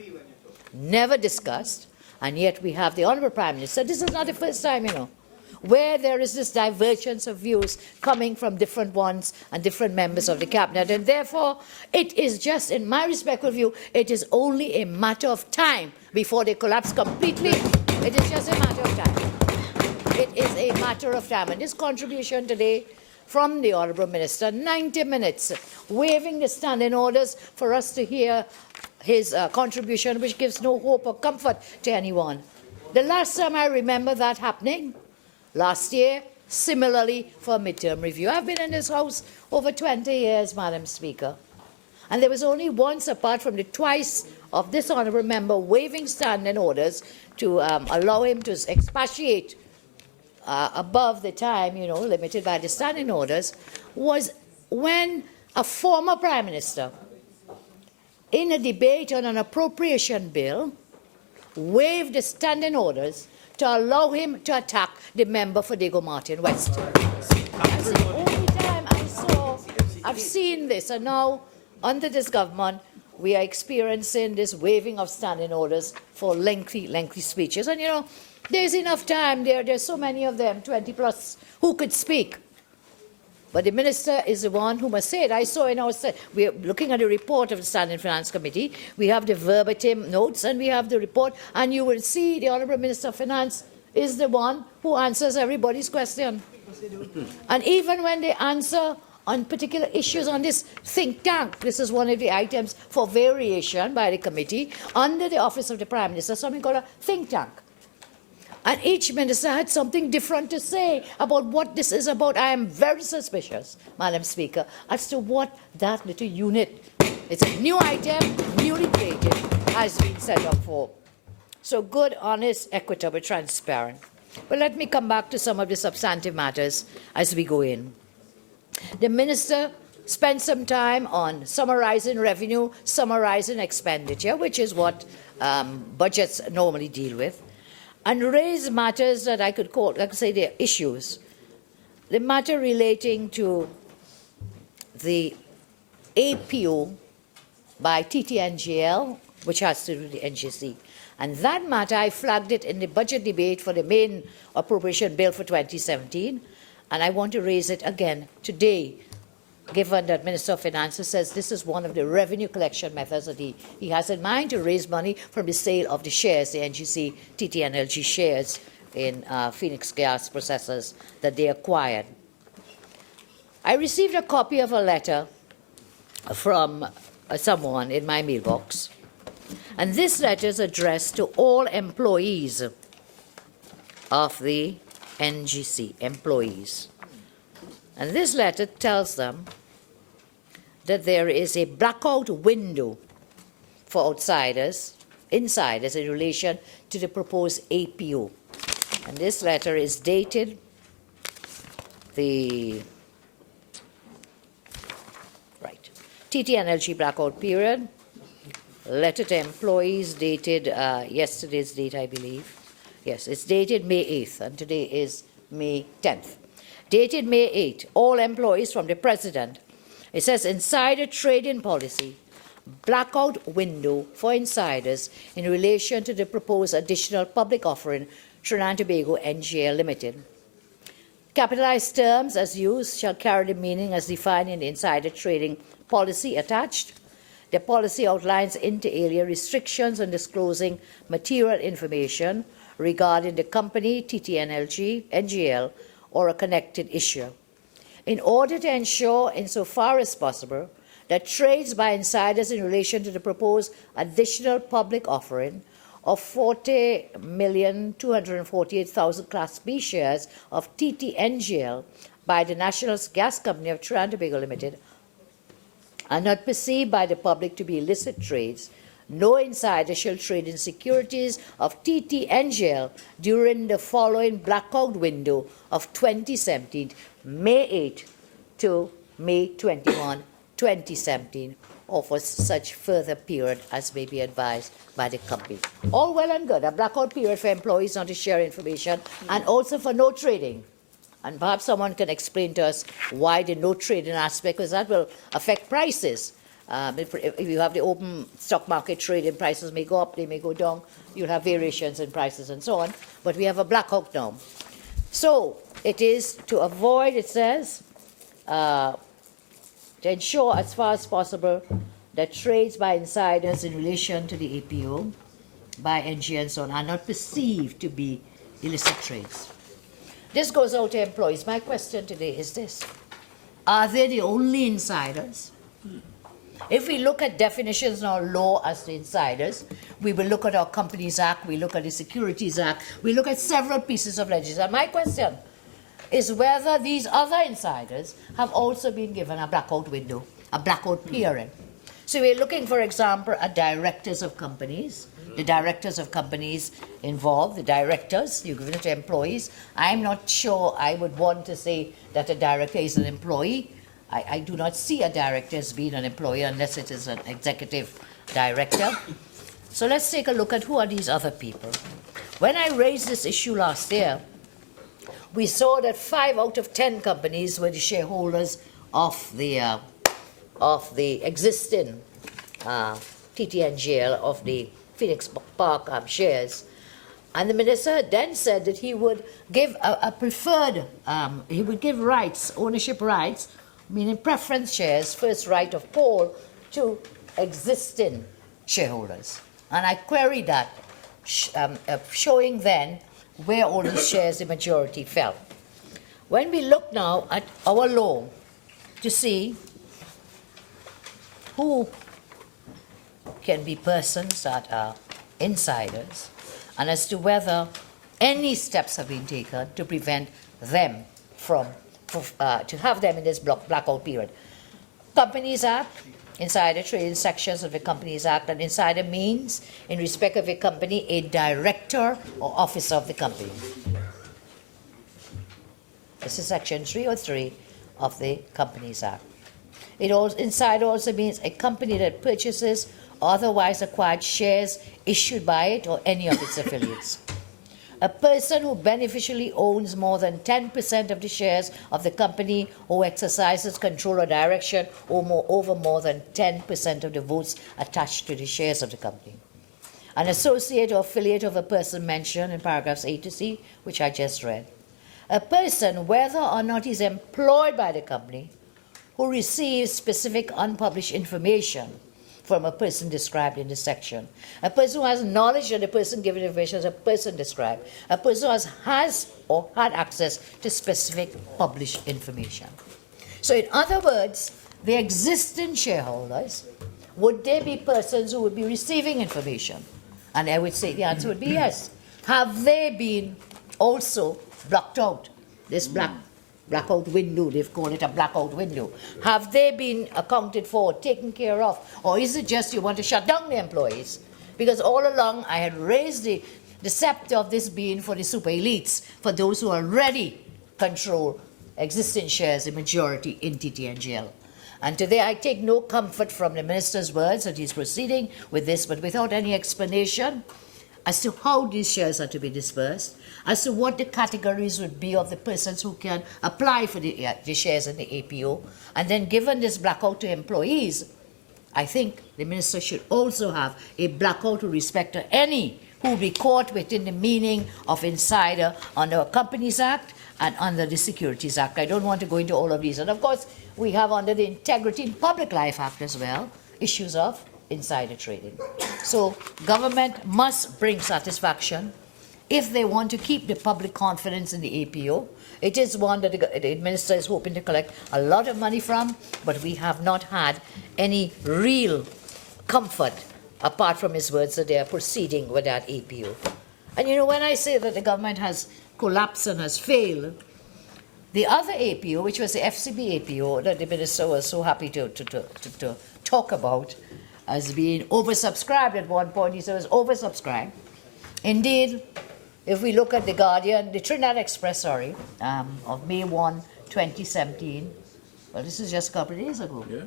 never discussed, and yet we have the Honourable Prime Minister. This is not the first time, you know, where there is this divergence of views coming from different ones and different members of the cabinet, and therefore it is just, in my respectful view, it is only a matter of time before they collapse completely. It is just a matter of time. It is a matter of time. And this contribution today from the Honourable Minister, 90 minutes, waiving the standing orders for us to hear his contribution, which gives no hope or comfort to anyone. The last time I remember that happening, last year, similarly for a midterm review. I've been in this House over 20 years, Madam Speaker, and there was only once, apart from the twice of this Honourable Member waiving standing orders to allow him to expatiate above the time, you know, limited by the standing orders, was when a former Prime Minister, in a debate on an appropriation bill, waived the standing orders to allow him to attack the member for Diego Martin West. That's the only time I've seen this, and now, under this government, we are experiencing this waiving of standing orders for lengthy speeches. And, you know, there's enough time there. There's so many of them, 20 plus, who could speak. But the minister is the one who must say it. I saw in our, we're looking at the report of the Standing Finance Committee. We have the verbatim notes and we have the report. And you will see the Honourable Minister of Finance is the one who answers everybody's question. And even when they answer on particular issues on this think tank, this is one of the items for variation by the committee, under the Office of the Prime Minister, something called a think tank. And each minister had something different to say about what this is about. I am very suspicious, Madam Speaker, as to what that little unit, it's a new item, newly created, has been set up for. So good, honest, equitable, transparent. But let me come back to some of the substantive matters as we go in. The minister spent some time on summarizing revenue, summarizing expenditure, which is what budgets normally deal with, and raised matters that I could say they're issues. The matter relating to the APO by TTNGL, which has to do with the NGC. And that matter, I flagged it in the budget debate for the main appropriation bill for 2017, and I want to raise it again today, given that Minister of Finance says this is one of the revenue collection methods that he has in mind to raise money from the sale of the shares, the NGC, TTNLG shares in Phoenix Gas Processors that they acquired. I received a copy of a letter from someone in my mailbox, and this letter is addressed to all employees of the NGC, employees. And this letter tells them that there is a blackout window for outsiders, insiders in relation to the proposed APO. And this letter is dated TTNLG blackout period, letter to employees dated yesterday's date, I believe. Yes, it's dated May 8th, and today is May 10th. Dated May 8th, all employees from the President. It says insider trading policy, blackout window for insiders in relation to the proposed additional public offering, Trinidad and Tobago NGL Limited. Capitalized terms as used shall carry the meaning as defined in the insider trading policy attached. The policy outlines inter alia restrictions on disclosing material information regarding the company, TTNLG, NGL, or a connected issuer. In order to ensure, insofar as possible, that trades by insiders in relation to the proposed additional public offering of 40,248,000 Class B shares of TTNGL by the National Gas Company of Trinidad and Tobago Limited are not perceived by the public to be illicit trades, no insider shall trade in securities of TTNGL during the following blackout window of 2017, May 8 to May 21, 2017, or for such further period as may be advised by the company. All well and good, a blackout period for employees not to share information, and also for no trading. And perhaps someone can explain to us why the no trading aspect, because that will affect prices. If you have the open stock market trading, prices may go up, they may go down. You'll have variations in prices and so on. But we have a blackout now. So it is to avoid, it says, to ensure as far as possible that trades by insiders in relation to the APO by NG and so on are not perceived to be illicit trades. This goes out to employees. My question today is this. Are they the only insiders? If we look at definitions in our law as to insiders, we will look at our Companies Act, we look at the Securities Act, we look at several pieces of legislation. My question is whether these other insiders have also been given a blackout window, a blackout period. So we're looking, for example, at directors of companies, the directors of companies involved, the directors, you've given it to employees. I'm not sure I would want to say that a director is an employee. I do not see a director as being an employee unless it is an executive director. So let's take a look at who are these other people. When I raised this issue last year, we saw that 5 out of 10 companies were the shareholders of the existing TTNGL, of the Phoenix Park shares. And the minister then said that he would give a preferred, he would give rights, ownership rights, meaning preference shares, first right of call, to existing shareholders. And I queried that, showing then where all these shares, the majority, fell. When we look now at our law to see who can be persons that are insiders, and as to whether any steps have been taken to prevent them from, to have them in this blackout period. Companies Act, insider trading sections of the Companies Act, and insider means, in respect of a company, a director or officer of the company. This is section 303 of the Companies Act. Insider also means a company that purchases or otherwise acquired shares issued by it or any of its affiliates. A person who beneficially owns more than 10% of the shares of the company, who exercises control or direction over more than 10% of the votes attached to the shares of the company. An associate or affiliate of a person mentioned in paragraphs A to C, which I just read. A person, whether or not he's employed by the company, who receives specific unpublished information from a person described in this section. A person who has knowledge of the person given information as a person described. A person who has or had access to specific published information. So in other words, the existing shareholders, would they be persons who would be receiving information? And I would say the answer would be yes. Have they been also blocked out? This blackout window, they've called it a blackout window. Have they been accounted for, taken care of? Or is it just you want to shut down the employees? Because all along I had raised the scepter of this being for the super elites, for those who already control existing shares in majority in TTNGL. And today I take no comfort from the minister's words that he's proceeding with this, but without any explanation as to how these shares are to be dispersed, as to what the categories would be of the persons who can apply for the shares in the APO, and then given this blackout to employees, I think the minister should also have a blackout with respect to any who be caught within the meaning of insider under Companies Act and under the Securities Act. I don't want to go into all of these. And of course, we have under the Integrity in Public Life Act as well, issues of insider trading. So government must bring satisfaction if they want to keep the public confidence in the APO. It is one that the minister is hoping to collect a lot of money from, but we have not had any real comfort apart from his words that they are proceeding with that APO. And you know, when I say that the government has collapsed and has failed, the other APO, which was the FCB APO that the minister was so happy to talk about as being oversubscribed at one point, he said it was oversubscribed. Indeed, if we look at the Guardian, the Trinidad Express, of May 1, 2017, well, this is just a couple of days ago. Yeah.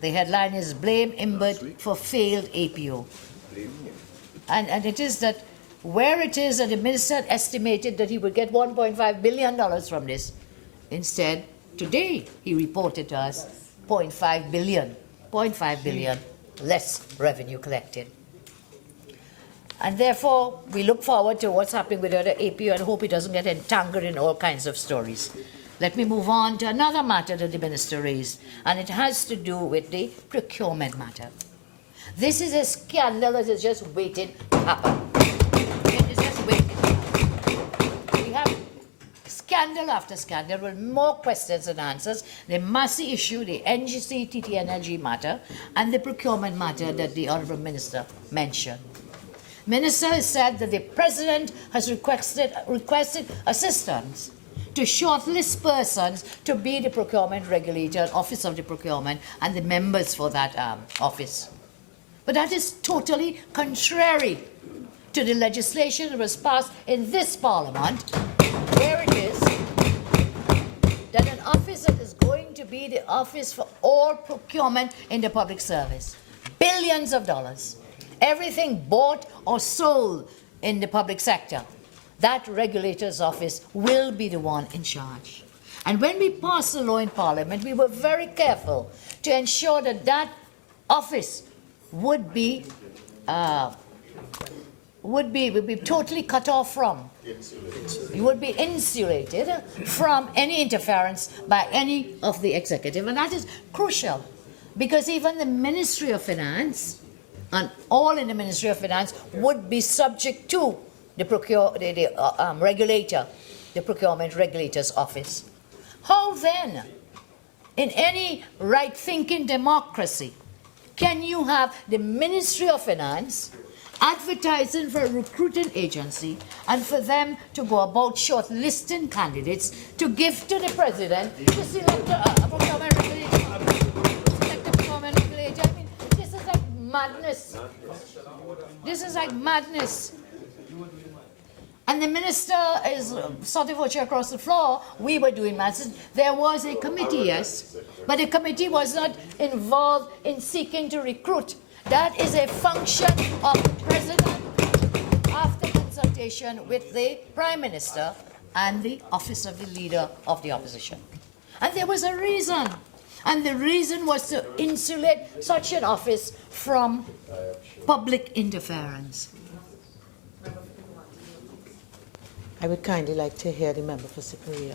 The headline is Blame Imbert for Failed APO. And it is that where it is that the minister had estimated that he would get $1.5 billion from this, instead, today he reported to us 0.5 billion less revenue collected. And therefore, we look forward to what's happening with the other APO and hope it doesn't get entangled in all kinds of stories. Let me move on to another matter that the minister raised, and it has to do with the procurement matter. This is a scandal that is just waiting to happen. It is just waiting to happen. We have scandal after scandal with more questions than answers. The Massey issue, the NGC TTNLG matter, and the procurement matter that the Honourable Minister mentioned. Minister has said that the President has requested assistance to shortlist persons to be the procurement regulator, office of the procurement, and the members for that office. But that is totally contrary to the legislation that was passed in this Parliament, where it is that an office that is going to be the office for all procurement in the public service, billions of dollars, everything bought or sold in the public sector, that regulator's office will be the one in charge. And when we passed the law in Parliament, we were very careful to ensure that that office would be totally cut off from, it would be insulated from any interference by any of the executive. And that is crucial, because even the Ministry of Finance and all in the Ministry of Finance would be subject to the regulator, the procurement regulator's office. How then, in any right-thinking democracy, can you have the Ministry of Finance advertising for a recruiting agency and for them to go about shortlisting candidates to give to the president to select a procurement regulator. Select a procurement regulator. I mean, this is like madness. This is like madness. And the minister is sort of watching across the floor. We were doing matters. There was a committee, yes, but the committee was not involved in seeking to recruit. That is a function of the president after consultation with the prime minister and the office of the leader of the opposition. And there was a reason. And the reason was to insulate such an office from public interference. I would kindly like to hear the member for Siparia.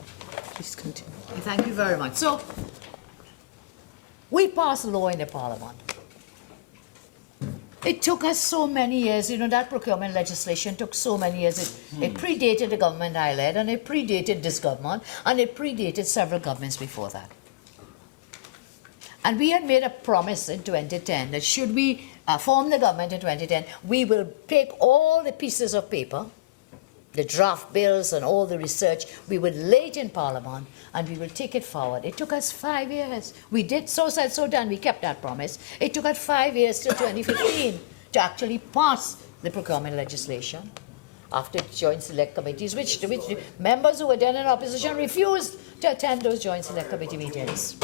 Please continue. Thank you very much. So, we passed law in the parliament. It took us so many years, you know, that procurement legislation took so many years. It predated the government I led, and it predated this government, and it predated several governments before that. And we had made a promise in 2010 that should we form the government in 2010, we will take all the pieces of paper, the draft bills and all the research, we would lay it in Parliament and we will take it forward. It took us 5 years. We did, so said, so done. We kept that promise. It took us 5 years till 2015 to actually pass the procurement legislation after joint select committees, which members who were then in opposition refused to attend those joint select committee meetings,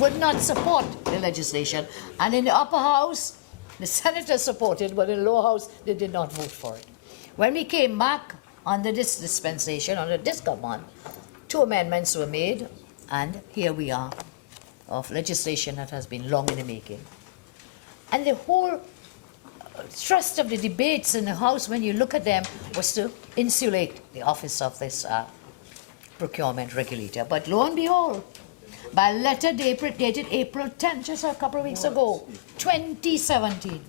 would not support the legislation. And in the upper house, the senators supported, but in the lower house, they did not vote for it. When we came back under this dispensation, under this government, 2 amendments were made, and here we are, of legislation that has been long in the making. And the whole thrust of the debates in the House, when you look at them, was to insulate the office of this procurement regulator. But lo and behold, by letter dated April 10, just a couple of weeks ago, 2017,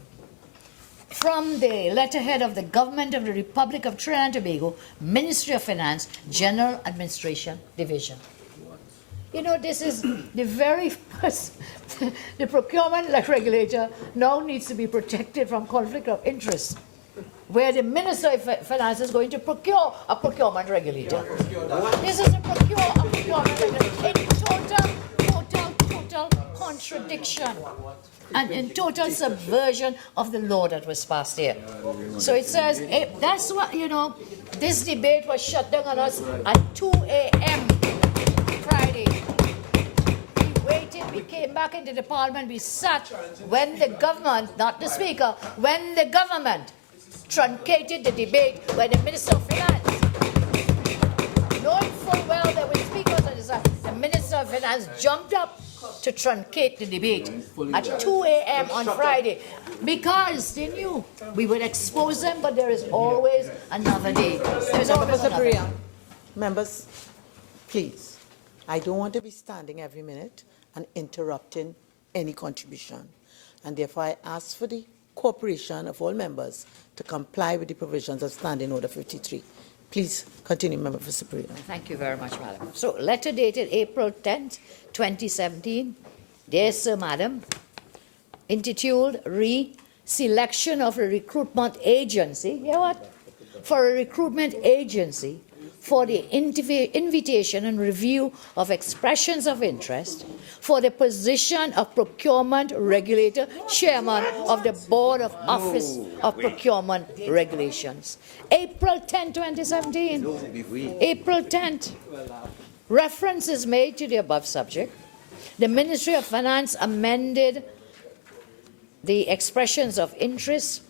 from the letterhead of the Government of the Republic of Trinidad and Tobago, Ministry of Finance, General Administration Division. You know, this is the very first, the procurement regulator now needs to be protected from conflict of interest, where the Minister of Finance is going to procure a procurement regulator. This is a procurement regulator in total contradiction and in total subversion of the law that was passed here. So it says, that's what, you know, this debate was shut down on us at 2 a.m. Friday. We waited, we came back into the parliament, we sat when the government, not the speaker, when the government truncated the debate by the Minister of Finance. Knowing full well there were speakers on the side, the Minister of Finance jumped up to truncate the debate at 2 a.m. on Friday because they knew we would expose them, but there is always another day. There's always another day. Members, please, I don't want to be standing every minute and interrupting any contribution. And therefore, I ask for the cooperation of all members to comply with the provisions of Standing Order 53. Please continue, Member for Siparia. Thank you very much, Madam. So, letter dated April 10th, 2017. Dear Sir, Madam, intituled Selection of a Recruitment Agency. You know what? For a recruitment agency for the invitation and review of expressions of interest for the position of Procurement Regulator, Chairman of the Board of Office of Procurement Regulations. April 10, 2017. April 10th. Reference is made to the above subject. The Ministry of Finance amended the expressions of interest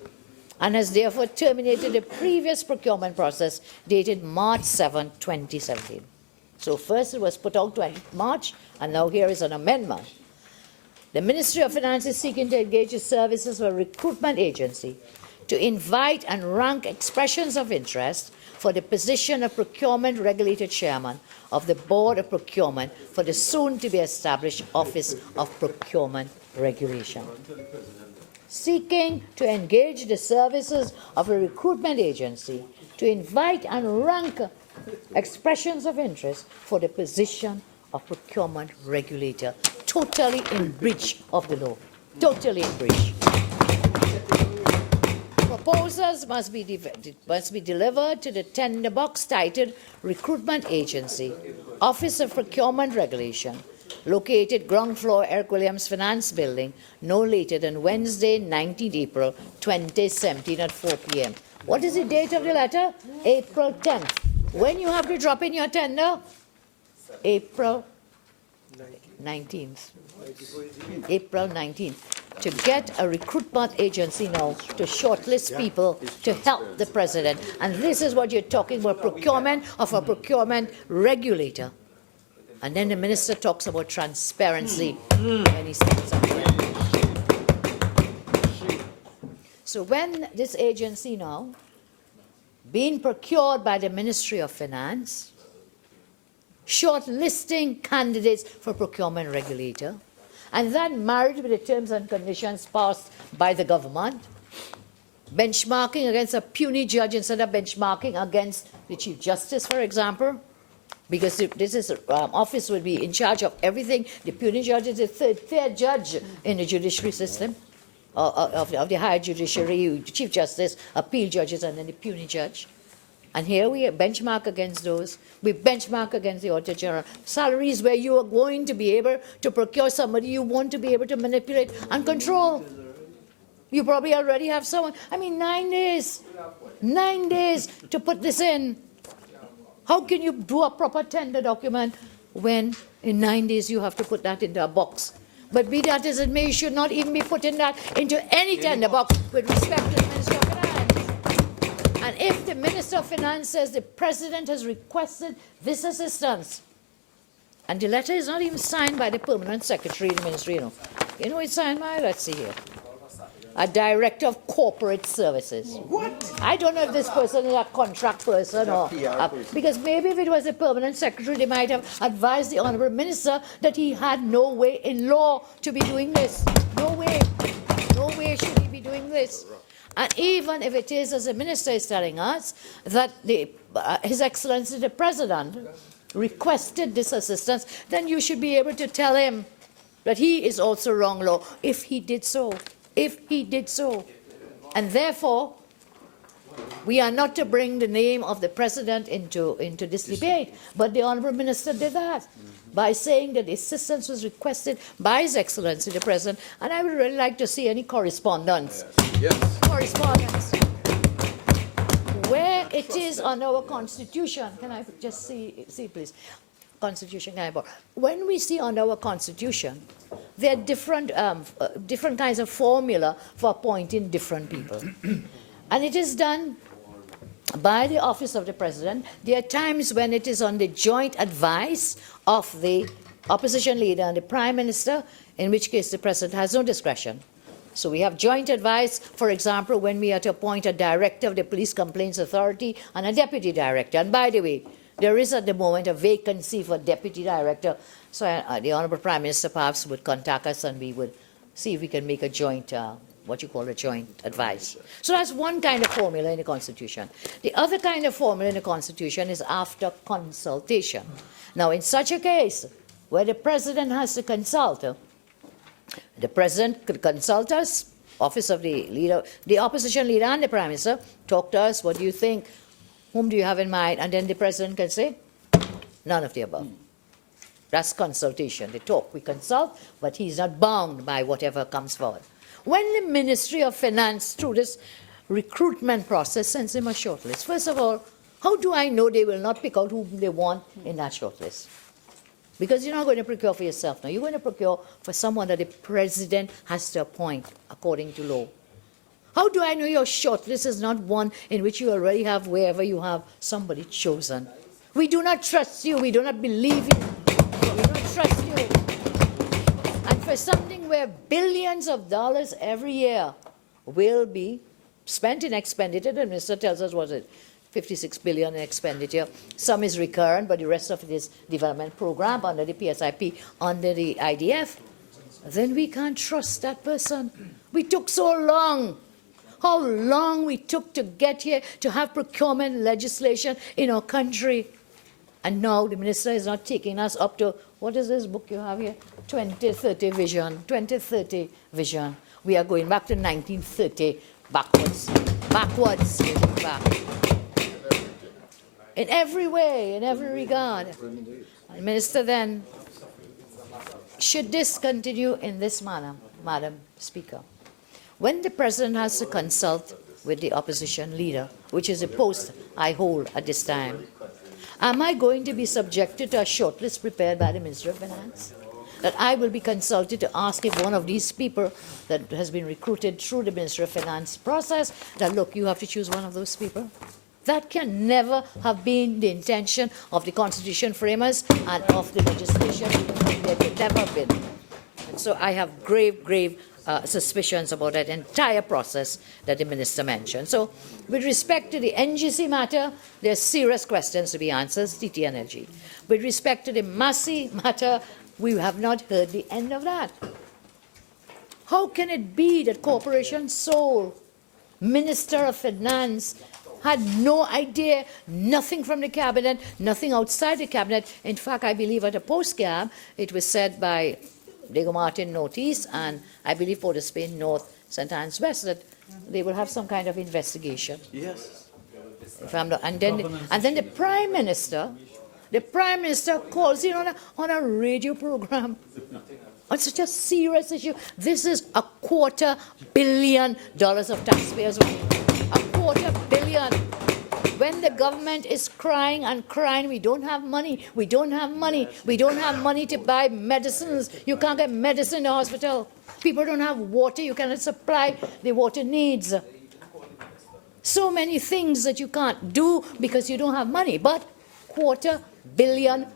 and has therefore terminated the previous procurement process dated March 7, 2017. So first it was put out 20 March, and now here is an amendment. The Ministry of Finance is seeking to engage the services of a recruitment agency to invite and rank expressions of interest for the position of Procurement Regulator Chairman of the Board of Procurement for the soon-to-be-established Office of Procurement Regulation. Seeking to engage the services of a recruitment agency to invite and rank expressions of interest for the position of Procurement Regulator, totally in breach of the law. Totally in breach. proposals must be delivered to the tender box titled Recruitment Agency, Office of Procurement Regulation, located ground floor Eric Williams Finance Building, no later than Wednesday, 19th April 2017 at 4 p.m. What is the date of the letter? April 10th. When you have to drop in your tender? April 19th. April 19th. To get a recruitment agency now to shortlist people to help the president. And this is what you're talking about, procurement of a procurement regulator. And then the minister talks about transparency when he stands up there. So when this agency now, being procured by the Ministry of Finance, shortlisting candidates for procurement regulator, and then married with the terms and conditions passed by the government, benchmarking against a puny judge instead of benchmarking against the Chief Justice, for example, because this is office would be in charge of everything. The puny judge is the third judge in the judiciary system, of the higher judiciary, Chief Justice, appeal judges, and then the puny judge. And here we benchmark against those. We benchmark against the Auditor General. Salaries where you are going to be able to procure somebody you want to be able to manipulate and control. You probably already have someone. I mean, 9 days. 9 days to put this in. How can you do a proper tender document when in 9 days you have to put that into a box? But be that as it may, you should not even be putting that into any tender box with respect to the Minister of Finance. And if the Minister of Finance says the President has requested this assistance, and the letter is not even signed by the Permanent Secretary of the Ministry, you know it's signed by, let's see here, a Director of Corporate Services. What? I don't know if this person is a contract person or... because maybe if it was a Permanent Secretary, they might have advised the Honourable Minister that he had no way in law to be doing this. No way. No way should he be doing this. And even if it is, as the Minister is telling us, that His Excellency the President requested this assistance, then you should be able to tell him that he is also wrong law, if he did so. If he did so. And therefore, we are not to bring the name of the President into this debate, but the Honourable Minister did that by saying that assistance was requested by His Excellency the President, and I would really like to see any correspondence. Yes. Correspondence. Where it is on our Constitution, can I just see please? Constitution, can I borrow? When we see on our Constitution, there are different kinds of formula for appointing different people. And it is done by the Office of the President. There are times when it is on the joint advice of the opposition leader and the Prime Minister, in which case the President has no discretion. So we have joint advice, for example, when we are to appoint a director of the Police Complaints Authority and a deputy director. And by the way, there is at the moment a vacancy for deputy director. So the Honourable Prime Minister perhaps would contact us and we would see if we can make a joint, what you call a joint advice. So that's one kind of formula in the Constitution. The other kind of formula in the Constitution is after consultation. Now, in such a case, where the President has to consult, the President could consult us, Office of the Leader, the Opposition Leader and the Prime Minister, talk to us, what do you think, whom do you have in mind, and then the President can say, none of the above. That's consultation. They talk, we consult, but he's not bound by whatever comes forward. When the Ministry of Finance, through this recruitment process, sends him a shortlist, first of all, how do I know they will not pick out whom they want in that shortlist? Because you're not going to procure for yourself now. You're going to procure for someone that the President has to appoint according to law. How do I know your shortlist is not one in which you already have wherever you have somebody chosen? We do not trust you. We do not believe in you. We don't trust you. And for something where billions of dollars every year will be spent in expenditure, the Minister tells us, what is it, 56 billion in expenditure. Some is recurrent, but the rest of it is development program under the PSIP, under the IDF. Then we can't trust that person. We took so long. How long we took to get here to have procurement legislation in our country. And now the Minister is not taking us up to, what is this book you have here? 2030 vision, 2030 vision. We are going back to 1930 backwards. Backwards, we look back. In every way, in every regard. And Minister, then, should this continue in this manner, Madam Speaker? When the President has to consult with the opposition leader, which is a post I hold at this time, am I going to be subjected to a shortlist prepared by the Minister of Finance? That I will be consulted to ask if one of these people that has been recruited through the Minister of Finance process, that, look, you have to choose one of those people? That can never have been the intention of the Constitution framers and of the legislation. It could never have been. And so I have grave suspicions about that entire process that the Minister mentioned. So with respect to the NGC matter, there are serious questions to be answered, TT Energy. With respect to the Massey matter, we have not heard the end of that. How can it be that Corporation Sole, Minister of Finance, had no idea, nothing from the Cabinet, nothing outside the Cabinet? In fact, I believe at a post-cab, it was said by Diego Martin Northeast and I believe Port of Spain North, St. Anne's West, that they will have some kind of investigation. Yes. If I'm not, and then the Prime Minister calls in on a radio program on such a serious issue. This is $250 million of taxpayers' money. $250 million. When the government is crying and crying, we don't have money, we don't have money, we don't have money to buy medicines. You can't get medicine in the hospital. People don't have water, you cannot supply the water needs. So many things that you can't do because you don't have money. But $250 million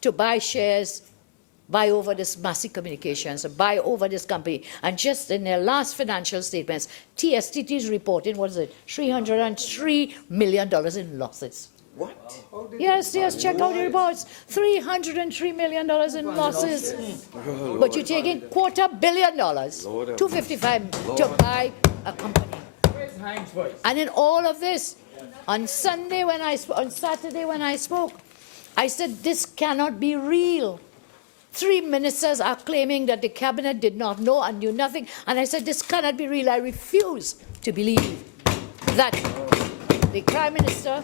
to buy shares, buy over this Massey Communications, buy over this company. And just in their last financial statements, TSTT is reporting, what is it, $303 million in losses. What? Yes, check out the reports. $303 million in losses. But you're taking $250 million, $255 to buy a company. And in all of this, on Saturday when I spoke, I said this cannot be real. 3 ministers are claiming that the Cabinet did not know and knew nothing. And I said, this cannot be real. I refuse to believe that the Prime Minister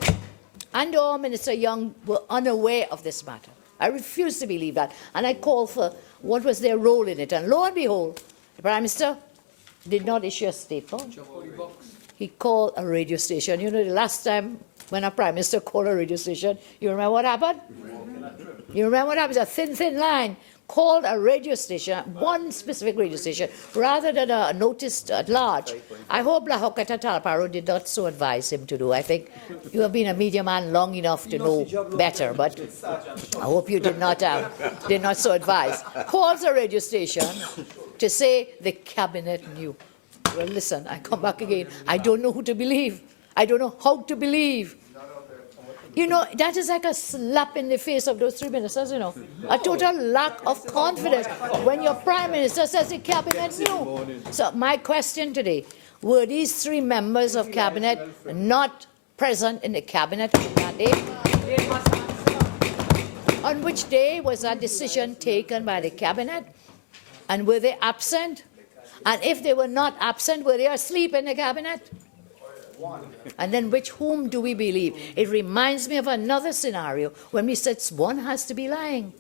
and or Minister Young were unaware of this matter. I refuse to believe that. And I called for what was their role in it. And lo and behold, the Prime Minister did not issue a statement. He called a radio station. You know, the last time when a Prime Minister called a radio station, you remember what happened? You remember what happened? A thin line. Called a radio station, one specific radio station, rather than a notice at large. I hope Lahokata Talparo did not so advise him to do. I think you have been a media man long enough to know better, but I hope you did not so advise. Calls a radio station to say the Cabinet knew. Well, listen, I come back again. I don't know who to believe. I don't know how to believe. You know, that is like a slap in the face of those 3 ministers, you know. A total lack of confidence when your Prime Minister says the Cabinet knew. So my question today, were these 3 members of Cabinet not present in the Cabinet on that day? On which day was that decision taken by the Cabinet? And were they absent? And if they were not absent, were they asleep in the Cabinet? And then whom do we believe? It reminds me of another scenario when we said one has to be lying.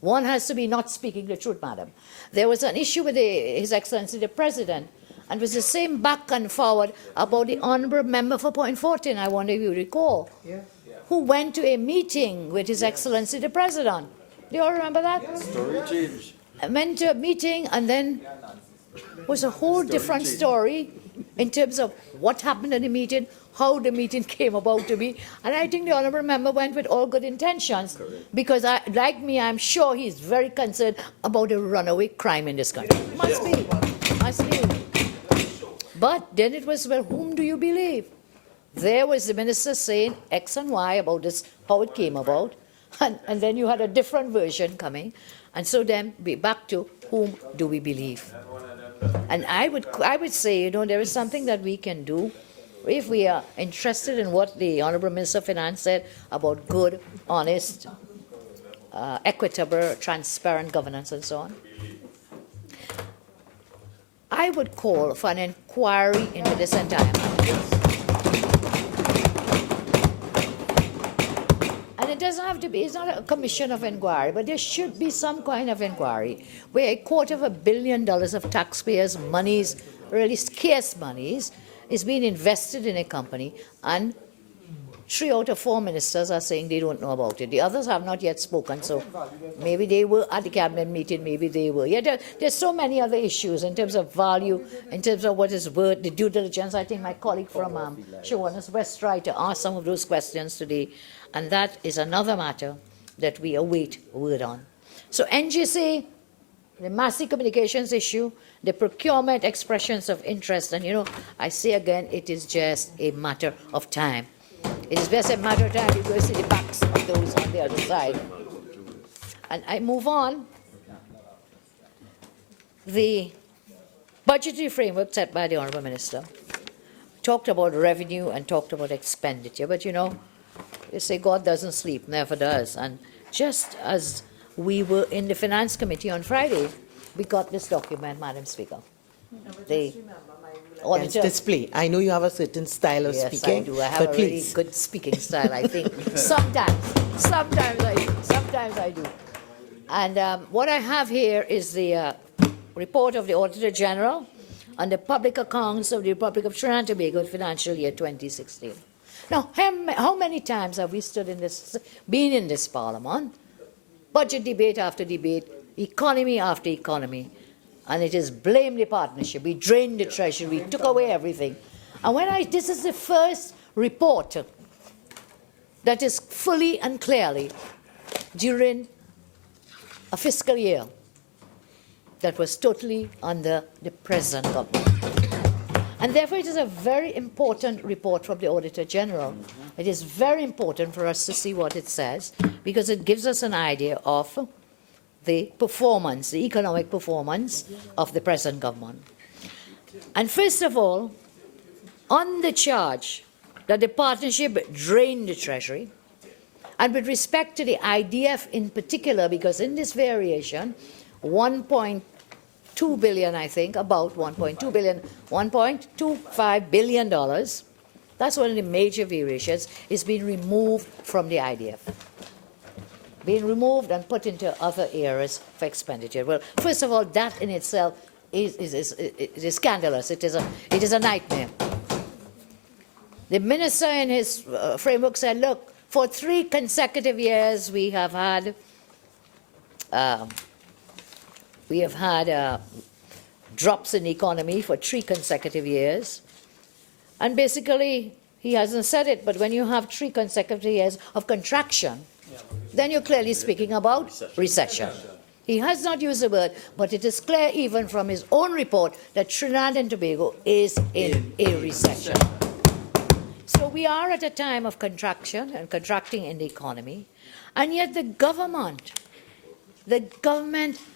One has to be not speaking the truth, madam. There was an issue with His Excellency the President, and it was the same back and forward about the honourable member for Point 14, I wonder if you recall, who went to a meeting with His Excellency the President. Do you all remember that? Story change. Went to a meeting and then was a whole different story in terms of what happened at the meeting, how the meeting came about to be. And I think the honourable member went with all good intentions. Correct. Because, like me, I'm sure he's very concerned about the runaway crime in this country. Must be. Must be. But then it was, well, whom do you believe? There was the minister saying X and Y about this, how it came about. And then you had a different version coming. And so then we're back to whom do we believe? And I would say, you know, there is something that we can do if we are interested in what the Honourable Minister of Finance said about good, honest, equitable, transparent governance and so on. I would call for an inquiry into this entire matter. And it doesn't have to be, it's not a commission of inquiry, but there should be some kind of inquiry where $250 million of taxpayers' monies, really scarce monies, is being invested in a company, and 3 out of 4 ministers are saying they don't know about it. The others have not yet spoken, so maybe they were at the cabinet meeting, maybe they were. Yeah, there's so many other issues in terms of value, in terms of what is worth, the due diligence. I think my colleague from Shawanas West tried to ask some of those questions today, and that is another matter that we await word on. So NGC, the massive communications issue, the procurement expressions of interest, and I say again, it is just a matter of time. It is just a matter of time. You go see the backs of those on the other side. And I move on. The budgetary framework set by the Honourable Minister talked about revenue and talked about expenditure. But they say God doesn't sleep, never does. And just as we were in the Finance Committee on Friday, we got this document, Madam Speaker. The auditor display. I know you have a certain style of speaking. Yes, I do. I have a really good speaking style, I think. Sometimes I do. And what I have here is the report of the Auditor General on the public accounts of the Republic of Trinidad and Tobago financial year 2016. Now, how many times have we been in this Parliament? Budget debate after debate, economy after economy. And it is blame the partnership. We drained the treasury. We took away everything. And this is the first report that is fully and clearly during a fiscal year that was totally under the present government. And therefore, it is a very important report from the Auditor General. It is very important for us to see what it says, because it gives us an idea of the performance, the economic performance of the present government. And first of all, on the charge that the partnership drained the treasury, and with respect to the IDF in particular, because in this variation, 1.2 billion, I think, about 1.2 billion, $1.25 billion, that's one of the major variations, is being removed from the IDF. Being removed and put into other areas for expenditure. Well, first of all, that in itself is scandalous. It is a nightmare. The minister in his framework said, look, for 3 consecutive years we have had drops in the economy for 3 consecutive years. And basically, he hasn't said it, but when you have 3 consecutive years of contraction, then you're clearly speaking about recession. He has not used the word, but it is clear even from his own report that Trinidad and Tobago is in a recession. So we are at a time of contraction and contracting in the economy, and yet the government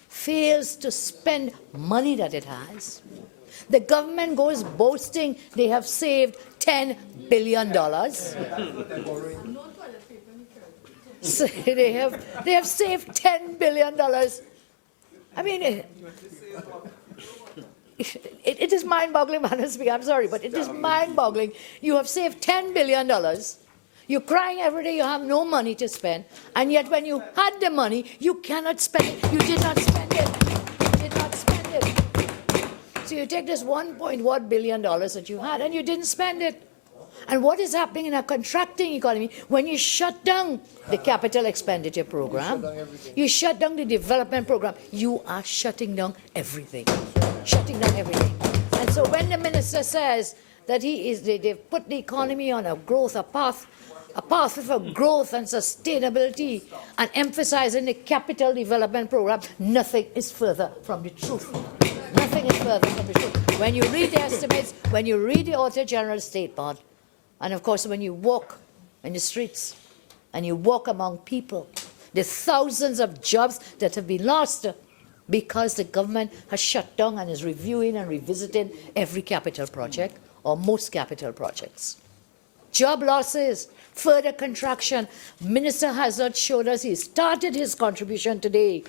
fails to spend money that it has. The government goes boasting they have saved $10 billion. So they have saved $10 billion. I mean, it is mind-boggling, Madam Speaker. I'm sorry, but it is mind-boggling. You have saved $10 billion. You're crying every day you have no money to spend, and yet when you had the money, you cannot spend it. You did not spend it. You did not spend it. So you take this $1.1 billion that you had, and you didn't spend it. And what is happening in a contracting economy when you shut down the capital expenditure program, you shut down the development program, you are shutting down everything. Shutting down everything. And so when the minister says that they've put the economy on a path for growth and sustainability, and emphasizing the capital development program, nothing is further from the truth. Nothing is further from the truth. When you read the estimates, when you read the Auditor General's statement, and of course when you walk in the streets and you walk among people, the thousands of jobs that have been lost because the government has shut down and is reviewing and revisiting every capital project, or most capital projects. Job losses, further contraction. Minister Hazard showed us, he started his contribution today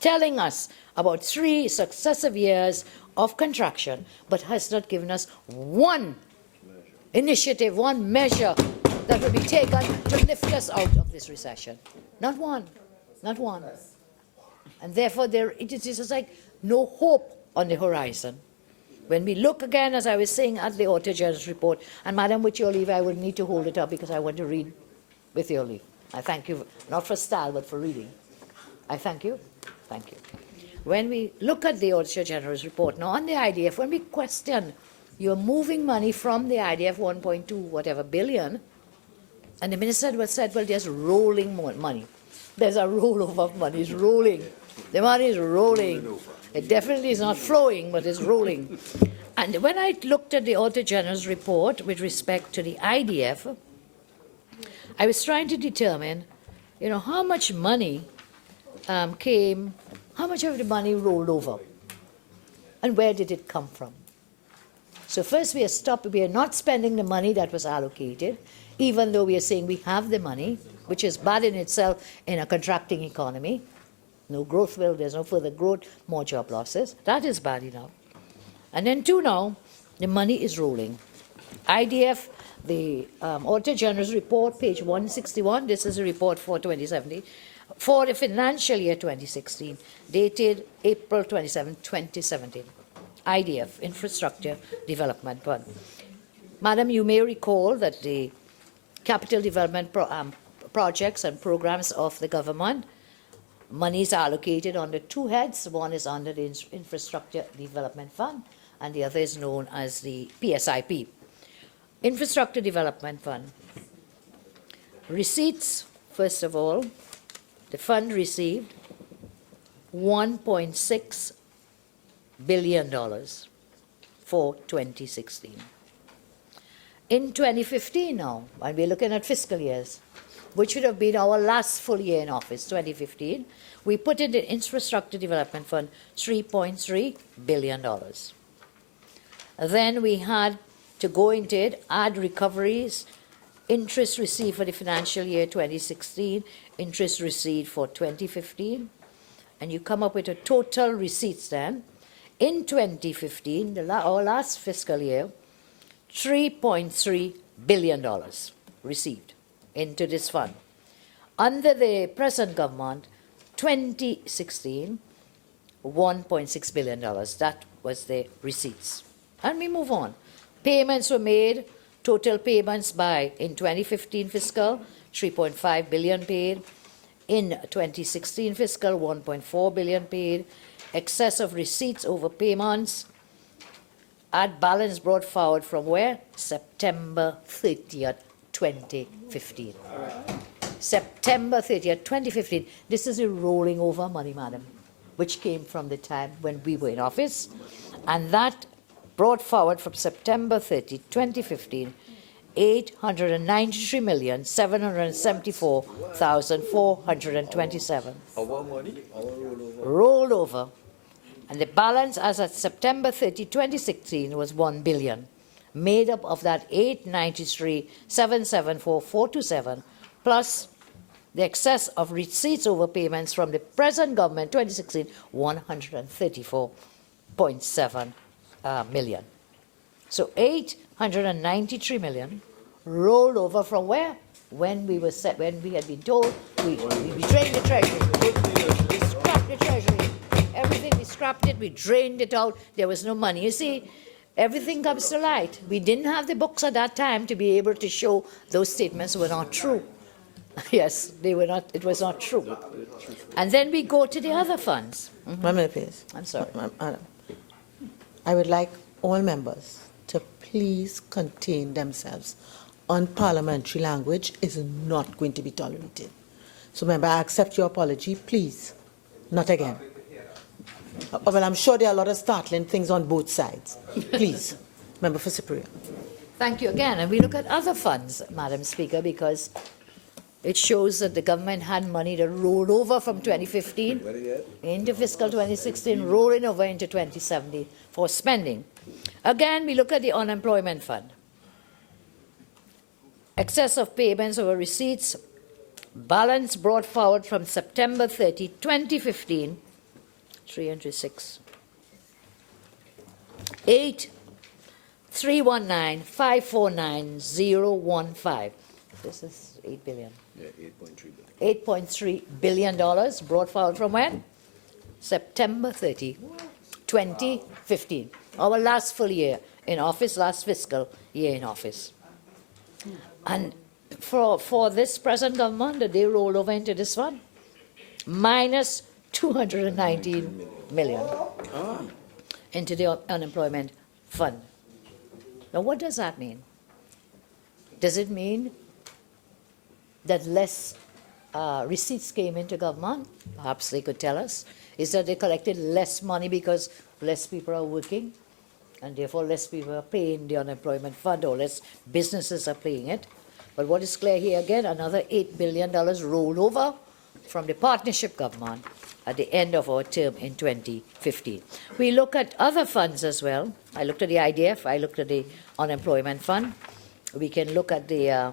telling us about 3 successive years of contraction, but has not given us one initiative, one measure that will be taken to lift us out of this recession. Not one. Not one. And therefore, it is just like no hope on the horizon. When we look again, as I was saying, at the Auditor General's report, and Madam, with your leave, I will need to hold it up because I want to read with your leave. I thank you, not for style, but for reading. I thank you. Thank you. When we look at the Auditor General's report, now on the IDF, when we question, you're moving money from the IDF 1.2 whatever billion, and the minister said, well, there's rolling money. There's a rollover of money. It's rolling. The money is rolling. It definitely is not flowing, but it's rolling. And when I looked at the Auditor General's report with respect to the IDF, I was trying to determine, how much money came, how much of the money rolled over, and where did it come from? So first we are not spending the money that was allocated, even though we are saying we have the money, which is bad in itself in a contracting economy. No growth there's no further growth, more job losses. That is bad enough. And then now, the money is rolling. IDF, the Auditor General's report, page 161, this is a report for 2017, for the financial year 2016, dated April 27, 2017. IDF, Infrastructure Development Fund. Madam, you may recall that the capital development projects and programs of the government, monies are allocated under two heads. One is under the Infrastructure Development Fund, and the other is known as the PSIP. Infrastructure Development Fund. Receipts, first of all, the fund received $1.6 billion for 2016. In 2015 now, when we're looking at fiscal years, which would have been our last full year in office, 2015, we put in the Infrastructure Development Fund $3.3 billion. Then we had to go into it, add recoveries, interest received for the financial year 2016, interest received for 2015, and you come up with a total receipts then. In 2015, our last fiscal year, $3.3 billion received into this fund. Under the present government, 2016, $1.6 billion. That was the receipts. And we move on. Payments were made, total payments in 2015 fiscal, 3.5 billion paid. In 2016 fiscal, 1.4 billion paid. Excess of receipts over payments. Add balance brought forward from where? September 30th, 2015. September 30th, 2015. This is a rolling over money, madam, which came from the time when we were in office. And that brought forward from September 30, 2015, $893,774,427. Our money? Rolled over. And the balance as at September 30, 2016 was $1 billion, made up of that $893,774,427 plus the excess of receipts over payments from the present government, 2016, $134.7 million. So $893 million rolled over from where? When we had been told we drained the treasury. We scrapped the treasury. Everything, we scrapped it, we drained it out. There was no money. You see, everything comes to light. We didn't have the books at that time to be able to show those statements were not true. Yes, they were not. It was not true. And then we go to the other funds. 1 minute, please. I'm sorry. Madam, I would like all members to please contain themselves. Unparliamentary language is not going to be tolerated. So, member, I accept your apology. Please, not again. Well, I'm sure there are a lot of startling things on both sides. Please, member for Siparia. Thank you again. And we look at other funds, Madam Speaker, because it shows that the government had money that rolled over from 2015 into fiscal 2016, rolling over into 2017 for spending. Again, we look at the unemployment fund. Excess of payments over receipts, balance brought forward from September 30, 2015, 306. 8,319,549,015. This is 8 billion. Yeah, 8.3 billion. $8.3 billion brought forward from when? September 30, 2015. Our last full year in office, last fiscal year in office. And for this present government, that they roll over into this one, minus 219 million into the unemployment fund. Now, what does that mean? Does it mean that less receipts came into government? Perhaps they could tell us. Is that they collected less money because less people are working, and therefore less people are paying the unemployment fund, or less businesses are paying it? But what is clear here again, another $8 billion rolled over from the partnership government at the end of our term in 2015. We look at other funds as well. I looked at the IDF, I looked at the unemployment fund. We can look at the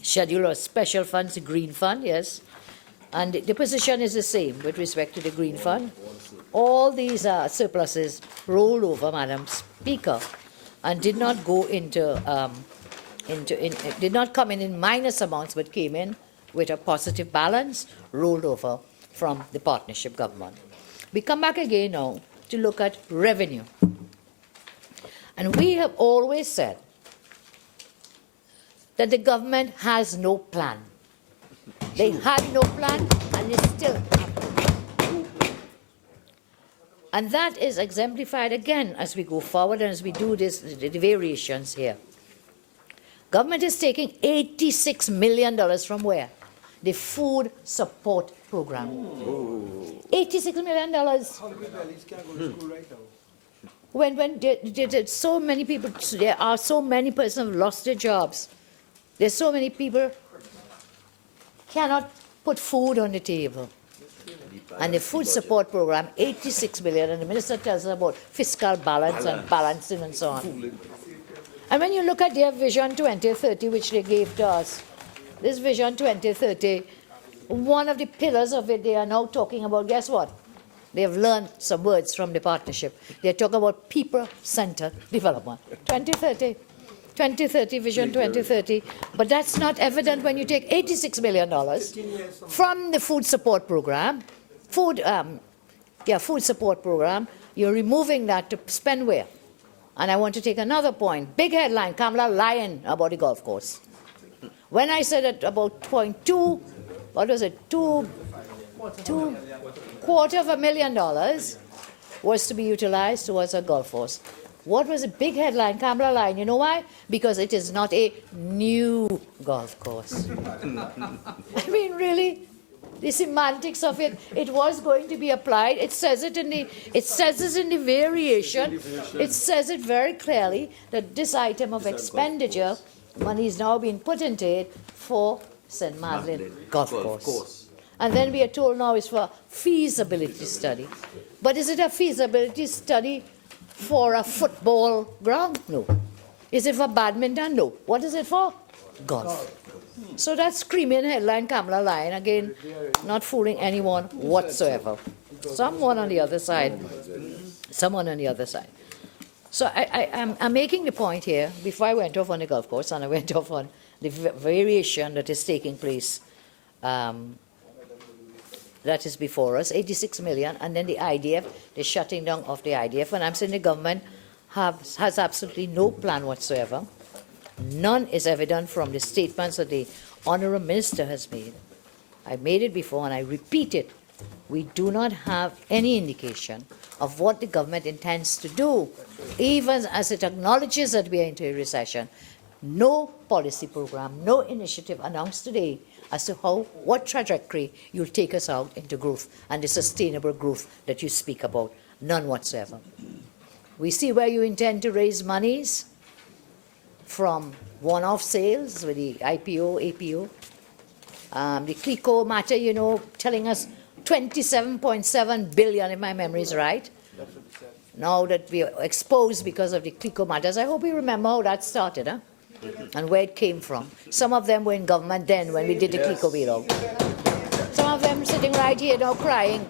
schedule of special funds, the green fund, yes. And the position is the same with respect to the green fund. All these surpluses rolled over, Madam Speaker, and did not go did not come in minus amounts, but came in with a positive balance, rolled over from the partnership government. We come back again now to look at revenue. And we have always said that the government has no plan. They had no plan, and they still have no plan. And that is exemplified again as we go forward and as we do this, the variations here. Government is taking $86 million from where? The food support program. $86 million. When there's so many people, there are so many persons who have lost their jobs. There's so many people cannot put food on the table. And the food support program, $86 billion, and the minister tells us about fiscal balance and balancing and so on. And when you look at their Vision 2030, which they gave to us, this Vision 2030, one of the pillars of it, they are now talking about, guess what? They have learned some words from the partnership. They're talking about people-centered development. 2030. 2030, Vision 2030, but that's not evident when you take $86 million from the food support program, food support program, you're removing that to spend where? And I want to take another point. Big headline, Kamla lying about the golf course. When I said at about $2.2 million was to be utilized towards a golf course. What was a big headline, Kamla line? You know why? Because it is not a new golf course. I mean, really, the semantics of it, it was going to be applied. It says it in the variation. It says it very clearly that this item of expenditure, money is now being put into it for St. Madeleine Golf Course. And then we are told now it's for feasibility study. But is it a feasibility study for a football ground? No. Is it for badminton? No. What is it for? Golf. So that's screaming headline Kamla line. Again, not fooling anyone whatsoever. Someone on the other side. Someone on the other side. So I'm making the point here, before I went off on the golf course, and I went off on the variation that is taking place that is before us, 86 million, and then the IDF, the shutting down of the IDF. And I'm saying the government has absolutely no plan whatsoever. None is evident from the statements that the Honourable Minister has made. I made it before and I repeat it. We do not have any indication of what the government intends to do, even as it acknowledges that we are into a recession. No policy program, no initiative announced today as to what trajectory you'll take us out into growth and the sustainable growth that you speak about. None whatsoever. We see where you intend to raise monies from one-off sales with the IPO, APO. The CLICO matter, you know, telling us 27.7 billion, if my memory is right. Now that we are exposed because of the CLICO matters, I hope you remember how that started, huh? And where it came from. Some of them were in government then when we did the CLICO bailout. Some of them sitting right here now crying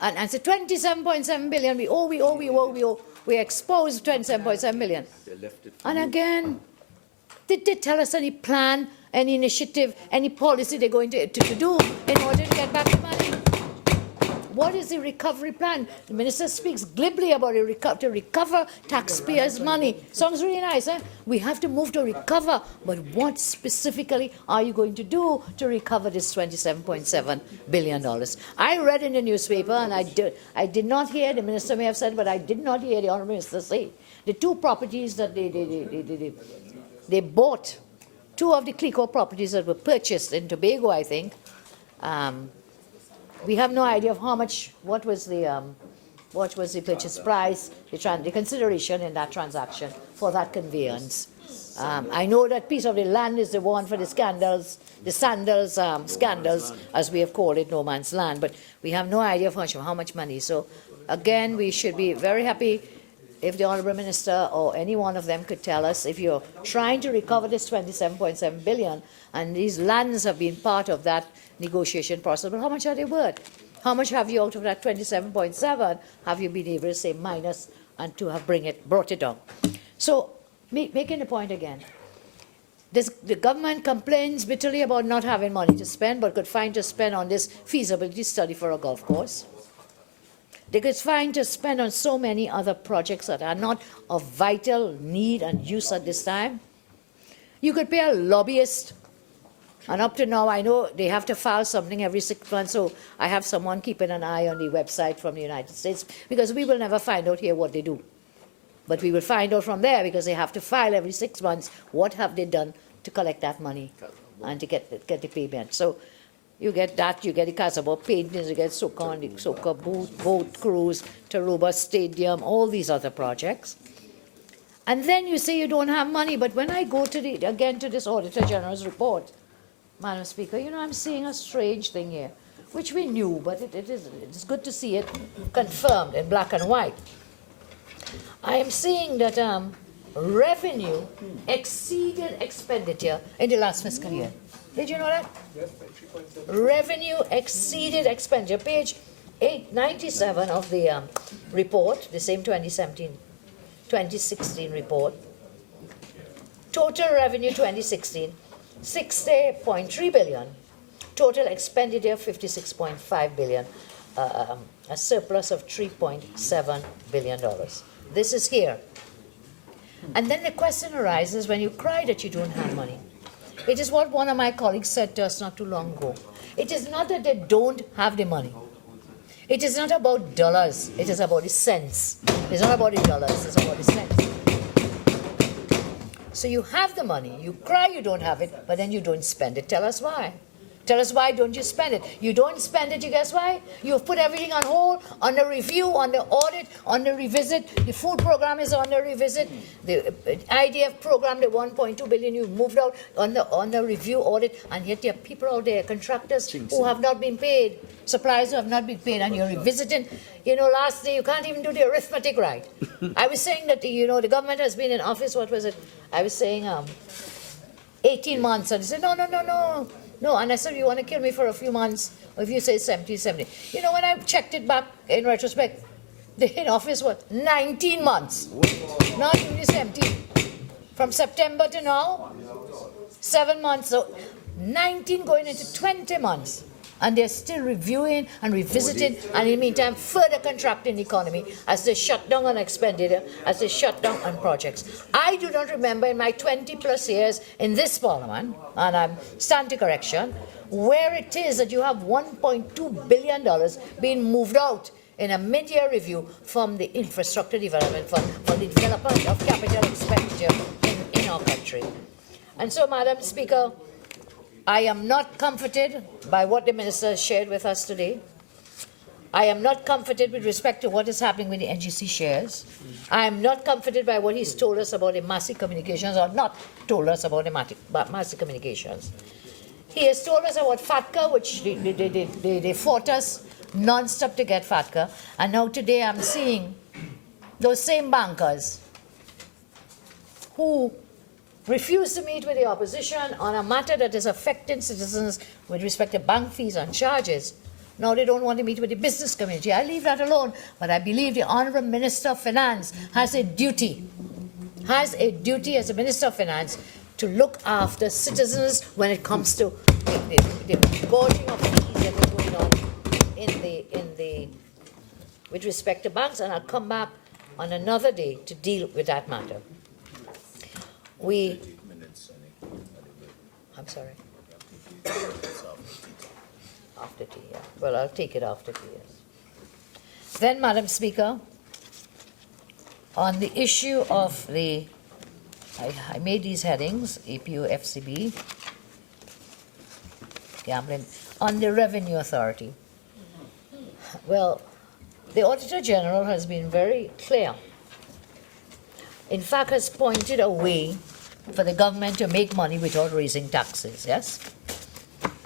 and said 27.7 billion, we owe. we exposed 27.7 million. And again, did they tell us any plan, any initiative, any policy they're going to do in order to get back the money? What is the recovery plan? The minister speaks glibly about to recover taxpayers' money. Sounds really nice, eh? We have to move to recover, but what specifically are you going to do to recover this $27.7 billion? I read in the newspaper, and I did not hear, the minister may have said, but I did not hear the honourable minister say, the two properties that they bought, two of the CLICO properties that were purchased in Tobago, I think. We have no idea of how much, what was the purchase price, the consideration in that transaction for that conveyance. I know that piece of the land is the one for the scandals, the sandals scandals, as we have called it, no man's land, but we have no idea of how much money. So again, we should be very happy if the Honourable Minister or any one of them could tell us, if you're trying to recover this 27.7 billion and these lands have been part of that negotiation process, but how much are they worth? How much have you out of that 27.7 have you been able to say minus and to have brought it down? So making the point again, the government complains bitterly about not having money to spend, but could find to spend on this feasibility study for a golf course. They could find to spend on so many other projects that are not of vital need and use at this time. You could pay a lobbyist, and up to now, I know they have to file something every 6 months, so I have someone keeping an eye on the website from the United States, because we will never find out here what they do. But we will find out from there, because they have to file every 6 months what have they done to collect that money and to get the payment. So you get that, you get the Casablanca paintings, you get Soca and the Soca boat cruise, Taruba Stadium, all these other projects. And then you say you don't have money, but when I go to this Auditor General's report, Madam Speaker, you know, I'm seeing a strange thing here, which we knew, but it's good to see it confirmed in black and white. I am seeing that revenue exceeded expenditure in the last fiscal year. Did you know that? Yes, revenue exceeded expenditure. Page 897 of the report, the same 2016 report. Total revenue 2016, 60.3 billion. Total expenditure 56.5 billion. A surplus of $3.7 billion. This is here. And then the question arises when you cry that you don't have money. It is what one of my colleagues said to us not too long ago. It is not that they don't have the money. It is not about dollars. It is about the cents. It's not about the dollars. It's about the cents. So you have the money. You cry you don't have it, but then you don't spend it. Tell us why. Tell us why don't you spend it? You don't spend it, you guess why? You've put everything on hold, on the review, on the audit, on the revisit. The food program is on the revisit. The IDF program, the 1.2 billion, you've moved out on the review audit, and yet there are people out there, contractors who have not been paid, suppliers who have not been paid, and you're revisiting. You know, last day you can't even do the arithmetic right. I was saying that, you know, the government has been in office, what was it? I was saying 18 months, and they said, no. No, and I said, you want to kill me for a few months? Or if you say 70. You know, when I checked it back in retrospect, the in office was 19 months. Not only 17. From September to now, 7 months. So 19 going into 20 months. And they're still reviewing and revisiting, and in the meantime, further contracting the economy as they shut down on expenditure, as they shut down on projects. I do not remember in my 20-plus years in this Parliament, and I'm stand to correction, where it is that you have $1.2 billion being moved out in a mid-year review from the Infrastructure Development Fund for the development of capital expenditure in our country. And so, Madam Speaker, I am not comforted by what the Minister shared with us today. I am not comforted with respect to what is happening with the NGC shares. I am not comforted by what he's told us about the massive communications, or not told us about the massive communications. He has told us about FATCA, which they fought us non-stop to get FATCA. And now today I'm seeing those same bankers who refuse to meet with the opposition on a matter that is affecting citizens with respect to bank fees and charges, Now they don't want to meet with the business community. I leave that alone, but I believe the Honourable Minister of Finance has a duty as a Minister of Finance to look after citizens when it comes to the gorging of fees that are going on with respect to banks, and I'll come back on another day to deal with that matter. I'm sorry. After tea, yeah. Well, I'll take it after tea, yes. Then, Madam Speaker, on the issue of the, I made these headings, APO, FCB, gambling, on the Revenue Authority. Well, the Auditor General has been very clear. In fact, has pointed a way for the government to make money without raising taxes, yes?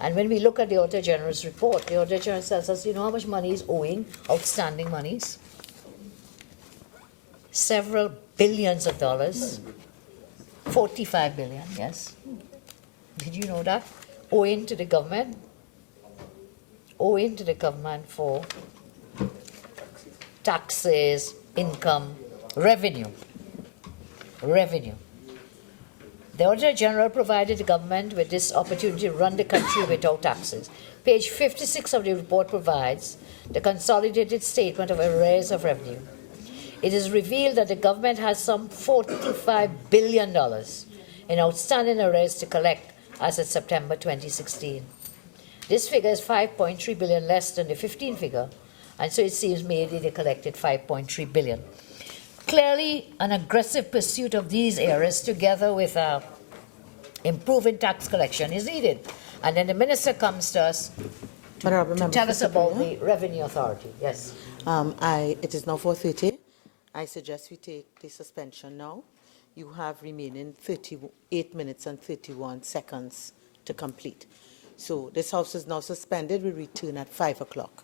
And when we look at the Auditor General's report, the Auditor General tells us, you know how much money is owing, outstanding monies? Several billions of dollars, 45 billion, yes? Did you know that? Owing to the government for taxes, income, revenue. The Auditor General provided the government with this opportunity to run the country without taxes. Page 56 of the report provides the consolidated statement of arrears of revenue. It is revealed that the government has some $45 billion in outstanding arrears to collect as of September 2016. This figure is 5.3 billion less than the 15 figure, and so it seems maybe they collected 5.3 billion. Clearly, an aggressive pursuit of these areas together with improving tax collection is needed. And then the minister comes to us to tell us about the Revenue Authority. Yes. It is now 4:30. I suggest we take the suspension now. You have remaining 38 minutes and 31 seconds to complete. So this House is now suspended. We return at 5 o'clock.